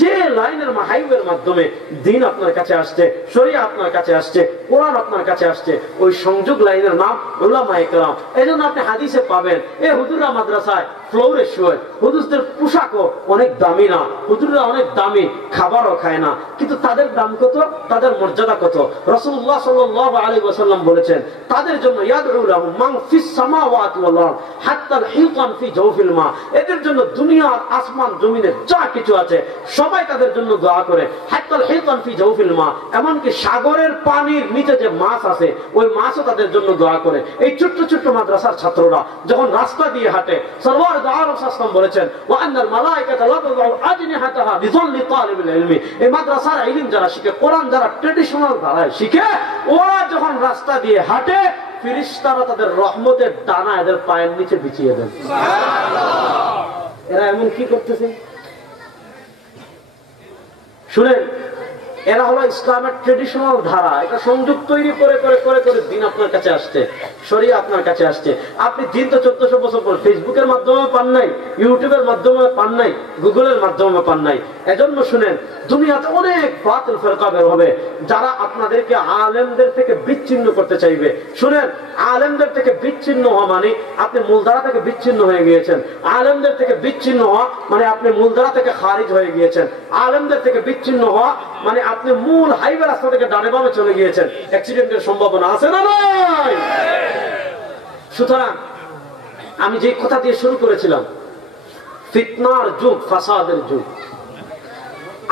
যে লাইনের হাইওয়ের মাধ্যমে দ্বীন আপনার কাছে আসছে, শরিয়া আপনার কাছে আসছে, কোরআন আপনার কাছে আসছে, ওই সংযোগ লাইনের নাম উলামায়ে কেরাম। এজন্য আপনি হাদিসে পাবেন এই হুজুররা মাদ্রাসায় ফ্লোরে শুয়ে, হুজুরদের পোশাকও অনেক দামি না, হুজুররা অনেক দামি খাবারও খায় না, কিন্তু তাদের দাম কত, তাদের মর্যাদা কত? রাসূলুল্লাহ সাল্লাল্লাহু আলাইহি ওয়াসাল্লাম বলেছেন তাদের জন্য ইয়াদউ লাহুম মান ফিস সামাওয়াতি ওয়াল আরদ হাত্তা আল হিতান ফি জাওফিল মা, এদের জন্য দুনিয়ার আসমান জমিনে যা কিছু আছে সবাই তাদের জন্য দোয়া করে। হাত্তা আল হিতান ফি জাওফিল মা, এমনকি সাগরের পানির নিচে যে মাছ আছে ওই মাছও তাদের জন্য দোয়া করে। এই ছোট্ট ছোট্ট মাদ্রাসার ছাত্ররা যখন রাস্তা দিয়ে হাঁটে, সরওয়ার দু আলম সাল্লাল্লাহু বলেছেন ওয়া আন্নাল মালায়েকাতা লাতযউ আজনিহাতাহা বিযাল্লি তালিবিল ইলমি, এই মাদ্রাসার ইলম যারা শিখে, কোরআন যারা ট্র্যাডিশনাল ধারায় শিখে, ওরা যখন রাস্তা দিয়ে হাঁটে ফেরেশতারা তাদের রহমতের ডানা এদের পায়ের নিচে বিছিয়ে দেন। সুবহানাল্লাহ। এরা এমন কি করতেছে শুনেন, এরা হলো ইসলামের ট্র্যাডিশনাল ধারা, এটা সংযোগ তৈরি করে করে করে করে দিন আপনার কাছে আসছে, শরিয়া আপনার কাছে আসছে। আপনি দিন তো 1400 বছর পর ফেসবুকের মাধ্যমে পান নাই, ইউটিউবের মাধ্যমে পান নাই, গুগলের মাধ্যমে পান নাই। এজন্য শুনেন, দুনিয়াতে অনেক বাতিল ফিরকা বের হবে যারা আপনাদেরকে আলেমদের থেকে বিচ্ছিন্ন করতে চাইবে। শুনেন, আলেমদের থেকে বিচ্ছিন্ন হওয়া মানে আপনি মূলধারা থেকে বিচ্ছিন্ন হয়ে গিয়েছেন। আলেমদের থেকে বিচ্ছিন্ন হওয়া মানে আপনি মূলধারা থেকে খারিজ হয়ে গিয়েছেন। আলেমদের থেকে বিচ্ছিন্ন হওয়া মানে আপনি মূল হাইওয়ে রাস্তা থেকে ডানে বামে চলে গিয়েছেন। অ্যাক্সিডেন্টের সম্ভাবনা আছে না নাই? সুতরাং আমি যে কথা দিয়ে শুরু করেছিলাম, ফিতনার যুগ, ফাসাদের যুগ।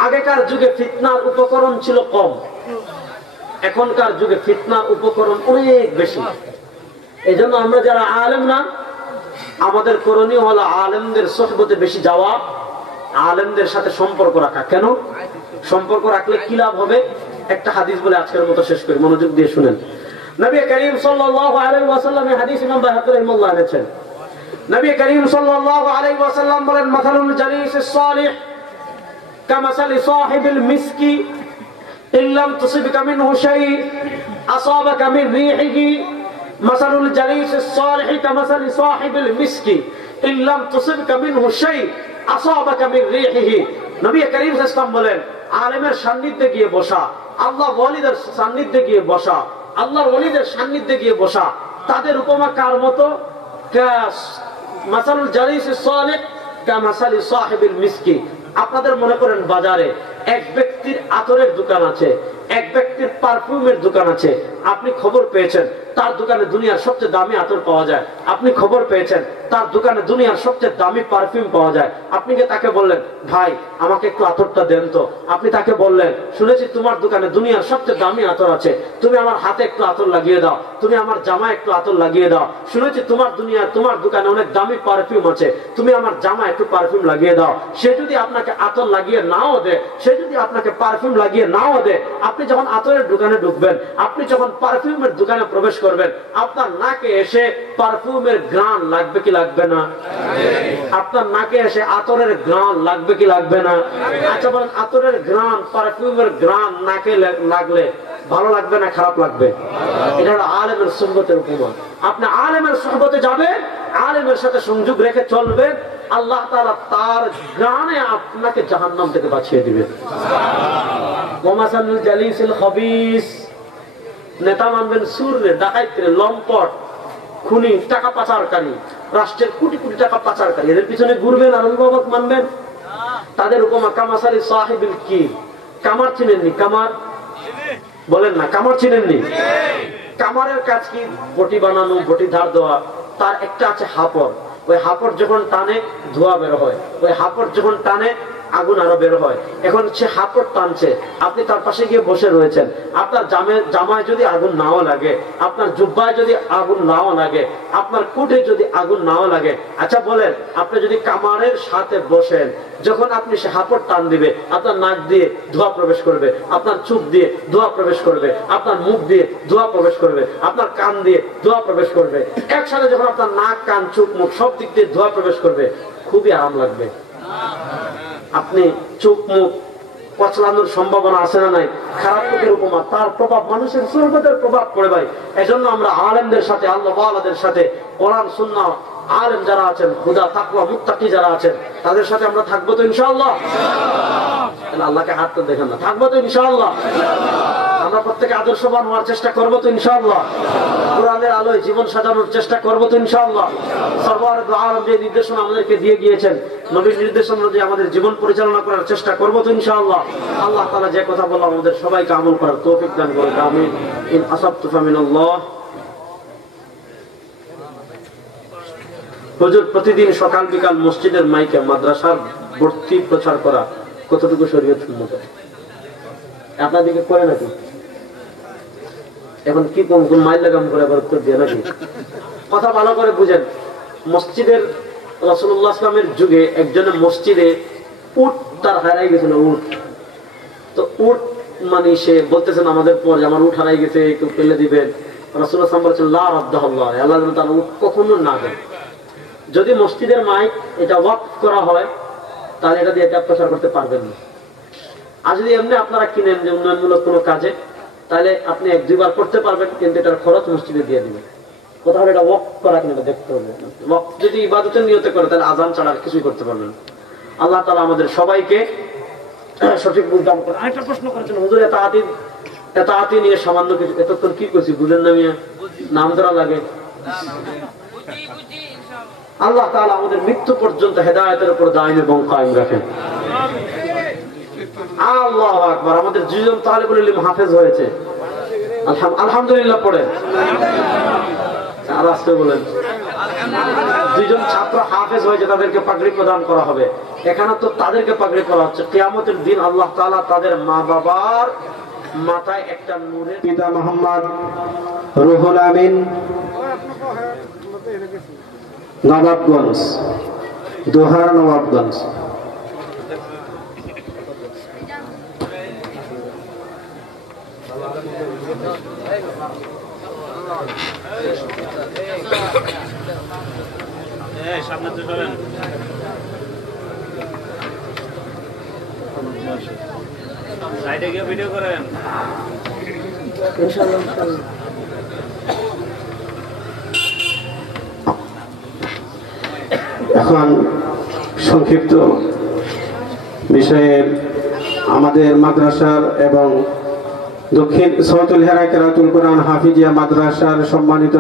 আগেকার যুগে ফিতনার উপকরণ ছিল কম, এখনকার যুগে ফিতনার উপকরণ অনেক বেশি। এই জন্য আমরা যারা আলেম না, আমাদের করণীয় হলো আলেমদের সোহবতে বেশি যাওয়া, আলেমদের সাথে সম্পর্ক রাখা। কেন সম্পর্ক রাখলে কি লাভ হবে? একটা হাদিস বলে আজকের মতো শেষ করি, মনোযোগ দিয়ে শুনেন। নবী করিম সাল্লাল্লাহু আলাইহি ওয়াসাল্লামের হাদিস ইমাম বাইহাকী রাহিমাহুল্লাহ এনেছেন। নবী করিম সাল্লাল্লাহু আলাইহি ওয়াসাল্লাম বলেন, মাসালুল জালিসিস সালিহ কামাসালি সাহিবিল মিসকি ইল্লাম তুসিবকা মিনহু শাই আসাবাকা মিন রিহিহি। মাসালুল জালিসিস সালিহ কামাসালি সাহিবিল মিসকি ইল্লাম তুসিবকা মিনহু শাই আসাবাকা মিন রিহিহি। নবী করিম সাল্লাল্লাহু আলাইহি ওয়াসাল্লাম বলেন, আলেমের সান্নিধ্যে গিয়ে বসা, আল্লাহ ওয়ালিদের সান্নিধ্যে গিয়ে বসা, আল্লাহর ওয়ালিদের সান্নিধ্যে গিয়ে বসা, তাদের উপমা কার মতো? মাসালুল জালিসিস সালিহ কামাসালি সাহিবিল মিসকি। আপনাদের মনে করেন বাজারে এক ব্যক্তির আতরের দোকান আছে, এক ব্যক্তির পারফিউমের দোকান আছে। আপনি খবর পেয়েছেন তার দোকানে দুনিয়ার সবচেয়ে দামি আতর পাওয়া যায়। আপনি খবর পেয়েছেন তার দোকানে দুনিয়ার সবচেয়ে দামি পারফিউম পাওয়া যায়। আপনি কি তাকে বললেন, ভাই আমাকে একটু আতরটা দেন তো? আপনি তাকে বললেন, শুনেছি তোমার দোকানে দুনিয়ার সবচেয়ে দামি আতর আছে, তুমি আমার হাতে একটু আতর লাগিয়ে দাও, তুমি আমার জামায় একটু আতর লাগিয়ে দাও। শুনেছি তোমার দোকানে অনেক দামি পারফিউম আছে, তুমি আমার জামায় একটু পারফিউম লাগিয়ে দাও। সে যদি আপনাকে আতর লাগিয়ে নাও দেয়, সে যদি আপনাকে পারফিউম লাগিয়ে নাও দেয়, আপনি যখন আতরের দোকানে ঢুকবেন, আপনি যখন পারফিউমের দোকানে প্রবেশ করবেন, আপনার নাকে এসে পারফিউমের ঘ্রাণ লাগবে কি লাগবে না? আপনার নাকে এসে আতরের ঘ্রাণ লাগবে কি লাগবে না? আচ্ছা বলেন, আতরের ঘ্রাণ, পারফিউমের ঘ্রাণ নাকে লাগলে ভালো লাগবে না খারাপ লাগবে? এটা হলো আলেমের সুহবতের উপমা। আপনি আলেমের সুহবতে যাবেন, আলেমের সাথে সংযোগ রেখে চলবেন, আল্লাহ তাআলা তার ঘ্রাণে আপনাকে জাহান্নাম থেকে বাঁচিয়ে দিবেন। ওয়ামাসানুল জালিসিল খবিস, নেতা মানবেন সুররে, ডাকাইতরে, লম্পট, খুনি, টাকা পাচারকারী, রাষ্ট্রের কোটি কোটি টাকা পাচারকারী, এদের পিছনে ঘুরবেন আর অভিভাবক মানবেন? তাদের উপমা কামাসালি সাহিবিল কি। কামার চিনেননি? কামার বলেন না, কামার চিনেননি? কামারের কাজ কি? বটি বানানো, বটি ধার দেওয়া। তার একটা আছে হাপড়, ওই হাপড় যখন টানে ধোঁয়া বের হয়, ওই হাপড় যখন টানে আগুন আরো বের হয়। এখন সে হাপড় টানছে, আপনি তার পাশে গিয়ে বসে রয়েছেন। আপনার জামায় যদি আগুন নাও লাগে, আপনার জুব্বায় যদি আগুন নাও লাগে, আপনার কোটে যদি আগুন নাও লাগে, আচ্ছা বলেন, আপনি যদি কামারের সাথে বসেন, যখন আপনি সে হাপড় টান দিবে, আপনার নাক দিয়ে ধোঁয়া প্রবেশ করবে, আপনার চোখ দিয়ে ধোঁয়া প্রবেশ করবে, আপনার মুখ দিয়ে ধোঁয়া প্রবেশ করবে, আপনার কান দিয়ে ধোঁয়া প্রবেশ করবে। একসাথে যখন আপনার নাক, কান, চোখ, মুখ সব দিক দিয়ে ধোঁয়া প্রবেশ করবে, খুবই আরাম লাগবে। আপনি চোখ মুখ পচলানোর সম্ভাবনা আছে না নাই? খারাপ লোকের উপমা, তার প্রভাব মানুষের সুহবতের প্রভাব পড়ে ভাই। এজন্য আমরা আলেমদের সাথে, আল্লাহ ওয়ালাদের সাথে, কোরআন সুন্নাহ আলেম যারা আছেন, খুদা তাকওয়া মুত্তাকি যারা আছেন, তাদের সাথে আমরা থাকবো তো ইনশাআল্লাহ? আল্লাহকে হাত তো দেখেন না, থাকবো তো ইনশাআল্লাহ? আমরা প্রত্যেকে আদর্শবান হওয়ার চেষ্টা করবো তো ইনশাআল্লাহ? কোরআনের আলোয় জীবন সাজানোর চেষ্টা করবো তো ইনশাআল্লাহ? সরওয়ার দু আলম যে নির্দেশনা আমাদেরকে দিয়ে গিয়েছেন, নবীর নির্দেশনা অনুযায়ী আমাদের জীবন পরিচালনা করার চেষ্টা করবো তো ইনশাআল্লাহ? আল্লাহ তাআলা যে কথা বলল আমাদের সবাইকে আমল করার তৌফিক দান করুন, আমিন। ইন আসাবতু ফামিনাল্লাহ। হুজুর, প্রতিদিন সকাল বিকাল মসজিদের মাইকে মাদ্রাসার ভর্তি প্রচার করা কতটুকু শরীয়ত সম্মত? আপনার দিকে করে নাকি? এখন কি কোন মাইল লাগাম করে আবার উত্তর দিয়ে নাকি? কথা ভালো করে বুঝেন। মসজিদের রাসূলুল্লাহ সাল্লাল্লাহু আলাইহি ওয়াসাল্লামের যুগে একজনের মসজিদে উট তার হারাই গেছিল। উট তো উট মানে সে বলতেছেন আমাদের পর আমার উট হারাই গেছে, কেউ ফেলে দিবেন। রাসূলুল্লাহ সাল্লাল্লাহু আলাইহি ওয়াসাল্লাম বলেছেন লা রাদ্দাহুল্লাহ, আল্লাহ যেন তার উট কখনো না দেন। যদি মসজিদের মাইক এটা ওয়াকফ করা হয়, তাহলে এটা দিয়ে এটা প্রচার করতে পারবেন না। আর যদি এমনি আপনারা কিনেন যে উন্নয়নমূলক কোনো কাজে, তাহলে আপনি এক দুইবার করতে পারবেন, কিন্তু এটার খরচ মসজিদে দিয়ে দিবেন। কোথাও এটা ওয়াকফ করা কিনা দেখতে হবে। ওয়াকফ যদি ইবাদতের নিয়তে করে, তাহলে আযান ছাড়া কিছুই করতে পারবেন না। আল্লাহ তাআলা আমাদের সবাইকে সঠিক বুঝ দান করেন। আরেকটা প্রশ্ন করেছেন হুজুর, এতাআতি নিয়ে সামান্য কিছু, এতক্ষণ কি করছি বুঝেন না মিয়া? নাম ধরা লাগে। আল্লাহ তাআলা আমাদের মৃত্যু পর্যন্ত হেদায়েতের উপর দায়িম এবং কায়েম রাখেন। আল্লাহু আকবার। আমাদের দুইজন তালিবুল ইলম হাফেজ হয়েছে, আলহামদুলিল্লাহ পড়েন। আর আসতে বলেন, দুইজন ছাত্র হাফেজ হয়েছে, তাদেরকে পাগড়ি প্রদান করা হবে। এখানে তো তাদেরকে পাগড়ি করা হচ্ছে। কিয়ামতের দিন আল্লাহ তাআলা তাদের মা বাবার মাথায় একটা নূরের পিতা মোহাম্মদ রুহুল আমিন, নবাবগঞ্জ, দোহার নবাবগঞ্জ। সামনে তো চলেন। সাইডে গিয়ে ভিডিও করেন ইনশাআল্লাহ। এখন সংক্ষিপ্ত বিষয়ে আমাদের মাদ্রাসার এবং দক্ষিণ সৌতুল হেরা কেরাতুল কোরআন হাফিজিয়া মাদ্রাসার সম্মানিত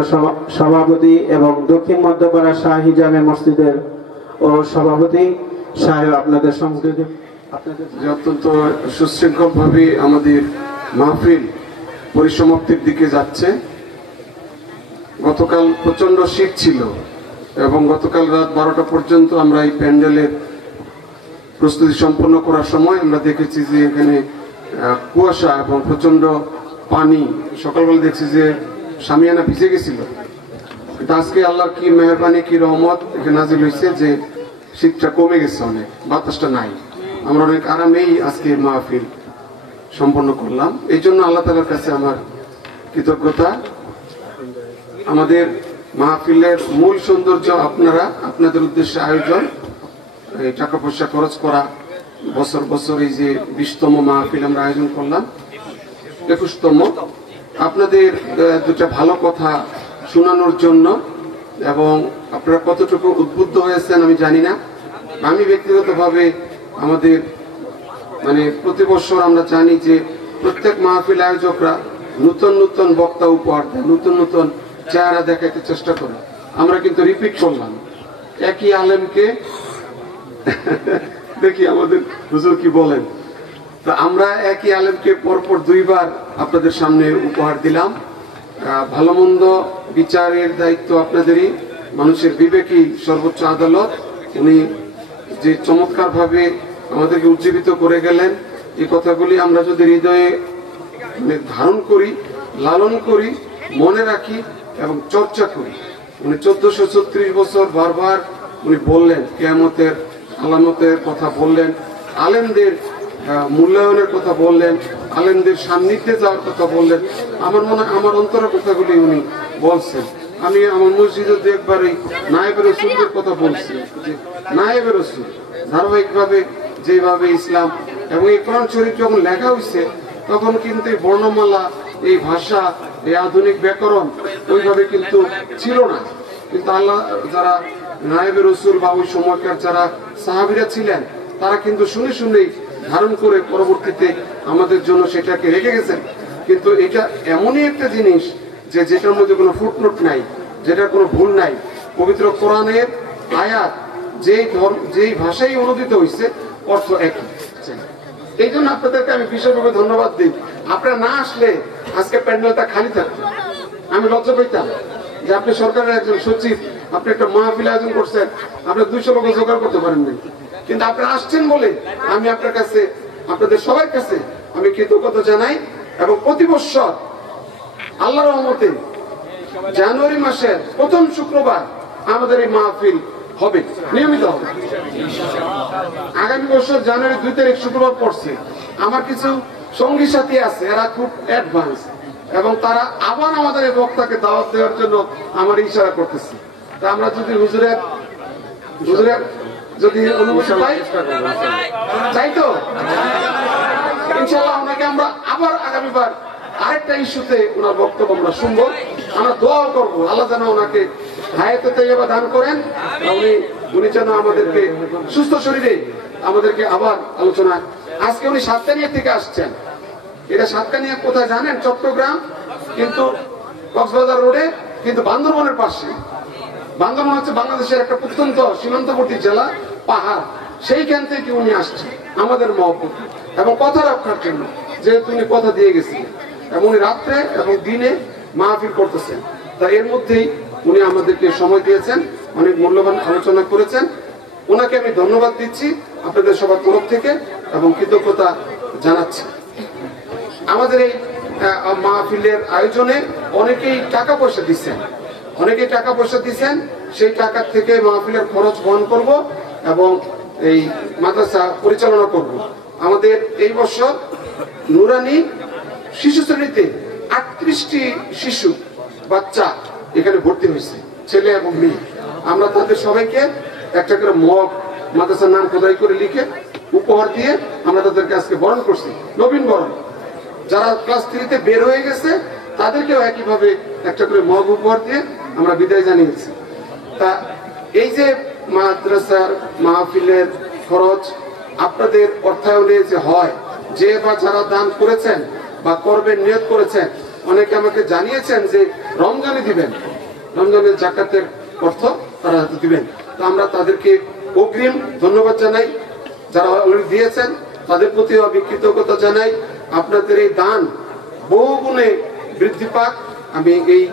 সভাপতি এবং দক্ষিণ মধ্যপাড়া শাহ হিজামে মসজিদের ও সভাপতি সাহেব, আপনাদের সংক্ষেপে যে অত্যন্ত সুশৃঙ্খলভাবে আমাদের মাহফিল পরিসমাপ্তির দিকে যাচ্ছে। গতকাল প্রচন্ড শীত ছিল এবং গতকাল রাত 12টা পর্যন্ত আমরা এই প্যান্ডেলের প্রস্তুতি সম্পন্ন করার সময় আমরা দেখেছি যে এখানে কুয়াশা এবং প্রচন্ড পানি। সকালবেলা দেখছি যে শামিয়ানা ভিজে গেছিল, কিন্তু আজকে আল্লাহর কি মেহেরবানি, কি রহমত এখানে নাজিল হয়েছে যে শীতটা কমে গেছে, অনেক বাতাসটা নাই। আমরা অনেক আরামেই আজকে মাহফিল সম্পন্ন করলাম। এই জন্য আল্লাহ তাআলার কাছে আমার কৃতজ্ঞতা। আমাদের মাহফিলের মূল সৌন্দর্য আপনারা, আপনাদের উদ্দেশ্যে আয়োজন, এই টাকা পয়সা খরচ করা, বছর বছর এই যে 20তম মাহফিল আমরা আয়োজন করলাম, 21তম, আপনাদের দুটা ভালো কথা শোনানোর জন্য। এবং আপনারা কতটুকু উদ্বুদ্ধ হয়েছেন আমি জানি না। আমি ব্যক্তিগতভাবে আমাদের প্রতি বছর আমরা জানি যে প্রত্যেক মাহফিল আয়োজকরা নতুন নতুন বক্তা উপহার দেয়, নতুন নতুন চেহারা দেখাতে চেষ্টা করে। আমরা কিন্তু রিপিট করলাম একই আলেমকে। দেখি আমাদের হুজুর কি বলেন। তো আমরা একই আলেমকে পরপর 2বার আপনাদের সামনে উপহার দিলাম। ভালো মন্দ বিচারের দায়িত্ব আপনাদেরই, মানুষের বিবেকই সর্বোচ্চ আদালত। উনি যে চমৎকার ভাবে আমাদেরকে উজ্জীবিত করে গেলেন, এই কথাগুলি আমরা যদি হৃদয়ে ধারণ করি, লালন করি, মনে রাখি এবং চর্চা করি। উনি 1436 বছর বারবার উনি বললেন, কিয়ামতের আলামতের কথা বললেন, আলেমদের মূল্যায়নের কথা বললেন, আলেমদের সান্নিধ্যে যাওয়ার কথা বললেন। আমার মনে হয় আমার অন্তরের কথাগুলি উনি বলছেন। আমি আমার মসজিদে একবারই নায়েবে রসুলের কথা বলছি, যে নায়েবে রসুল ধারাবাহিকভাবে যেভাবে ইসলাম এবং এই কোরআন শরীফ যখন লেখা হয়েছে তখন কিন্তু এই বর্ণমালা, এই ভাষা, এই আধুনিক ব্যাকরণ ওইভাবে কিন্তু ছিল না। কিন্তু আল্লাহ যারা নায়েবে রসুল বা ওই সময়কার যারা সাহাবীরা ছিলেন, তারা কিন্তু শুনে শুনেই ধারণ করে পরবর্তীতে আমাদের জন্য সেটাকে রেখে গেছেন। কিন্তু এটা এমনই একটা জিনিস যে যেটার মধ্যে কোনো ফুটনোট নাই, যেটার কোনো ভুল নাই। পবিত্র কোরআনের আয়াত যেই ভাষায় অনুদিত হয়েছে, অর্থ একই। এই জন্য আপনাদেরকে আমি বিশেষভাবে ধন্যবাদ দিই। আপনারা না আসলে আজকে প্যান্ডেলটা খালি থাকতো। আমি লজ্জা পেতাম যে আপনি সরকারের একজন সচিব, আপনি একটা মাহফিল আয়োজন করছেন, আপনি 200 লোক জোগাড় করতে পারেননি। কিন্তু আপনারা আসছেন বলে আমি আপনার কাছে, আপনাদের সবার কাছে আমি কৃতজ্ঞতা জানাই। এবং প্রতি বছর আল্লাহর রহমতে জানুয়ারি মাসের প্রথম শুক্রবার আমাদের এই মাহফিল হবে, নিয়মিত হবে। আগামী বছর জানুয়ারি 2 তারিখ শুক্রবার পড়ছে। আমার কিছু সঙ্গী সাথী আছে, এরা খুব অ্যাডভান্স, এবং তারা আবার আমাদের এই বক্তাকে দাওয়াত দেওয়ার জন্য আমার ইশারা করতেছে। তা আমরা যদি হুজুরের যদি অনুমতি পাই, চাই তো ইনশাআল্লাহ ওনাকে আমরা আবার আগামীবার আরেকটা ইস্যুতে ওনার বক্তব্য আমরা শুনবো। আমরা দোয়াও করবো আল্লাহ যেন ওনাকে হায়াতে তাইয়্যিবা দান করেন, উনি যেন আমাদেরকে সুস্থ শরীরে আমাদেরকে আবার আলোচনা। আজকে উনি সাতকানিয়া থেকে আসছেন। এটা সাতকানিয়া কোথায় জানেন? চট্টগ্রাম, কিন্তু কক্সবাজার রোডে, কিন্তু বান্দরবনের পাশে। বান্দরবন হচ্ছে বাংলাদেশের একটা প্রত্যন্ত সীমান্তবর্তী জেলা, পাহাড়। সেইখান থেকে উনি আসছেন আমাদের মহব্বত এবং কথা রক্ষার জন্য, যেহেতু উনি কথা দিয়ে গেছিলেন। এবং উনি রাত্রে এবং দিনে মাহফিল করতেছেন। তা এর মধ্যেই উনি আমাদেরকে সময় দিয়েছেন, অনেক মূল্যবান আলোচনা করেছেন। ওনাকে আমি ধন্যবাদ দিচ্ছি আপনাদের সবার তরফ থেকে এবং কৃতজ্ঞতা জানাচ্ছি। আমাদের এই মাহফিলের আয়োজনে অনেকেই টাকা পয়সা দিচ্ছেন, সেই টাকা থেকে মাহফিলের খরচ বহন করব এবং এই মাদ্রাসা পরিচালনা করব। আমাদের এই বছর নুরানি শিশু শ্রেণীতে 38টি শিশু বাচ্চা এখানে ভর্তি হয়েছে, ছেলে এবং মেয়ে। আমরা তাদের সবাইকে একটা করে মগ মাদ্রাসার নাম খোদাই করে লিখে উপহার দিয়ে আমরা তাদেরকে আজকে বরণ করছি, নবীন বরণ। যারা ক্লাস 3-তে বের হয়ে গেছে তাদেরকেও একইভাবে একটা করে মগ উপহার দিয়ে আমরা বিদায় জানিয়েছি। তা এই যে মাদ্রাসার মাহফিলের খরচ আপনাদের অর্থায়নে যে হয়, যে বা যারা দান করেছেন বা করবেন নিয়ত করেছেন, অনেকে আমাকে জানিয়েছেন যে রমজানে দিবেন, রমজানের যাকাতের অর্থ তারা দিবেন। তো আমরা তাদেরকে অগ্রিম ধন্যবাদ জানাই। যারা অলরেডি দিয়েছেন তাদের প্রতি আমি কৃতজ্ঞতা জানাই। আপনাদের এই দান বহু গুণে বৃদ্ধি পাক, আমি এই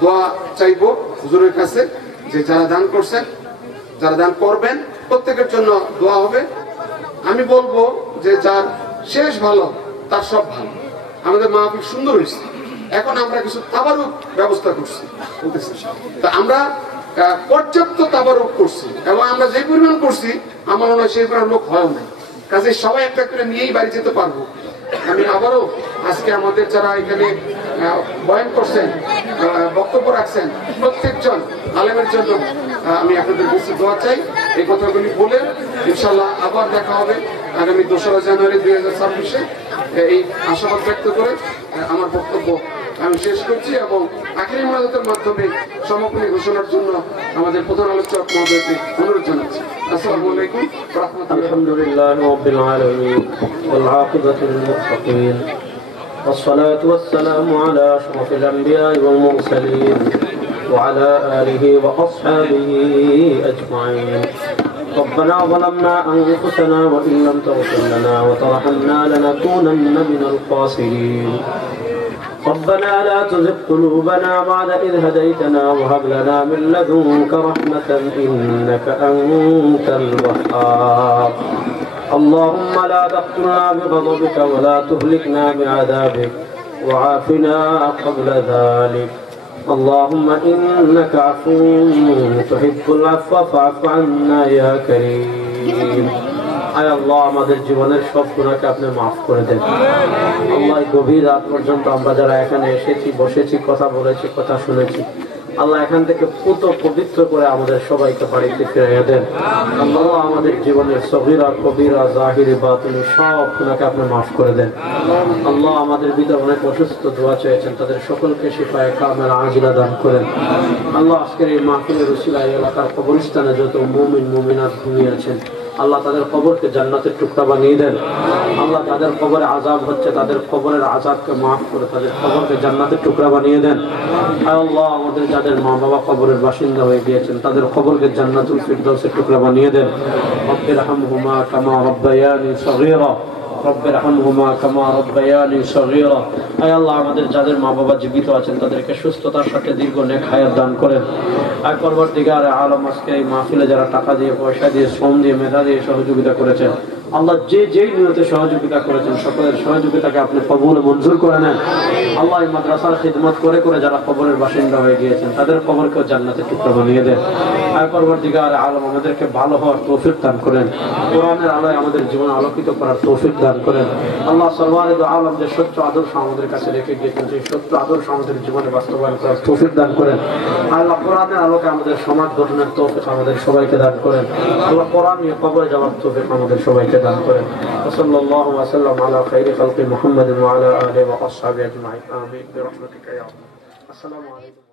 দোয়া চাইব হুজুরের কাছে যে যারা দান করছেন, যারা দান করবেন, প্রত্যেকের জন্য দোয়া হবে। আমি বলবো যে যার শেষ ভালো তার সব ভালো। আমাদের মাহফিল সুন্দর হয়েছে, এখন আমরা কিছু তাবারুক ব্যবস্থা করছি, তা আমরা পর্যাপ্ত তাবারুক করছি এবং আমরা যে পরিমাণ করছি আমার মনে হয় সেই পরিমাণ লোক হয় না, কাজে সবাই একটা করে নিয়েই বাড়ি যেতে পারবো। আমি আবারও আজকে আমাদের যারা এখানে বয়ান করছেন বক্তব্য রাখছেন প্রত্যেকজন আলেমের জন্য আমি আপনাদের কাছে দোয়া চাই। এই কথাগুলি বলে ইনশাল্লাহ আবার দেখা হবে আগামী 2রা জানুয়ারি 2026-এ। এই আশাবাদ ব্যক্ত করে আমার বক্তব্য আমি শেষ করছি এবং আখিরি মোনাজাতের মাধ্যমে সমাপনী ঘোষণার জন্য আমাদের প্রধান আলোচক মহোদয়কে অনুরোধ জানাচ্ছি। আসসালামু আলাইকুম ওয়া রাহমাতুল্লাহ। আলহামদুলিল্লাহি রাব্বিল আলামিন ওয়াল আকিবাতু লিল মুত্তাকিন والصلاة والسلام على أشرف الأنبياء والمرسلين وعلى آله وأصحابه أجمعين. ربنا ظلمنا أنفسنا وإن لم تغفر لنا وترحمنا لنكونن من الخاسرين. ربنا لا تزغ قلوبنا بعد إذ هديتنا وهب لنا من لدنك رحمة إنك أنت الوهاب. اللهم لا تقتلنا بغضبك ولا تهلكنا بعذابك وعافنا قبل ذلك. اللهم إنك عفو تحب العفو فاعف عنا يا كريم. আয় আল্লাহ, আমাদের জীবনের সব গুনাহকে আপনি মাফ করে দেন। আল্লাহ, গভীর রাত পর্যন্ত আমরা যারা এখানে এসেছি, বসেছি, কথা বলেছি, কথা শুনেছি, আল্লাহ এখান থেকে পুত পবিত্র করে আমাদের সবাইকে বাড়িতে ফিরিয়ে দেন। আল্লাহ, আমাদের জীবনের সগীরা কবিরা জাহিরি বাতিনি সব গুনাহকে আপনি মাফ করে দেন। আল্লাহ, আমাদের ভিতরে অনেক অসুস্থ দোয়া চেয়েছেন, তাদের সকলকে শিফায়ে কামেল আজিলা দান করেন। আল্লাহ, আজকের এই মাহফিলের উসিলায় এলাকার কবরস্থানে যত মুমিন মুমিনাত ঘুমিয়ে আছেন, আল্লাহ তাদের কবরকে জান্নাতের টুকরা বানিয়ে দেন। আল্লাহ, তাদের কবরে আযাব হচ্ছে, তাদের কবরের আযাবকে মাফ করে তাদের কবরকে জান্নাতের টুকরা বানিয়ে দেন। আল্লাহ, আমাদের যাদের মা বাবা কবরের বাসিন্দা হয়ে গিয়েছেন, তাদের কবরকে জান্নাতুল ফিরদাউসের টুকরা বানিয়ে দেন। রব্বিরহামহুমা কামা রাব্বায়ানি সগীরা, রব্বিরহামহুমা কামা রাব্বায়ানি সগীরা। আয় আল্লাহ, আমাদের যাদের মা বাবা জীবিত আছেন, তাদেরকে সুস্থতার সাথে দীর্ঘ নেক হায়াত দান করেন। আয় পরবর্তীকার আলম, আজকে এই মাহফিলে যারা টাকা দিয়ে, পয়সা দিয়ে, শ্রম দিয়ে, মেধা দিয়ে সহযোগিতা করেছেন, আল্লাহ যে যেই নিয়তে সহযোগিতা করেছেন, সকলের সহযোগিতাকে আপনি কবুল মঞ্জুর করে নেন। আল্লাহ, এই মাদ্রাসার খিদমত করে করে যারা কবরের বাসিন্দা হয়ে গিয়েছেন, তাদের কবরকেও জান্নাতের টুকরা বানিয়ে দেন। আয় পরবর্তীকার আলম, আমাদেরকে ভালো হওয়ার তৌফিক দান করেন। কোরআনের আলোয় আমাদের জীবন আলোকিত করার তৌফিক দান করেন। আল্লাহ সর্বারিদ আলম যে সত্য আদর্শ আমাদের কাছে রেখে গিয়েছেন, সেই সত্য আদর্শ আমাদের জীবনে বাস্তবায়ন করার তৌফিক দান করেন। আল্লাহ, কোরআনের আলোকে আমাদের সমাজ গঠনের তৌফিক আমাদের সবাইকে দান করেন। আল্লাহ, কোরআন নিয়ে কবরে যাওয়ার তৌফিক আমাদের সবাইকে দান করেন। সাল্লাল্লাহু আলাইহি ওয়া সাল্লাম আলা খাইরি খালকি মুহাম্মাদিন ওয়া আলা আলিহি ওয়া আসহাবিহি আজমাইন। আমিন বিরহমাতিকা ইয়া আল্লাহ। আসসালামু আলাইকুম।